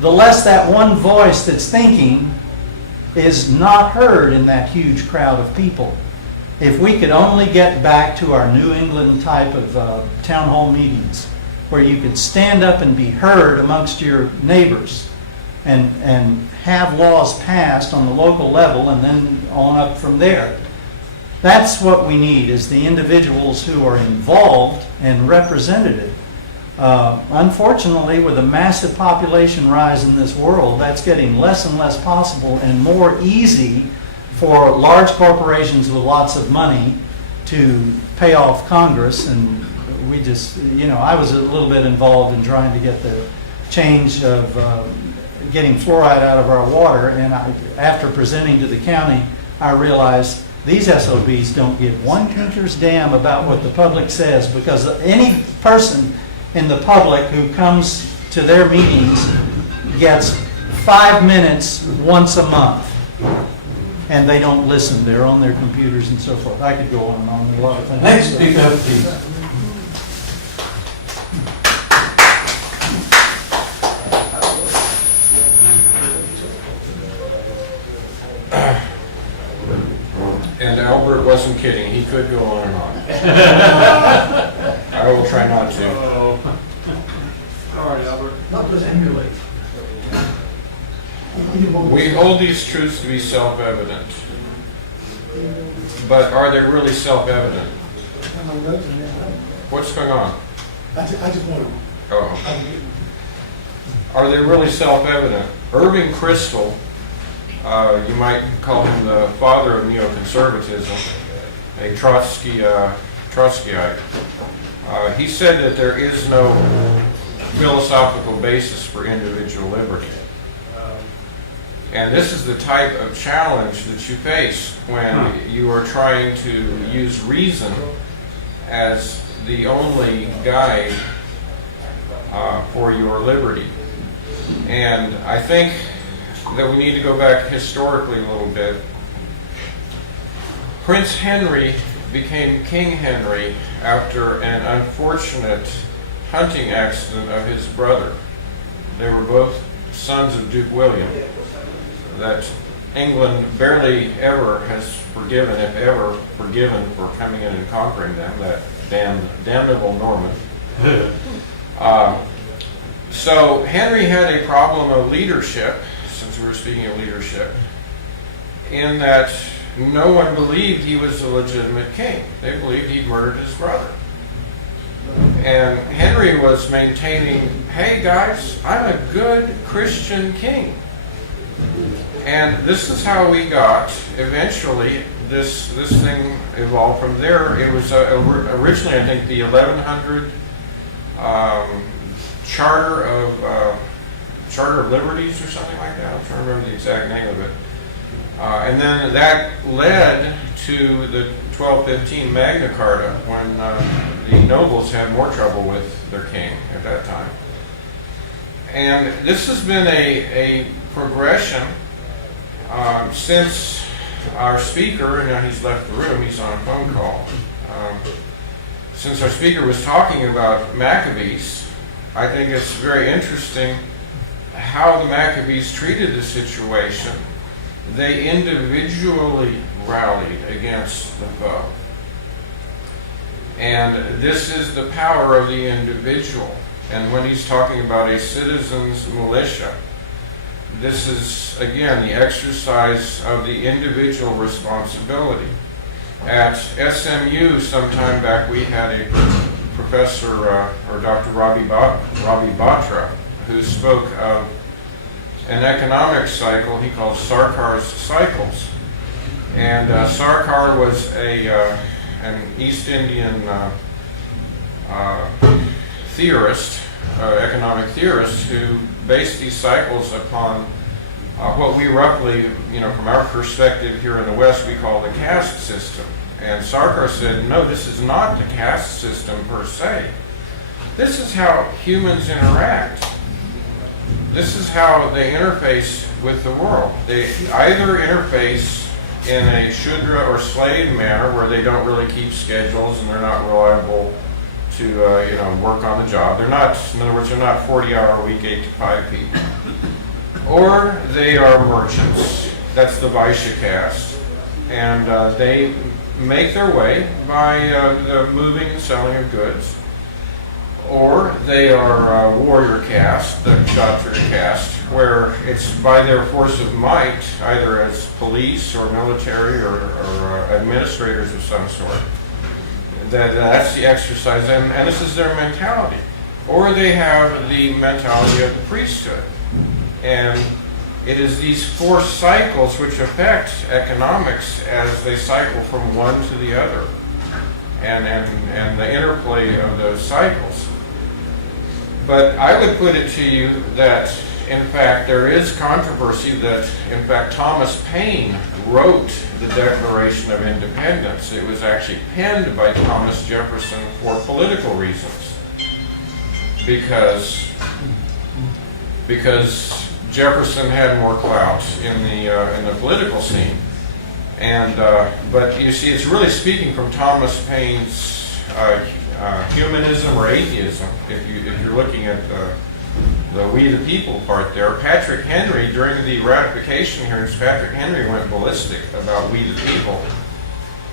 the less that one voice that's thinking is not heard in that huge crowd of people. If we could only get back to our New England type of town hall meetings, where you could stand up and be heard amongst your neighbors and have laws passed on the local level and then on up from there. That's what we need, is the individuals who are involved and representative. Unfortunately, with a massive population rise in this world, that's getting less and less possible and more easy for large corporations with lots of money to pay off Congress. And we just, I was a little bit involved in trying to get the change of getting fluoride out of our water. And after presenting to the county, I realized these SOBs don't give one tinker's damn about what the public says, because any person in the public who comes to their meetings gets 5 minutes once a month. And they don't listen. They're on their computers and so forth. I could go on and on. There are a lot of things. Next speaker, please. And Albert wasn't kidding. He could go on and on. I will try not to. All right, Albert. Not just emulate. We hold these truths to be self-evident. But are they really self-evident? What's going on? I just want to. Oh. are they really self-evident? Irving Kristol, you might call him the father of neoconservatism, a Trotskyite. He said that there is no philosophical basis for individual liberty. And this is the type of challenge that you face when you are trying to use reason as the only guide for your liberty. And I think that we need to go back historically a little bit. Prince Henry became King Henry after an unfortunate hunting accident of his brother. They were both sons of Duke William, that England barely ever has forgiven, if ever forgiven, for coming in and conquering them, that damnable Norman. So Henry had a problem of leadership, since we were speaking of leadership, in that no one believed he was a legitimate king. They believed he'd murdered his brother. And Henry was maintaining, hey guys, I'm a good Christian king. And this is how we got, eventually, this thing evolved from there. It was originally, I think, the 1100 Charter of Liberties or something like that. I'm trying to remember the exact name of it. And then that led to the 1215 Magna Carta, when the nobles had more trouble with their king at that time. And this has been a progression since our speaker, and now he's left the room, he's on a phone call. Since our speaker was talking about Maccabees, I think it's very interesting how the Maccabees treated the situation. They individually rallied against the foe. And this is the power of the individual. And when he's talking about a citizen's militia, this is, again, the exercise of the individual responsibility. At SMU some time back, we had a professor, or Dr. Ravi Batra, who spoke of an economic cycle he called Sarkar's cycles. And Sarkar was an East Indian theorist, economic theorist, who based these cycles upon what we roughly, from our perspective here in the West, we call the caste system. And Sarkar said, no, this is not the caste system per se. This is how humans interact. This is how they interface with the world. They either interface in a Shudra or slave manner, where they don't really keep schedules and they're not reliable to work on the job. They're not, in other words, they're not 40-hour-a-week, 8 to 5 people. Or they are merchants. That's the Vaishya caste. And they make their way by the moving and selling of goods. Or they are warrior caste, the Kshatriya caste, where it's by their force of might, either as police or military or administrators of some sort. That's the exercise, and this is their mentality. Or they have the mentality of the priesthood. And it is these four cycles which affect economics as they cycle from one to the other, and the interplay of those cycles. But I would put it to you that, in fact, there is controversy that, in fact, Thomas Paine wrote the Declaration of Independence. It was actually penned by Thomas Jefferson for political reasons, because Jefferson had more clout in the political scene. And but you see, it's really speaking from Thomas Paine's humanism or atheism. If you're looking at the we the people part there, Patrick Henry, during the ratification hearings, Patrick Henry went ballistic about we the people.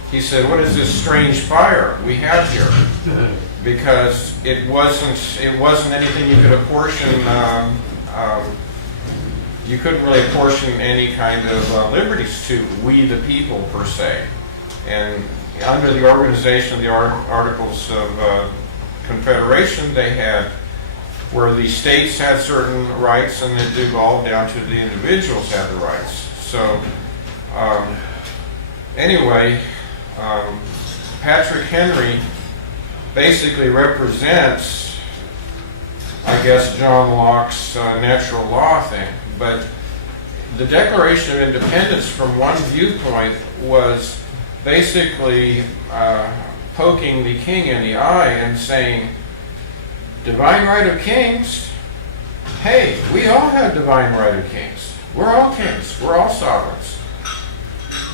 He said, "What is this strange fire we have here?" Because it wasn't anything you could apportion. You couldn't really apportion any kind of liberties to we the people per se. And under the organization of the Articles of Confederation, they had where the states had certain rights and it devolved down to the individuals had the rights. So anyway, Patrick Henry basically represents, I guess, John Locke's natural law thing. But the Declaration of Independence, from one viewpoint, was basically poking the king in the eye and saying, divine right of kings? Hey, we all have divine right of kings. We're all kings. We're all sovereigns.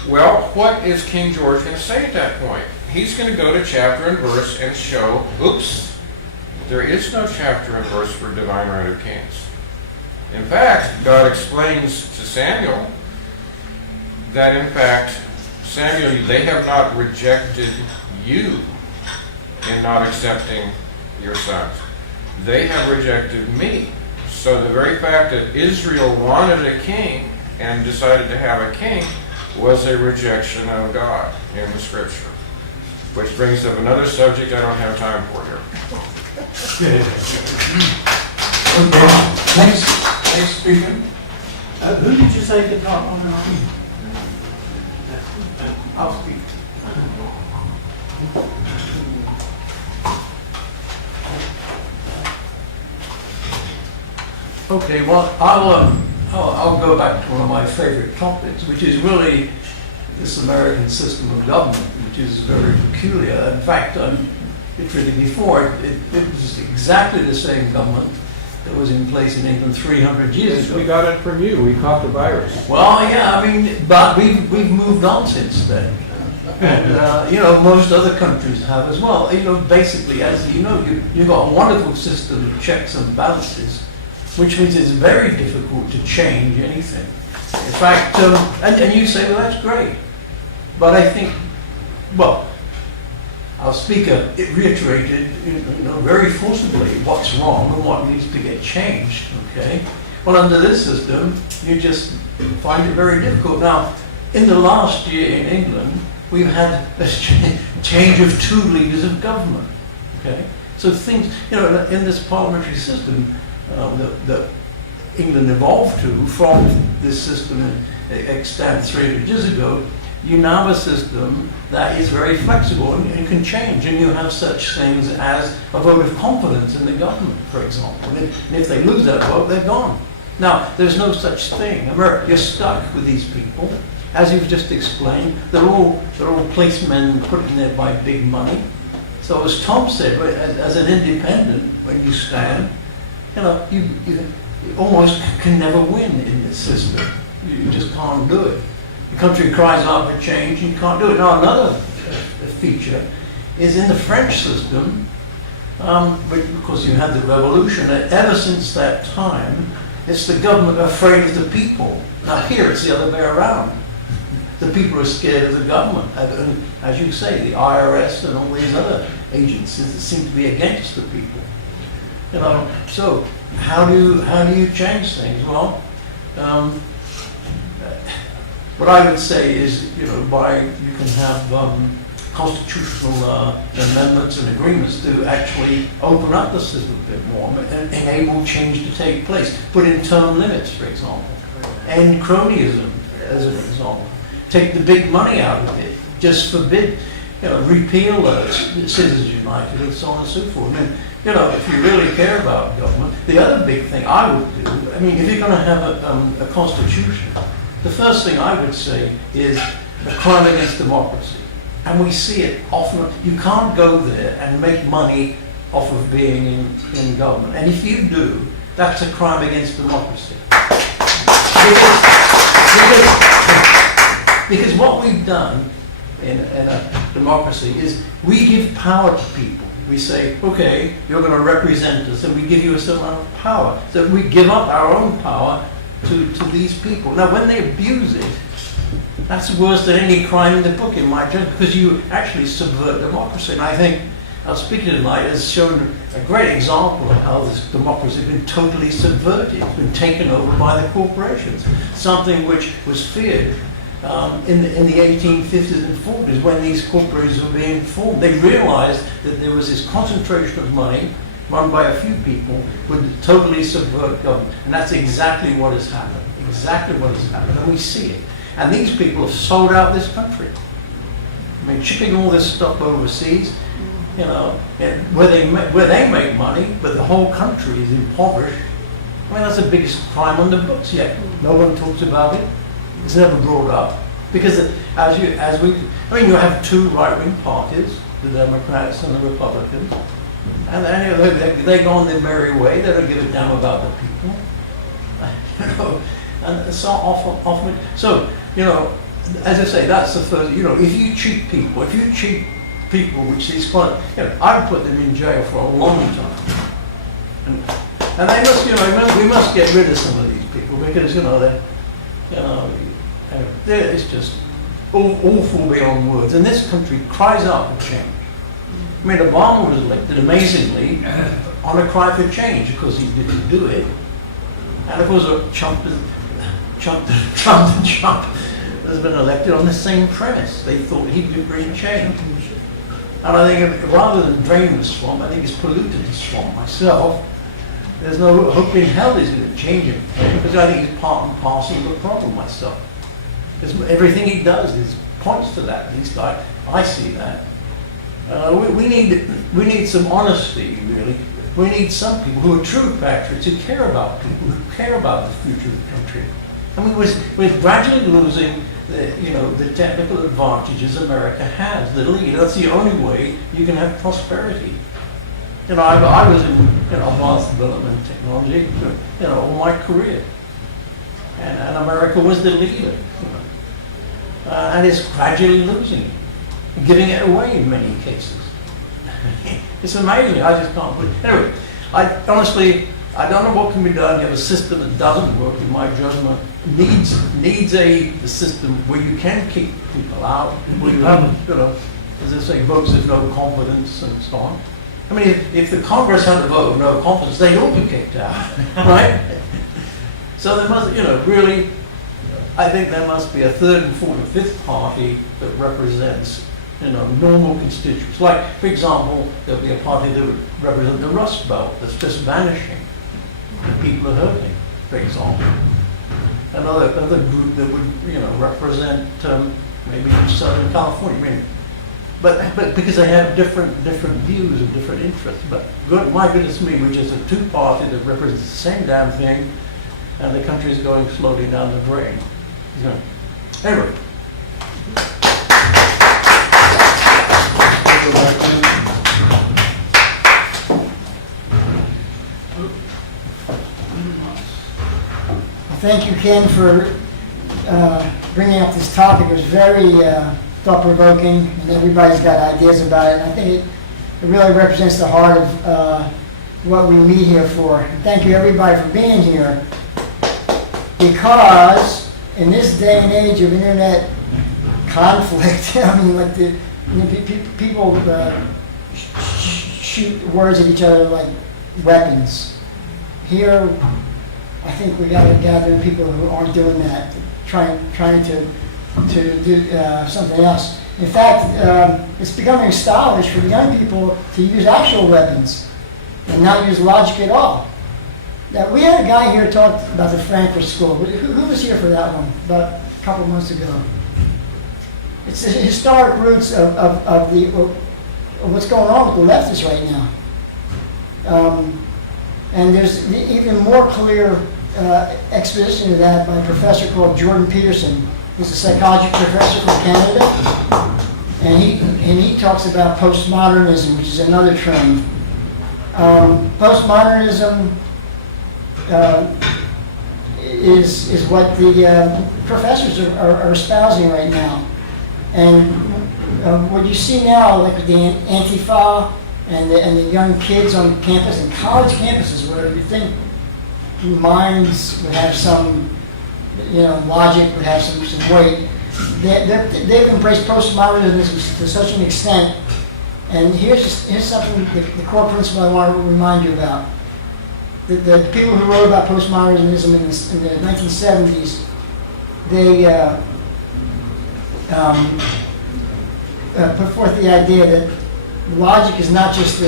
Well, what is King George going to say at that point? He's going to go to chapter and verse and show, oops, there is no chapter and verse for divine right of kings. In fact, God explains to Samuel that, in fact, Samuel, they have not rejected you in not accepting your sons. They have rejected me. So the very fact that Israel wanted a king and decided to have a king was a rejection of God in the scripture. Which brings up another subject I don't have time for here. Okay, next speaker. Who did you say could talk on and on? I'll speak. Okay, well, I'll go back to one of my favorite topics, which is really this American system of government, which is very peculiar. In fact, before, it was exactly the same government that was in place in England 300 years ago. We got it from you. We caught the virus. Well, yeah, I mean, but we've moved on since then. And, you know, most other countries have as well. You know, basically, as you know, you've got a wonderful system of checks and balances, which means it's very difficult to change anything. In fact, and you say, well, that's great. But I think, well, our speaker reiterated, you know, very forcibly what's wrong and what needs to get changed, okay? Well, under this system, you just find it very difficult. Now, in the last year in England, we've had a change of 2 leaders of government, okay? So things, you know, in this parliamentary system that England evolved to from this system extant 300 years ago, you now have a system that is very flexible and can change, and you have such things as a vote of confidence in the government, for example. And if they lose that vote, they're gone. Now, there's no such thing. You're stuck with these people. As you've just explained, they're all placemen put in there by big money. So as Tom said, as an independent, when you stand, you know, you almost can never win in this system. You just can't do it. The country cries out for change and you can't do it. Now another feature is in the French system, but of course you had the revolution, and ever since that time, it's the government afraid of the people. Now here it's the other way around. The people are scared of the government. And as you say, the IRS and all these other agencies that seem to be against the people. You know, so how do you change things? Well, what I would say is, you know, you can have constitutional amendments and agreements to actually open up the system a bit more and enable change to take place. Put in term limits, for example, end cronyism, as an example. Take the big money out of it. Just forbid, you know, repeal Citizens United and so on and so forth. I mean, you know, if you really care about government, the other big thing I would do, I mean, if you're going to have a constitution, the first thing I would say is a crime against democracy. And we see it often. You can't go there and make money off of being in government. And if you do, that's a crime against democracy. Because what we've done in a democracy is we give power to people. We say, okay, you're going to represent us, and we give you a certain amount of power. So we give up our own power to these people. Now, when they abuse it, that's worse than any crime in the book, in my judgment, because you actually subvert democracy. And I think our speaker tonight has shown a great example of how this democracy has been totally subverted. It's been taken over by the corporations, something which was feared in the 1850s and 40s when these corporations were being formed. They realized that there was this concentration of money run by a few people, would totally subvert government. And that's exactly what has happened. Exactly what has happened. And we see it. And these people have sold out this country. I mean, shipping all this stuff overseas, you know, and where they make money, but the whole country is impoverished. I mean, that's the biggest crime on the books yet. No one talks about it. It's never brought up. Because you have two right-wing parties, the Democrats and the Republicans, and they go on their merry way. They don't give a damn about the people. You know, and so often. So, you know, as I say, that's the first. You know, if you cheat people, which is quite, you know, I'd put them in jail for a long time. And they must, you know, we must get rid of some of these people because, you know, it's just awful beyond words. And this country cries out for change. I mean, Obama was elected, amazingly, on a cry for change because he didn't do it. And of course, Trump has been elected on the same premise. They thought he would bring change. And I think rather than drain the swamp, I think he's polluted the swamp myself. There's no hope in hell he's going to change it, because I think he's part and parcel of the problem myself. Everything he does points to that. At least I see that. We need some honesty, really. We need some people who are true patriots, who care about people, who care about the future of the country. I mean, we're gradually losing the technical advantages America has. The lead. That's the only way you can have prosperity. You know, I was in advanced development technology, you know, all my career, and America was the leader. You know. And it's gradually losing it, giving it away in many cases. It's amazing. I just can't believe. Anyway, honestly, I don't know what can be done. You have a system that doesn't work, in my judgment. Needs a system where you can keep people out, where you have, you know, as I say, votes of no confidence and so on. I mean, if the Congress had a vote of no confidence, they'd all be kicked out, right? So there must, you know, really, I think there must be a third and fourth and fifth party that represents, you know, normal constituents. Like, for example, there'll be a party that would represent the Rust Belt that's just vanishing. And people are hurting, for example. Another group that would, you know, represent maybe Southern California. I mean, but because they have different views and different interests. But my goodness me, we're just a two-party that represents the same damn thing, and the country is going slowly down the drain. You know. Anyway. Thank you, Ken, for bringing up this topic. It was very thought-provoking, and everybody's got ideas about it. And I think it really represents the heart of what we meet here for. And thank you, everybody, for being here, because in this day and age of internet conflict, I mean, like people shoot words at each other like weapons. Here, I think we got to gather people who aren't doing that, trying to do something else. In fact, it's becoming stylish for the young people to use actual weapons and not use logic at all. Now, we had a guy here talk about the Frankfurt School. Who was here for that one about a couple months ago? It's the historic roots of what's going on with the leftists right now. And there's even more clear exposition of that by a professor called Jordan Peterson. He's a psychology professor from Canada, and he talks about postmodernism, which is another trend. Postmodernism is what the professors are espousing right now, and what you see now, like with the Antifa and the young kids on campus and college campuses, where you think minds would have some, you know, logic, would have some weight. They've embraced postmodernism to such an extent. And here's something, the core principle I want to remind you about. The people who wrote about postmodernism in the 1970s, they put forth the idea that logic is not just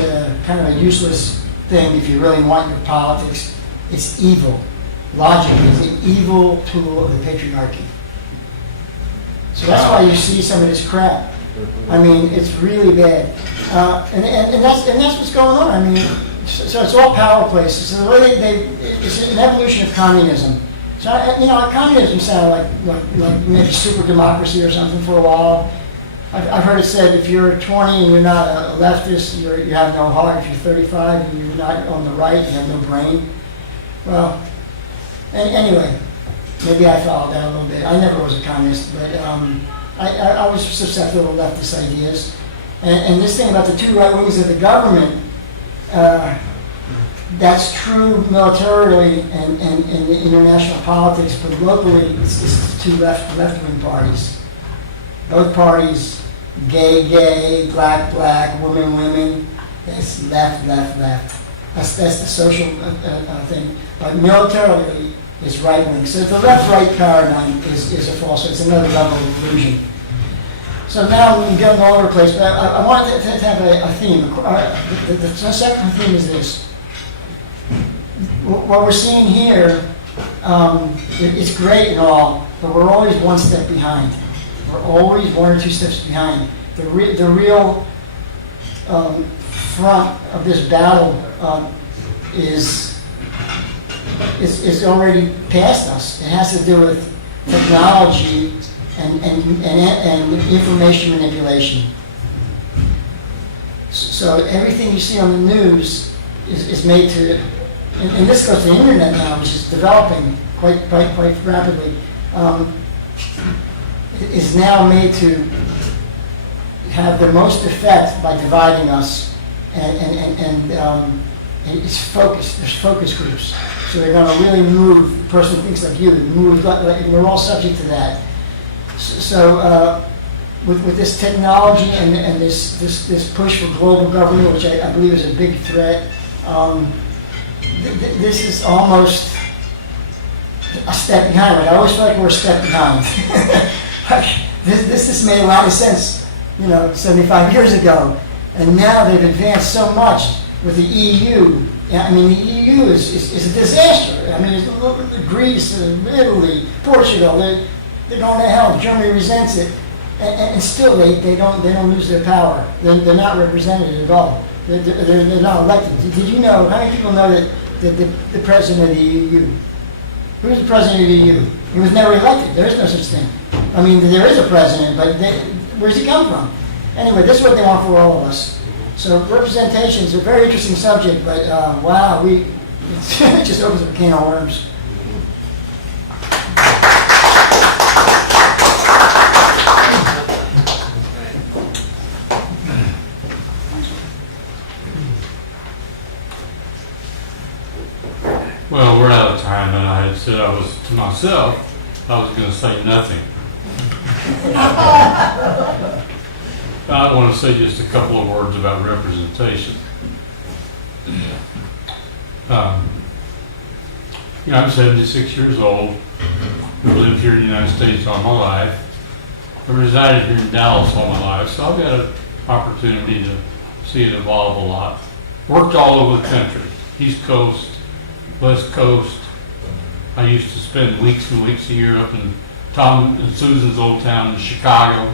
kind of a useless thing if you really want your politics. It's evil. Logic is an evil tool of the patriarchy. So that's why you see some of this crap. I mean, it's really bad. And that's what's going on. I mean, so it's all power places. So the way it's an evolution of communism. So, communism sounded like maybe super democracy or something for a while. I've heard it said if you're 20 and you're not a leftist, you have no heart. If you're 35 and you're not on the right, you have no brain. Well, anyway, maybe I followed that a little bit. I never was a communist, but I was susceptible to leftist ideas. And this thing about the two right wings of the government, that's true militarily and in international politics, but locally it's two left-wing parties. Both parties, gay, black, women, that's left. That's the social thing. But militarily, it's right wing. So the left-right paradigm is a false one. It's another level of illusion. So now we're getting all over the place. But I wanted to have a theme. The second theme is this. What we're seeing here is great and all, but we're always one step behind. We're always one or two steps behind. The real front of this battle is already past us. It has to do with technology and information manipulation. So everything you see on the news is made to, and this goes to the internet now, which is developing quite rapidly. Is now made to have the most effect by dividing us, and it's focused. There's focus groups, so they're going to really move. The person who thinks like you, we're all subject to that. So with this technology and this push for global government, which I believe is a big threat, this is almost a step behind. I always feel like we're a step behind. This made a lot of sense, 75 years ago, and now they've advanced so much with the EU. I mean, the EU is a disaster. I mean, it's Greece, Italy, Portugal. They're going to hell. Germany resents it, and still they don't lose their power. They're not represented at all. They're not elected. Did you know? How many people know that the president of the EU? Who's the president of the EU? He was never elected. There is no such thing. I mean, there is a president, but where does he come from? Anyway, this is what they want for all of us. So representation is a very interesting subject, but wow, it just opens a can of worms. Well, we're out of time, and I had said to myself, I was going to say nothing. I want to say just a couple of words about representation. I'm 76 years old. I've lived here in the United States all my life. I resided here in Dallas all my life, so I've got an opportunity to see it evolve a lot. Worked all over the country, East Coast, West Coast. I used to spend weeks and weeks a year up in Tom and Susan's old town in Chicago,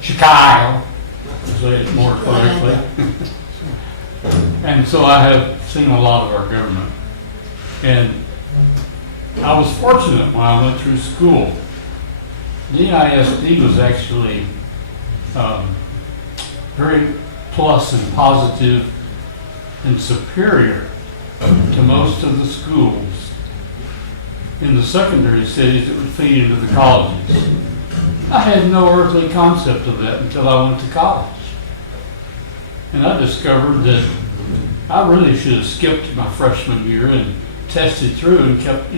to say it more correctly. And so I have seen a lot of our government. And I was fortunate when I went through school. NISD was actually very plus and positive and superior to most of the schools in the secondary cities that would feed into the colleges. I had no earthly concept of that until I went to college. And I discovered that I really should have skipped my freshman year and tested through and kept,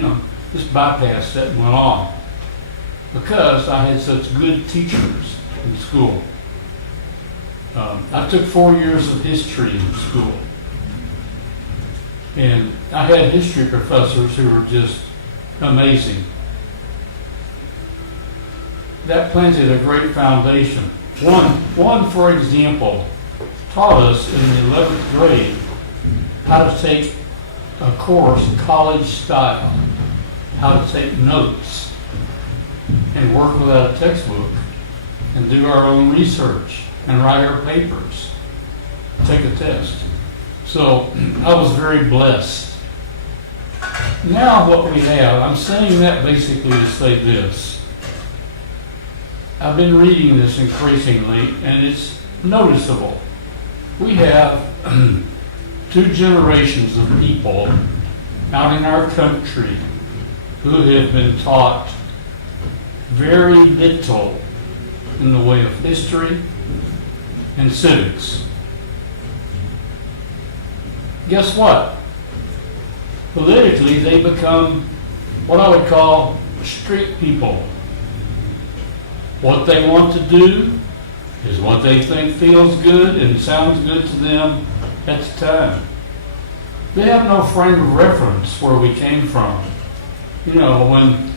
just bypassed that and went on. Because I had such good teachers in school. I took 4 years of history in school. And I had history professors who were just amazing. That planted a great foundation. One, for example, taught us in the 11th grade how to take a course, college style, how to take notes and work without a textbook and do our own research and write our papers, take a test. So I was very blessed. Now what we have, I'm saying that basically to say this. I've been reading this increasingly, and it's noticeable. We have 2 generations of people out in our country who have been taught very little in the way of history and civics. Guess what? Politically, they become what I would call street people. What they want to do is what they think feels good and sounds good to them at the time. They have no frame of reference where we came from. You know, when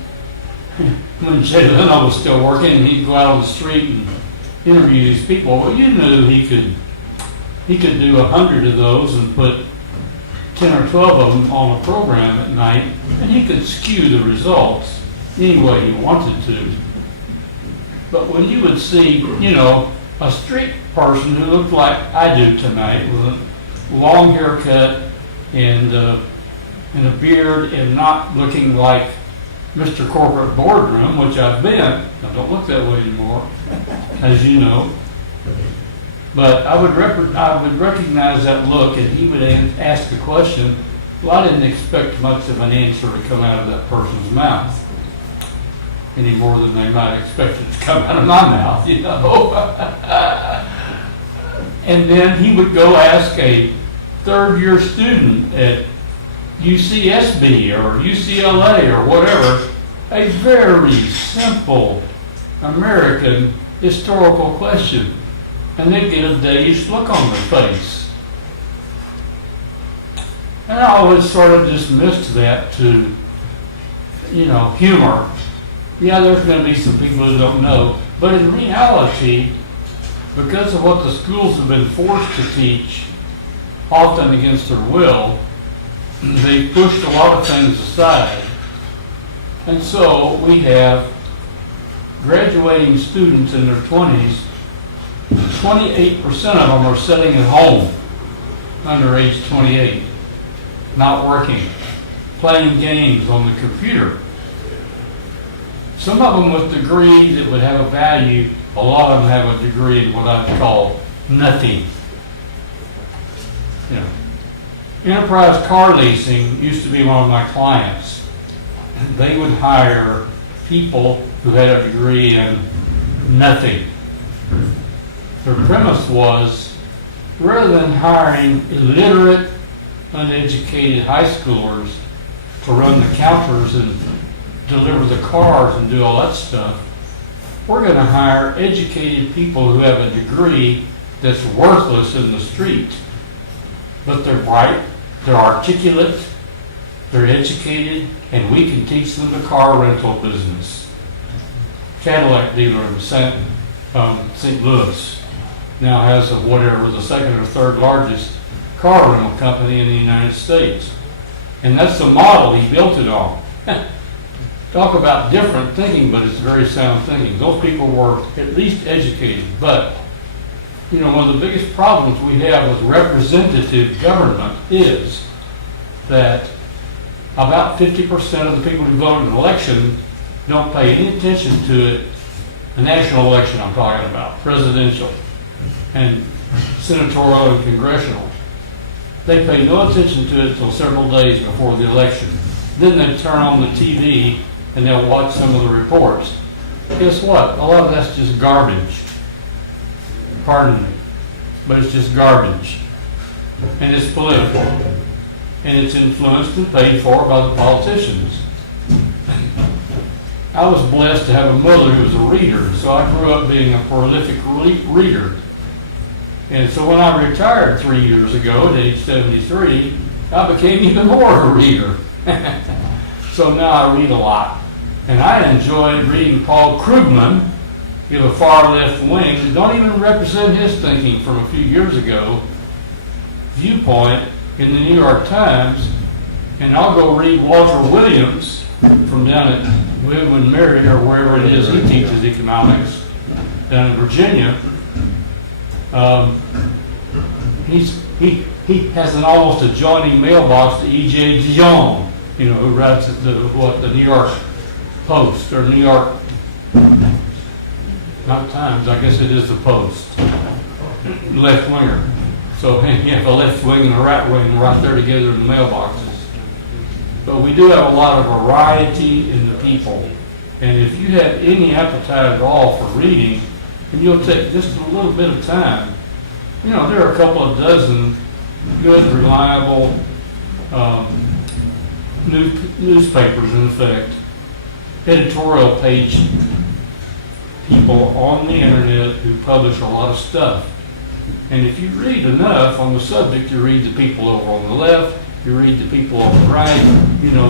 Jay Leno was still working, he'd go out on the street and interview these people. Well, you knew he could do 100 of those and put 10 or 12 of them on a program at night, and he could skew the results any way he wanted to. But when you would see, you know, a street person who looked like I do tonight with a long haircut and a beard and not looking like Mr. Corporate Boardroom, which I've been. I don't look that way anymore, as you know. But I would recognize that look, and he would ask the question. Well, I didn't expect much of an answer to come out of that person's mouth, any more than they might expect it to come out of my mouth, you know. And then he would go ask a third-year student at UCSB or UCLA or whatever a very simple American historical question, and they'd get a dazed look on their face. And I always sort of dismissed that to, you know, humor. Yeah, there's going to be some people who don't know, but in reality, because of what the schools have been forced to teach, often against their will, they pushed a lot of things aside. And so we have graduating students in their 20s, 28% of them are sitting at home under age 28, not working, playing games on the computer. Some of them with degrees that would have a value, a lot of them have a degree in what I'd call nothing. You know, Enterprise Car Leasing used to be one of my clients. They would hire people who had a degree in nothing. Their premise was, rather than hiring illiterate, uneducated high schoolers to run the counters and deliver the cars and do all that stuff, we're going to hire educated people who have a degree that's worthless in the street. But they're bright, they're articulate, they're educated, and we can teach them the car rental business. Cadillac dealer in St. Louis now has the second or third largest car rental company in the United States. And that's the model he built it on. Talk about different thinking, but it's very sound thinking. Those people were at least educated. But, you know, one of the biggest problems we have with representative government is that about 50% of the people who vote in an election don't pay any attention to it. A national election I'm talking about, presidential and senatorial and congressional. They pay no attention to it until several days before the election. Then they turn on the TV and they'll watch some of the reports. Guess what? A lot of that's just garbage. Pardon me. But it's just garbage. And it's political. And it's influenced and paid for by the politicians. I was blessed to have a mother who was a reader, so I grew up being a prolific reader. And so when I retired 3 years ago at age 73, I became even more of a reader. So now I read a lot. And I enjoyed reading Paul Krugman, give a far left wing, don't even represent his thinking from a few years ago, viewpoint in the New York Times, and I'll go read Walter Williams from down at William and Mary or wherever it is he teaches economics down in Virginia. He has an almost adjoining mailbox to E.J. Dijon, who writes at the New York Post or New York, not Times, I guess it is the Post, left winger. So you have a left wing and a right wing right there together in the mailboxes. But we do have a lot of variety in the people. And if you have any appetite at all for reading, and you'll take just a little bit of time, there are a couple of dozen good, reliable newspapers, in effect, editorial page people on the internet who publish a lot of stuff. And if you read enough on the subject, you read the people over on the left, you read the people on the right,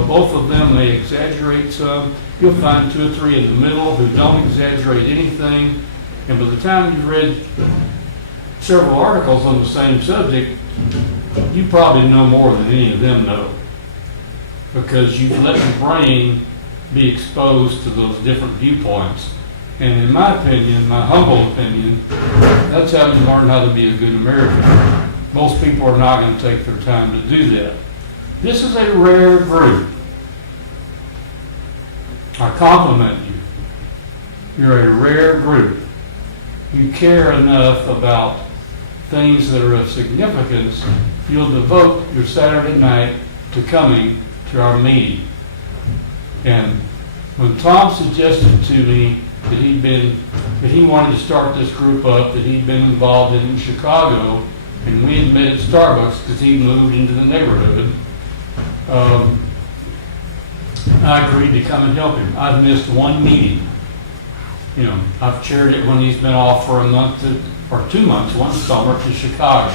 both of them may exaggerate some. You'll find 2 or 3 in the middle who don't exaggerate anything. And by the time you've read several articles on the same subject, you probably know more than any of them know, because you've let your brain be exposed to those different viewpoints. And in my opinion, my humble opinion, that's how you learn how to be a good American. Most people are not going to take their time to do that. This is a rare group. I compliment you. You're a rare group. You care enough about things that are of significance, you'll devote your Saturday night to coming to our meeting. And when Tom suggested to me that he wanted to start this group up, that he'd been involved in Chicago, and we had met at Starbucks because he moved into the neighborhood, I agreed to come and help him. I've missed one meeting. I've chaired it when he's been off for a month or 2 months, one summer, to Chicago.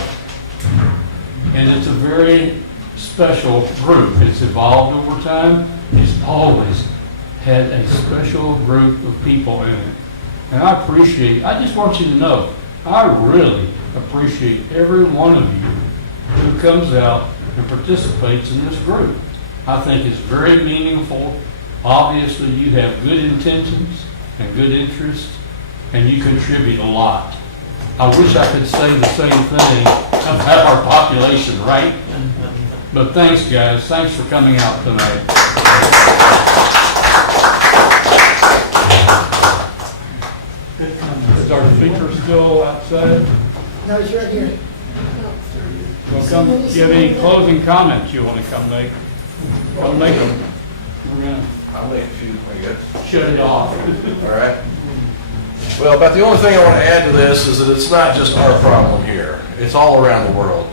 And it's a very special group. It's evolved over time. It's always had a special group of people in it. And I just want you to know, I really appreciate every one of you who comes out and participates in this group. I think it's very meaningful. Obviously, you have good intentions and good interests, and you contribute a lot. I wish I could say the same thing about our population, right? But thanks, guys. Thanks for coming out tonight. Is our speaker still outside? No, it's right here. Well, come, do you have any closing comments you want to come make? Want to make them? We're going I'll make a few, I guess. to shut it off. All right. Well, about the only thing I want to add to this is that it's not just our problem here. It's all around the world.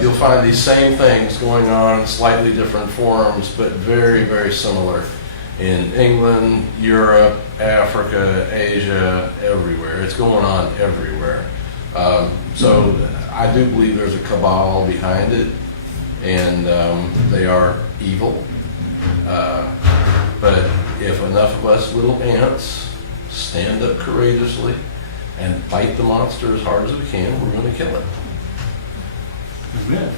You'll find these same things going on in slightly different forms, but very, very similar in England, Europe, Africa, Asia, everywhere. It's going on everywhere. So I do believe there's a cabal behind it, and they are evil. But if enough of us little ants stand up courageously and fight the monster as hard as we can, we're going to kill it. Amen.